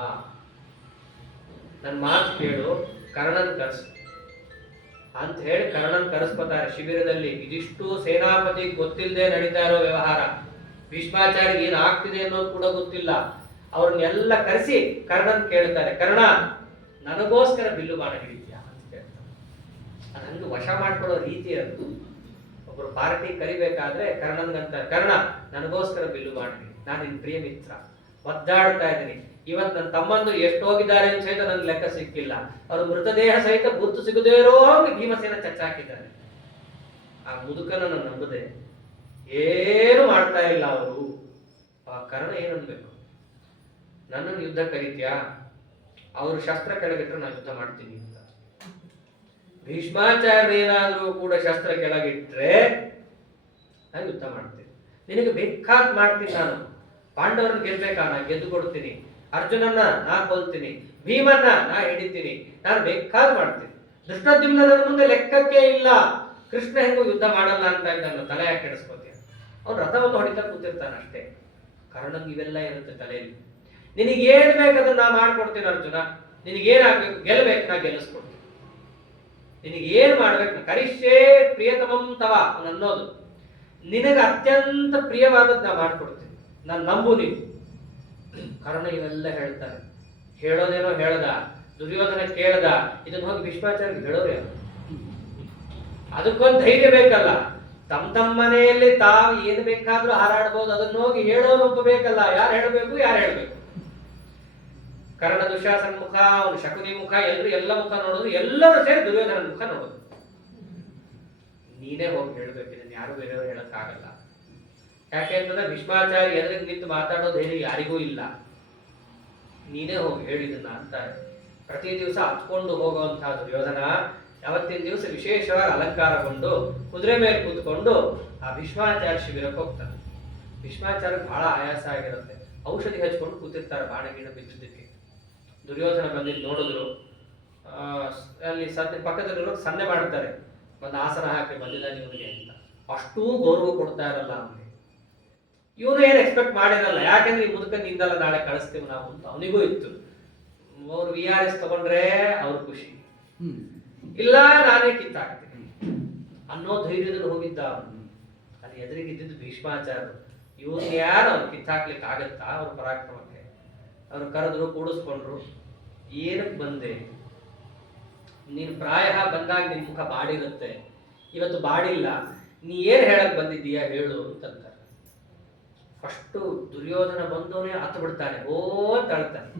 ನನ್ನ ಮಾತು ಕೇಳು, ಕರ್ಣನ್ ಕರ್ಸ್ ಅಂತ ಹೇಳಿ ಕರ್ಣನ್ ಕರೆಸ್ಕೊತಾರೆ ಶಿಬಿರದಲ್ಲಿ. ಇದಿಷ್ಟು ಸೇನಾಪತಿ ಗೊತ್ತಿಲ್ಲದೆ ನಡೀತಾ ಇರೋ ವ್ಯವಹಾರ, ಭೀಷ್ಮಾಚಾರ್ಯ ಏನ್ ಆಗ್ತಿದೆ ಅನ್ನೋದು ಕೂಡ ಗೊತ್ತಿಲ್ಲ. ಅವ್ರನ್ನೆಲ್ಲ ಕರೆಸಿ ಕರ್ಣನ್ ಕೇಳ್ತಾರೆ, ಕರ್ಣ ನನಗೋಸ್ಕರ ಬಿಲ್ಲು ಬಾಣ ಹಿಡಿದ್ಯಾ ಅಂತ ಕೇಳ್ತಾರೆ. ಅದನ್ನು ವಶ ಮಾಡ್ಕೊಳ್ಳೋ ರೀತಿ ಅದು. ಒಬ್ರು ಪಾರ್ಟಿ ಕರಿಬೇಕಾದ್ರೆ ಕರ್ಣನ್ಗಂತ, ಕರ್ಣ ನನಗೋಸ್ಕರ ಬಿಲ್ಲು ಬಾಣ ಹಿಡಿ, ನಾನು ನಿನ್ ಪ್ರಿಯ ಮಿತ್ರ, ಒದ್ದಾಡ್ತಾ ಇದ್ದೀನಿ. ಇವತ್ತು ನನ್ನ ತಮ್ಮಂದು ಎಷ್ಟು ಹೋಗಿದ್ದಾರೆ ಅಂತ ಸಹಿತ ನನ್ಗೆ ಲೆಕ್ಕ ಸಿಕ್ಕಿಲ್ಲ. ಅವರು ಮೃತದೇಹ ಸಹಿತ ಗುರ್ತು ಸಿಗದೇ ಇರೋ ಹಾಗೆ ಭೀಮಸೇನ ಚಚ್ಚಾಕಿದ್ದಾರೆ. ಆ ಮುದುಕನನ್ನು ನಂಬದೆ ಏನು ಮಾಡ್ತಾ ಇಲ್ಲ ಅವರು. ಆ ಕರ್ಣ ಏನನ್ಬೇಕು, ನನ್ನನ್ನು ಯುದ್ಧ ಕರೀತ್ಯಾ, ಅವರು ಶಸ್ತ್ರ ಕೆಳಗಿಟ್ರೆ ನಾನು ಯುದ್ಧ ಮಾಡ್ತೀನಿ ಅಂತ. ಭೀಷ್ಮಾಚಾರ್ಯ ಏನಾದ್ರೂ ಕೂಡ ಶಸ್ತ್ರ ಕೆಳಗಿಟ್ರೆ ನಾನು ಯುದ್ಧ ಮಾಡ್ತೀನಿ, ನಿನಗೆ ಬೇಕಾದ್ ಮಾಡ್ತೀನಿ. ನಾನು ಪಾಂಡವರನ್ನ ಗೆಲ್ಬೇಕಾ, ನಾ ಗೆದ್ದು ಕೊಡ್ತೀನಿ. ಅರ್ಜುನನ್ನ ನಾ ಕೊಲ್ತೀನಿ, ಭೀಮನ್ನ ನಾ ಹಿಡಿತೀನಿ, ನಾನು ಬೇಕಾದ್ ಮಾಡ್ತೀನಿ. ಧೃಷ್ಟದ್ಯುಮ್ನ ನನ್ನ ಮುಂದೆ ಲೆಕ್ಕಕ್ಕೆ ಇಲ್ಲ. ಕೃಷ್ಣ ಹೆಂಗೂ ಯುದ್ಧ ಮಾಡಲ್ಲ ಅಂತ ನನ್ನ ತಲೆ ಯಾಕೆ ಕೆಡಿಸ್ಕೋತೀಯ. ಅವ್ನು ರಥವನ್ನು ಹೊಡಿತಾ ಕೂತಿರ್ತಾನ ಅಷ್ಟೇ. ಕರ್ಣನ್ ಇವೆಲ್ಲ ಇರುತ್ತೆ ತಲೆಯಲ್ಲಿ. ನಿನಗೇನ್ ಬೇಕದನ್ನ ನಾ ಮಾಡ್ಕೊಡ್ತೀನಿ ಅರ್ಜುನ, ನಿನಗೇನಾಗ್ಬೇಕು, ಗೆಲ್ಲಬೇಕು, ನಾ ಗೆಲ್ಲಿಸ್ಕೊಡ್ತೀನಿ. ನಿನಗೇನ್ ಮಾಡ್ಬೇಕು, ನಾ ಕರಿಷ್ಯೇ ಪ್ರಿಯತಮಂ ತವ ಅನ್ನೋದು, ನಿನಗೆ ಅತ್ಯಂತ ಪ್ರಿಯವಾದದ್ದು ನಾ ಮಾಡ್ಕೊಡ್ತೀನಿ, ನಾನು ನಂಬು ನೀವು. ಕರ್ಣ ಇವೆಲ್ಲ ಹೇಳ್ತಾರೆ. ಹೇಳೋದೇನೋ ಹೇಳ್ದ, ದುರ್ಯೋಧನ ಕೇಳ್ದ, ಇದನ್ನ ಹೋಗಿ ಭೀಷ್ಮಾಚಾರ್ಯ ಹೇಳೋರು ಯಾರು? ಅದಕ್ಕೊಂದು ಧೈರ್ಯ ಬೇಕಲ್ಲ. ತಮ್ಮ ಮನೆಯಲ್ಲಿ ತಾವು ಏನು ಬೇಕಾದ್ರೂ ಹಾರಾಡ್ಬೋದು, ಅದನ್ನ ಹೋಗಿ ಹೇಳೋನೊಬ್ಬ ಬೇಕಲ್ಲ. ಯಾರು ಹೇಳಬೇಕು, ಯಾರು ಹೇಳ್ಬೇಕು? ಕರ್ಣ ದುಶ್ಯಾಸನ ಮುಖ, ಅವನು ಶಕುನಿ ಮುಖ, ಎಲ್ಲ ಮುಖ ನೋಡೋದು, ಎಲ್ಲರೂ ಸೇರಿ ದುರ್ಯೋಧನ ಮುಖ ನೋಡೋದು. ನೀನೇ ಹೋಗಿ ಹೇಳ್ಬೇಕು, ಇದನ್ನ ಯಾರು ಬೇರೆಯವರು ಹೇಳಕ್ಕಾಗಲ್ಲ. ಯಾಕೆ ಅಂತಂದ್ರೆ ಭೀಷ್ಮಾಚಾರ್ಯ ಎದುರಿಗೆ ನಿಂತು ಮಾತಾಡೋದು ಹೇಳಿ ಯಾರಿಗೂ ಇಲ್ಲ. ನೀನೇ ಹೋಗಿ ಹೇಳಿದನ್ನ ಅಂತ ಪ್ರತಿ ದಿವಸ ಹತ್ಕೊಂಡು ಹೋಗುವಂತಹ ದುರ್ಯೋಧನ ಯಾವತ್ತಿನ ದಿವಸ ವಿಶೇಷವಾಗಿ ಅಲಂಕಾರಗೊಂಡು ಕುದುರೆ ಮೇಲೆ ಕೂತ್ಕೊಂಡು ಆ ಭೀಷ್ಮಾಚಾರ್ಯ ಶಿಬಿರಕ್ಕೆ ಹೋಗ್ತಾನೆ. ಭೀಷ್ಮಾಚಾರ್ಯ ಬಹಳ ಆಯಾಸ ಆಗಿರುತ್ತೆ, ಔಷಧಿ ಹಚ್ಕೊಂಡು ಕೂತಿರ್ತಾರೆ ಬಾಣ ಗಿಣ ಬಿದ್ದಿದ್ದಕ್ಕೆ. ದುರ್ಯೋಧನ ಬಂದಿದ್ದು ನೋಡಿದ್ರು, ಅಲ್ಲಿ ಪಕ್ಕದಲ್ಲಿರೋ ಸನ್ನೆ ಮಾಡ್ತಾರೆ, ಒಂದು ಆಸನ ಹಾಕಿ ಬಂದಿದ್ದಾನೆ ಇವನಿಗೆ ಅಂತ. ಅಷ್ಟೂ ಗೌರವ ಕೊಡ್ತಾ ಇರಲ್ಲ ಅವನಿಗೆ. ಇವನು ಏನು ಎಕ್ಸ್ಪೆಕ್ಟ್ ಮಾಡಿರಲ್ಲ, ಯಾಕೆಂದ್ರೆ ಈ ಮುದುಕ ನಿಂದಲ್ಲ ನಾಳೆ ಕಳಿಸ್ತೀವಿ ನಾವು ಅಂತ ಅವನಿಗೂ ಇತ್ತು. ಅವ್ರು VRS ತಗೊಂಡ್ರೆ ಅವ್ರ ಖುಷಿ, ಇಲ್ಲ ನಾನೇ ಕಿತ್ತಾಕ್ತೀನಿ ಅನ್ನೋ ಧೈರ್ಯದಲ್ಲಿ ಹೋಗಿದ್ದ ಅವನು. ಅಲ್ಲಿ ಎದುರಿಗಿದ್ದು ಭೀಷ್ಮಾಚಾರ್ಯರು. ಇವನ್ ಯಾರು ಅವ್ರು ಕಿತ್ತಾಕ್ಲಿಕ್ಕೆ ಆಗತ್ತಾ ಅವ್ರ ಪರಾಕ್ರಮಕ್ಕೆ? ಅವ್ರು ಕರೆದ್ರು, ಕೂಡಿಸ್ಕೊಂಡ್ರು. ಏನಕ್ಕೆ ಬಂದೆ ನೀನು? ಪ್ರಾಯ ಬಂದಾಗ ನಿನ್ ಮುಖ ಬಾಡಿರುತ್ತೆ, ಇವತ್ತು ಬಾಡಿಲ್ಲ, ನೀ ಏನ್ ಹೇಳಕ್ ಬಂದಿದ್ದೀಯಾ ಹೇಳು ಅಂತಂತಾರೆ. ಫಸ್ಟು ದುರ್ಯೋಧನ ಬಂದವನೇ ಹತ್ತು ಬಿಡ್ತಾನೆ, ಓ ಅಂತ ಅಳ್ತಾನೆ,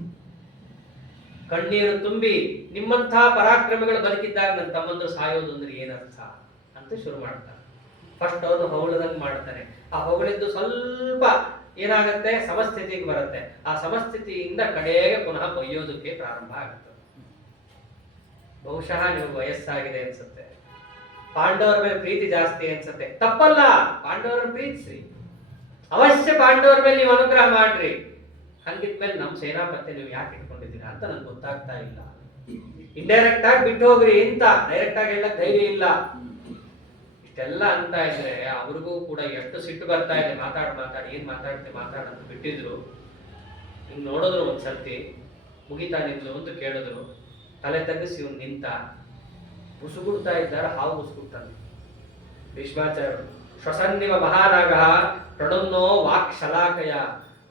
ಕಣ್ಣೀರು ತುಂಬಿ, ನಿಮ್ಮಂಥ ಪರಾಕ್ರಮಿಗಳು ಬದುಕಿದ್ದಾಗ ನನ್ನ ತಮ್ಮಂದ್ರು ಸಾಯೋದು ಅಂದ್ರೆ ಏನರ್ಥ ಅಂತ ಶುರು ಮಾಡ್ತಾನೆ. ಫಸ್ಟ್ ಅವನು ಹೊಗಳದಂಗ್ ಮಾಡ್ತಾನೆ. ಆ ಹೊಗಳಿದ್ದು ಸ್ವಲ್ಪ ಏನಾಗತ್ತೆ, ಸಮಸ್ಥಿತಿಗೆ ಬರುತ್ತೆ. ಆ ಸಮಸ್ಥಿತಿಯಿಂದ ಕಡೆಗೆ ಪುನಃ ಬೈಯೋದಕ್ಕೆ ಪ್ರಾರಂಭ ಆಗುತ್ತೆ. ಬಹುಶಃ ನಿಮಗೆ ವಯಸ್ಸಾಗಿದೆ ಅನ್ಸುತ್ತೆ, ಪಾಂಡವರ ಮೇಲೆ ಪ್ರೀತಿ ಜಾಸ್ತಿ ಅನ್ಸುತ್ತೆ. ತಪ್ಪಲ್ಲ, ಪಾಂಡವರನ್ನ ಪ್ರೀತಿಸಿ, ಅವಶ್ಯ ಪಾಂಡವರ ಮೇಲೆ ನೀವು ಅನುಗ್ರಹ ಮಾಡ್ರಿ. ಹಂಗಿದ್ಮೇಲೆ ನಮ್ಮ ಸೇನಾಪತಿ ನೀವು ಯಾಕೆ ಇಟ್ಕೊಂಡಿದ್ದೀರಾ ಅಂತ ನನ್ಗೆ ಗೊತ್ತಾಗ್ತಾ ಇಲ್ಲ. ಇಂಡೈರೆಕ್ಟ್ ಆಗಿ ಬಿಟ್ಟು ಹೋಗ್ರಿ ಅಂತ, ಡೈರೆಕ್ಟ್ ಆಗಿ ಹೇಳಕ್ ಧೈರ್ಯ ಇಲ್ಲ. ಇಷ್ಟೆಲ್ಲ ಅಂತ ಇದ್ರೆ ಅವ್ರಿಗೂ ಕೂಡ ಎಷ್ಟು ಸಿಟ್ಟು ಬರ್ತಾ ಇದೆ. ಮಾತಾಡಿ ಏನ್ ಮಾತಾಡಂತ ಬಿಟ್ಟಿದ್ರು. ಹಿಂಗ್ ನೋಡಿದ್ರು ಒಂದ್ಸರ್ತಿ, ಮುಗಿತಾ ನಿಂದ್ಲು ಅಂತ ಕೇಳಿದ್ರು, ತಲೆ ತಗ್ಗಿಸಿ ಇವ್ನು ನಿಂತ, ಬುಸುಗುಡ್ತಾ ಇದ್ದಾರೆ, ಹಾವು ಬುಸುಗುಡ್ತಾನೆ. ಭೀಷ್ಮಾಚಾರ್ಯರು ಶ್ವಸನ್ನಿವ ಮಹಾನಾಗ ಪ್ರಣುನ್ನೋ ವಾಕ್ ಶಲಾಕಯ,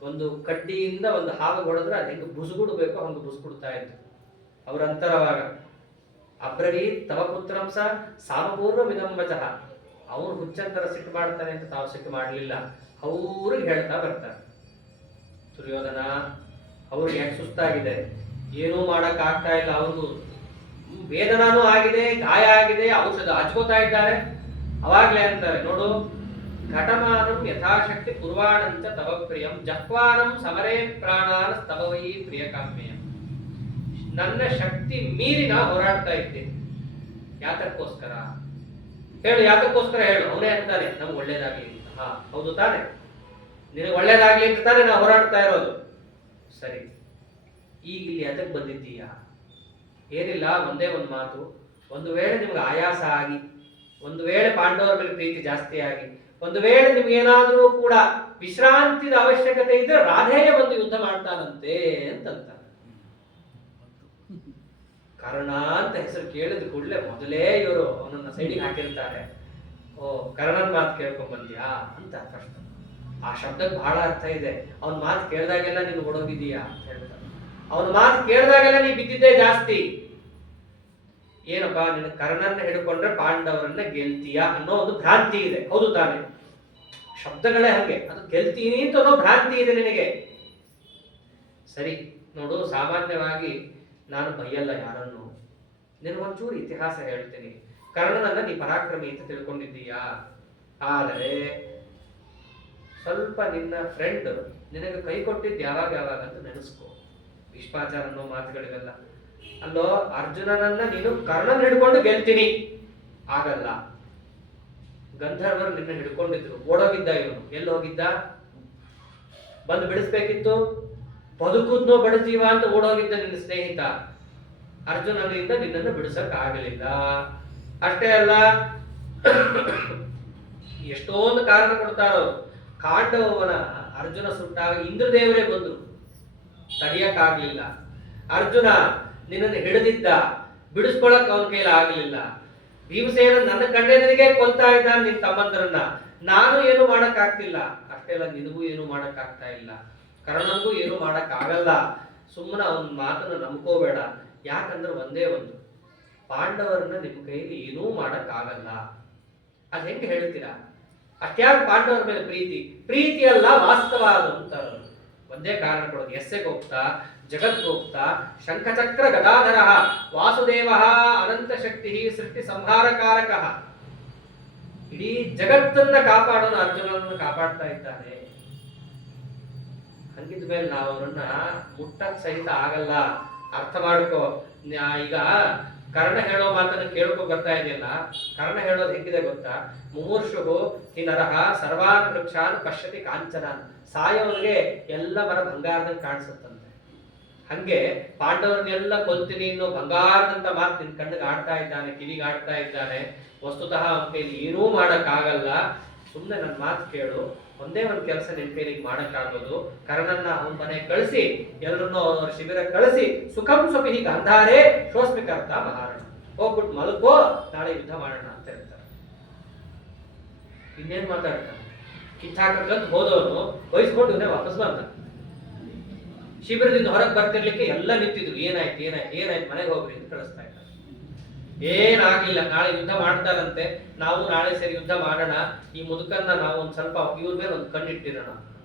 ಒಂದು ಕಡ್ಡಿಯಿಂದ ಒಂದು ಹಾವು ಹೊಡೆದ್ರೆ ಅದು ಹೆಂಗೆ ಬುಸುಗುಡ್ಬೇಕು ಹಂಗೆ ಬುಸುಗುಡ್ತಾ ಇದ್ರು. ಅವ್ರಂತರವಾಗ ಅಬ್ರವೀತ್ ತವ ಪುತ್ರಂಸ ಸಾಮಪೂರ್ವ ವಿದಂಬಚಃ. ಅವ್ರು ಹುಚ್ಚಂತರ ಸಿಟ್ಟು ಮಾಡ್ತಾನೆ ಅಂತ ತಾವು ಸಿಟ್ಟು ಮಾಡಲಿಲ್ಲ, ಅವ್ರಿಗೆ ಹೇಳ್ತಾ ಬರ್ತಾರೆ. ದುರ್ಯೋಧನ ಅವ್ರಿಗೆ ಯಾಕೆ ಸುಸ್ತಾಗಿದೆ, ಏನೂ ಮಾಡಕ್ ಆಗ್ತಾ ಇಲ್ಲ, ಅವ್ರಿಗೂ ವೇದನಾನೂ ಆಗಿದೆ, ಗಾಯ ಆಗಿದೆ, ಔಷಧ ಹಚ್ಕೋತಾ ಇದ್ದಾರೆ. ಅವಾಗ್ಲೇ ಅಂತಾರೆ ನೋಡು, ಘಟಮಾನಂ ಯಥಾಶಕ್ತಿ ಪೂರ್ವಾಣಂಚ ತವ ಪ್ರಿಯಂ ಜಹ್ವಾನಂ ಸಮರೇ ಪ್ರಾಣಾನ ಸ್ತವವೈ ಪ್ರಿಯಕಾಮ್ಯ. ನನ್ನ ಶಕ್ತಿ ಮೀರಿ ನಾ ಹೋರಾಡ್ತಾ ಇದ್ದೇನೆ. ಯಾತಕ್ಕೋಸ್ಕರ ಹೇಳು, ಯಾತಕ್ಕೋಸ್ಕರ ಹೇಳು. ಅವನೇ ಅಂತಾನೆ ನಮ್ಗೆ ಒಳ್ಳೇದಾಗ್ಲಿ ಅಂತ. ಹಾ ಹೌದು ತಾನೆ, ನಿನಗೆ ಒಳ್ಳೇದಾಗ್ಲಿ ಅಂತ ತಾನೆ ನಾವು ಹೋರಾಡ್ತಾ ಇರೋದು. ಸರಿ, ಈಗ ಇಲ್ಲಿ ಅದಕ್ಕೆ ಬಂದಿದ್ದೀಯಾ? ಏನಿಲ್ಲ, ಒಂದೇ ಒಂದು ಮಾತು. ಒಂದು ವೇಳೆ ನಿಮ್ಗೆ ಆಯಾಸ ಆಗಿ, ಒಂದು ವೇಳೆ ಪಾಂಡವರ ಮೇಲೆ ಪ್ರೀತಿ ಜಾಸ್ತಿ ಆಗಿ, ಒಂದು ವೇಳೆ ನಿಮ್ಗೇನಾದ್ರೂ ಕೂಡ ವಿಶ್ರಾಂತಿದ ಅವಶ್ಯಕತೆ ಇದ್ರೆ ರಾಧೇಯ ಒಂದು ಯುದ್ಧ ಮಾಡ್ತಾನಂತೆ ಅಂತಂತ. ಕರ್ಣ ಅಂತ ಹೆಸರು ಕೇಳಿದ ಕೂಡಲೇ ಮೊದಲೇ ಇವರು ಅವನನ್ನ ಸೈಡಿಗೆ ಹಾಕಿರ್ತಾರೆ. ಓ, ಕರ್ಣನ್ ಮಾತು ಕೇಳ್ಕೊಂಡ್ ಬಂದ್ಯಾ ಅಂತ ಪ್ರಶ್ನೆ. ಆ ಶಬ್ದಕ್ಕೆ ಬಹಳ ಅರ್ಥ ಇದೆ. ಅವನ ಮಾತು ಕೇಳಿದಾಗೆಲ್ಲ ನೀನು ಓಡೋಗಿದೀಯಾ ಅಂತ ಹೇಳ್ತಾರೆ. ಅವನ ಮಾತು ಕೇಳಿದಾಗೆಲ್ಲ ನೀ ಬಿದ್ದಿದ್ದೇ ಜಾಸ್ತಿ. ಏನಪ್ಪಾ, ನಿನ್ನ ಕರ್ಣನ್ನ ಹಿಡ್ಕೊಂಡ್ರೆ ಪಾಂಡವರನ್ನ ಗೆಲ್ತೀಯಾ ಅನ್ನೋ ಒಂದು ಭ್ರಾಂತಿ ಇದೆ. ಹೌದು ತಾನೆ? ಶಬ್ದಗಳೇ ಹಂಗೆ. ಅದು ಗೆಲ್ತೀನಿ ಅಂತ ಅನ್ನೋ ಭ್ರಾಂತಿ ಇದೆ ನಿನಗೆ. ಸರಿ ನೋಡು, ಸಾಮಾನ್ಯವಾಗಿ ನಾನು ಬೈಯಲ್ಲ ಯಾರನ್ನು. ನಿನಗೊಂಚೂರು ಇತಿಹಾಸ ಹೇಳ್ತೀನಿ. ಕರ್ಣನನ್ನ ನೀ ಪರಾಕ್ರಮಿ ಅಂತ ತಿಳ್ಕೊಂಡಿದ್ದೀಯಾ, ಆದರೆ ಸ್ವಲ್ಪ ನಿನ್ನ ಫ್ರೆಂಡ್ ನಿನಗೆ ಕೈ ಕೊಟ್ಟಿದ್ದು ಯಾವಾಗ ಯಾವಾಗ ಅಂತ ನೆನೆಸ್ಕೋ. ಭೀಷ್ಮಾಚಾರ ಅನ್ನೋ ಮಾತುಗಳಿವೆಲ್ಲ. ಅಲ್ಲೋ, ಅರ್ಜುನನನ್ನ ನೀನು ಕರ್ಣನ್ ಹಿಡ್ಕೊಂಡು ಗೆಲ್ತೀನಿ, ಆಗಲ್ಲ. ಗಂಧರ್ವರು ನಿನ್ನ ಹಿಡ್ಕೊಂಡಿದ್ರು, ಓಡೋಗಿದ್ದ ಇವನು. ಎಲ್ಲಿ ಹೋಗಿದ್ದ? ಬಂದು ಬಿಡಿಸ್ಬೇಕಿತ್ತು. ಬದುಕುದ್ನೋ ಬಡಿಸೀವ ಅಂತ ಓಡೋಗಿದ್ದ ನಿನ್ನ ಸ್ನೇಹಿತ. ಅರ್ಜುನನಿಂದ ನಿನ್ನನ್ನು ಬಿಡಿಸಕ್ ಆಗಲಿಲ್ಲ. ಅಷ್ಟೇ ಅಲ್ಲ, ಎಷ್ಟೊಂದು ಕಾರಣ ಕೊಡ್ತಾರೋ. ಕಾಂಡವನ ಅರ್ಜುನ ಸುಟ್ಟಾಗ ಇಂದ್ರದೇವರೇ ಬಂದ್ರು, ತಡೆಯಕ್ಕಾಗ್ಲಿಲ್ಲ. ಅರ್ಜುನ ನಿನ್ನನ್ನು ಹಿಡಿದಿದ್ದ, ಬಿಡಿಸ್ಕೊಳಕ್ ಅವನ ಕೈಲಿ ಆಗ್ಲಿಲ್ಲ. ಭೀಮಸೇನ ನನ್ನ ಗಂಡನಿಗೆ ಕೊಲ್ತಾ ಇದ್ದಾನೆ ನಿನ್ ತಮ್ಮಂದರನ್ನ, ನಾನು ಏನು ಮಾಡಕ್ ಆಗ್ತಿಲ್ಲ. ಅಷ್ಟೇ ಅಲ್ಲ, ನಿನಗೂ ಏನು ಮಾಡಕ್ ಆಗ್ತಾ ಇಲ್ಲ, ಕರ್ಣನಿಗೂ ಏನು ಮಾಡಕ್ ಆಗಲ್ಲ. ಸುಮ್ಮನೆ ಅವನ ಮಾತನ್ನು ನಂಬ್ಕೋಬೇಡ. ಯಾಕಂದ್ರೆ ಒಂದೇ ಒಂದು, ಪಾಂಡವರನ್ನ ನಿಮ್ ಕೈಲಿ ಏನೂ ಮಾಡಕ್ ಆಗಲ್ಲ. ಅದ್ ಹೆಂಗೆ ಹೇಳ್ತೀರಾ? ಅಷ್ಟ್ಯಾರು ಪಾಂಡವರ ಮೇಲೆ ಪ್ರೀತಿ ಅಲ್ಲ, ವಾಸ್ತವ ಅದು ಅಂತ ಒಂದೇ ಕಾರಣ ಕೊಡೋದು. ಯಸ್ಯಗೋಪ್ತ ಜಗದ್ಗೋಪ್ತ ಶಂಖಚಕ್ರ ಗದಾಧರ ವಾಸುದೇವ ಅನಂತ ಶಕ್ತಿ ಸೃಷ್ಟಿ ಸಂಹಾರಕಾರಕ. ಇಡೀ ಜಗತ್ತನ್ನ ಕಾಪಾಡೋನು ಅರ್ಜುನನನ್ನು ಕಾಪಾಡ್ತಾ ಇದ್ದಾನೆ. ಹಂಗಿದ್ಮೇಲೆ ನಾವು ಅವರನ್ನ ಮುಟ್ಟಕ್ ಸಹಿತ ಆಗಲ್ಲ. ಅರ್ಥ ಮಾಡ್ಕೋ. ಈಗ ಕರ್ಣ ಹೇಳೋ ಮಾತನ್ನು ಕೇಳ್ಕೊ ಬರ್ತಾ ಇದೆಯಲ್ಲ, ಕರ್ಣ ಹೇಳೋದು ಹೆಂಗಿದೆ ಗೊತ್ತಾ? ಮುಮೂರ್ಷು ಹಿ ನರಹ ಸರ್ವಾನ್ ವೃಕ್ಷಾನ್ ಪಶ್ಯತಿ ಕಾಂಚನಾನ್. ಸಾಯೋನಿಗೆ ಎಲ್ಲ ಮರ ಬಂಗಾರದಂಗೆ ಕಾಣಿಸುತ್ತಂತೆ. ಹಂಗೆ ಪಾಂಡವರನ್ನೆಲ್ಲ ಕೊಲ್ತೀನಿ ಅನ್ನೋ ಬಂಗಾರದಂತ ಮಾತು ನಿನ್ ಕಣ್ಣಿಗೆ ಆಡ್ತಾ ಇದ್ದಾನೆ, ಕಿವಿಗೆ ಆಡ್ತಾ ಇದ್ದಾನೆ. ವಸ್ತುತಃ ಅವನ ಕೈಲಿ ಏನೂ ಮಾಡಕ್ಕಾಗಲ್ಲ. ಸುಮ್ಮನೆ ನನ್ನ ಮಾತು ಕೇಳು. ಒಂದೇ ಒಂದು ಕೆಲಸ ನಿನ್ ಕೈಲಿಗೆ ಮಾಡಕ್ಕಾಗೋದು, ಕರ್ಣನ್ನ ಅವನ ಮನೆ ಕಳಿಸಿ, ಎಲ್ಲರನ್ನೂ ಅವರ ಶಿಬಿರ ಕಳಿಸಿ, ಸುಖಂ ಸ್ವಪಿ ಗಾಂಧಾರೇ ಶೋಸ್ಮಿಕರ್ತ ಮಹಾರಣ, ಹೋಗ್ಬಿಟ್ಟು ಮಲಗೋ, ನಾಳೆ ಯುದ್ಧ ಮಾಡೋಣ ಅಂತ ಹೇಳ್ತಾರೆ. ಇನ್ನೇನ್ ಮಾತಾಡ್ತಾನೆ? ಕಿತ್ತಾಕಂತ ಹೋದವನು ವಹಿಸ್ಕೊಂಡು ವಾಪಸ್ ಬಂದ. ಶಿಬಿರದಿಂದ ಹೊರಗೆ ಬರ್ತಿರ್ಲಿಕ್ಕೆ ಎಲ್ಲ ನಿಂತಿದ್ರು. ಏನಾಯ್ತು ಮನೆಗೆ ಹೋಗ್ರಿ ಅಂತ ಕಳಿಸ್ತಾ ಇದ್ದಾರೆ. ಏನಾಗ್ಲಿಲ್ಲ, ನಾಳೆ ಯುದ್ಧ ಮಾಡ್ತಾರಂತೆ, ನಾವು ನಾಳೆ ಸೇರಿ ಯುದ್ಧ ಮಾಡೋಣ, ಈ ಮುದುಕನ್ನ ನಾವು ಒಂದ್ ಸ್ವಲ್ಪ ಇವ್ರ ಮೇಲೆ ಒಂದು ಕಣ್ಣಿಟ್ಟಿರೋಣ ಅಂತ.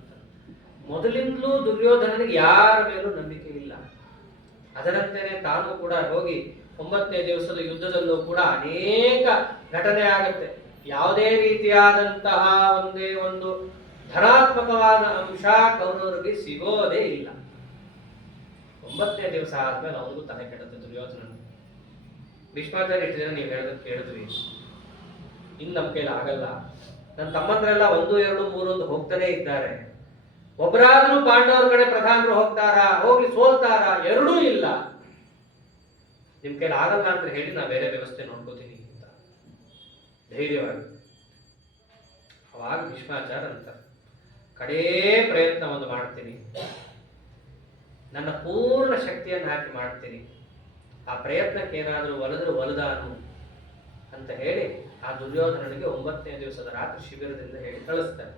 ಮೊದಲಿಂದಲೂ ದುರ್ಯೋಧನನಿಗೆ ಯಾರ ಮೇಲೂ ನಂಬಿಕೆ ಇಲ್ಲ. ಅದರಂತೆಯೇ ತಾನು ಕೂಡ ಹೋಗಿ 9ನೇ ದಿವಸದ ಯುದ್ಧದಲ್ಲೂ ಕೂಡ ಅನೇಕ ಘಟನೆ ಆಗುತ್ತೆ. ಯಾವುದೇ ರೀತಿಯಾದಂತಹ ಒಂದೇ ಒಂದು ಧನಾತ್ಮಕವಾದ ಅಂಶ ಕೌರವರಿಗೆ ಸಿಗೋದೇ ಇಲ್ಲ. 9ನೇ ದಿವಸ ಆದ್ಮೇಲೆ ಅವನಿಗೂ ತಲೆ ಕೆಡುತ್ತೆ ದುರ್ಯೋಧನ. ಭೀಷ್ಮಾಚಾರ್ಯ ಇಷ್ಟು ಜನ ನೀವು ಹೇಳೋದಕ್ಕೆ ಕೇಳಿದ್ವಿ, ಇನ್ನು ನಮ್ಮ ಕೈಲಿ ಆಗಲ್ಲ. ನನ್ನ ತಮ್ಮಂದ್ರೆಲ್ಲ 1, 2, 3 ಅಂತ ಹೋಗ್ತಾನೆ ಇದ್ದಾರೆ. ಒಬ್ಬರಾದ್ರೂ ಪಾಂಡವರ ಕಡೆ ಪ್ರಧಾನರು ಹೋಗ್ತಾರಾ, ಹೋಗಿ ಸೋಲ್ತಾರಾ? ಎರಡೂ ಇಲ್ಲ. ನಿಮ್ ಕೈಲಿ ಆಗಲ್ಲ ಅಂತ ಹೇಳಿ ನಾ ಬೇರೆ ವ್ಯವಸ್ಥೆ ನೋಡ್ಕೋತೀನಿ ಅಂತ ಧೈರ್ಯವಾಗಿ. ಅವಾಗ ಭೀಷ್ಮಾಚಾರ ಅಂತ ಕಡೇ ಪ್ರಯತ್ನವನ್ನು ಮಾಡ್ತೀನಿ, ನನ್ನ ಪೂರ್ಣ ಶಕ್ತಿಯನ್ನು ಹಾಕಿ ಮಾಡ್ತೀನಿ, ಆ ಪ್ರಯತ್ನಕ್ಕೆ ಏನಾದರೂ ಒಲಿದ್ರು ಒಲಿದಾನು ಅಂತ ಹೇಳಿ ಆ ದುರ್ಯೋಧನನಿಗೆ 9ನೇ ದಿವಸದ ರಾತ್ರಿ ಶಿಬಿರದಿಂದ ಹೇಳಿ ಕಳಿಸ್ತಾರೆ.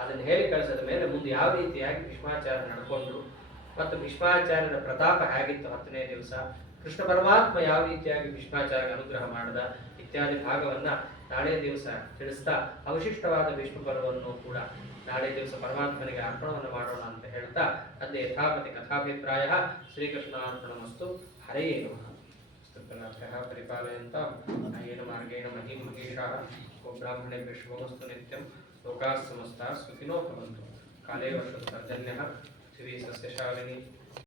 ಅದನ್ನು ಹೇಳಿ ಕಳಿಸಿದ ಮೇಲೆ ಮುಂದೆ ಯಾವ ರೀತಿಯಾಗಿ ಭೀಷ್ಮಾಚಾರ್ಯ ನಡ್ಕೊಂಡ್ರು ಮತ್ತು ಭೀಷ್ಮಾಚಾರ್ಯರ ಪ್ರತಾಪ ಹೇಗಿತ್ತು 10ನೇ ದಿವಸ, ಕೃಷ್ಣ ಪರಮಾತ್ಮ ಯಾವ ರೀತಿಯಾಗಿ ಭೀಷ್ಮಾಚಾರ್ಯ ಅನುಗ್ರಹ ಮಾಡಿದ ಇತ್ಯಾದಿ ಭಾಗವನ್ನ ನಾಳೆ ದಿವಸ ತಿಳಿಸ್ತಾ, ಅವಶಿಷ್ಟವಾದ ಭೀಷ್ಮ ಪರ್ವವನ್ನು ಕೂಡ ನಾಳೆ ದಿವಸ ಪರಮಾತ್ಮನಿಗೆ ಅರ್ಪಣವನ್ನು ಮಾಡೋಣ ಅಂತ ಹೇಳ್ತಾ, ಅದೇ ಯಥಾಪತಿ ಕಥಾಭಿಪ್ರಾಯ ಶ್ರೀಕೃಷ್ಣಾರ್ಪಣಮಸ್ತು. ಹರೇ ನಮಃ. श्रीमन्नाथः परिपालयन्तां अयेन मार्गेण महीं महेशाः गोब्राह्मणेभ्यः शुभमस्तु नित्यं लोकाः समस्ताः सुखिनो भवन्तु काले वर्षतु पर्जन्यः श्री सस्यशालिनी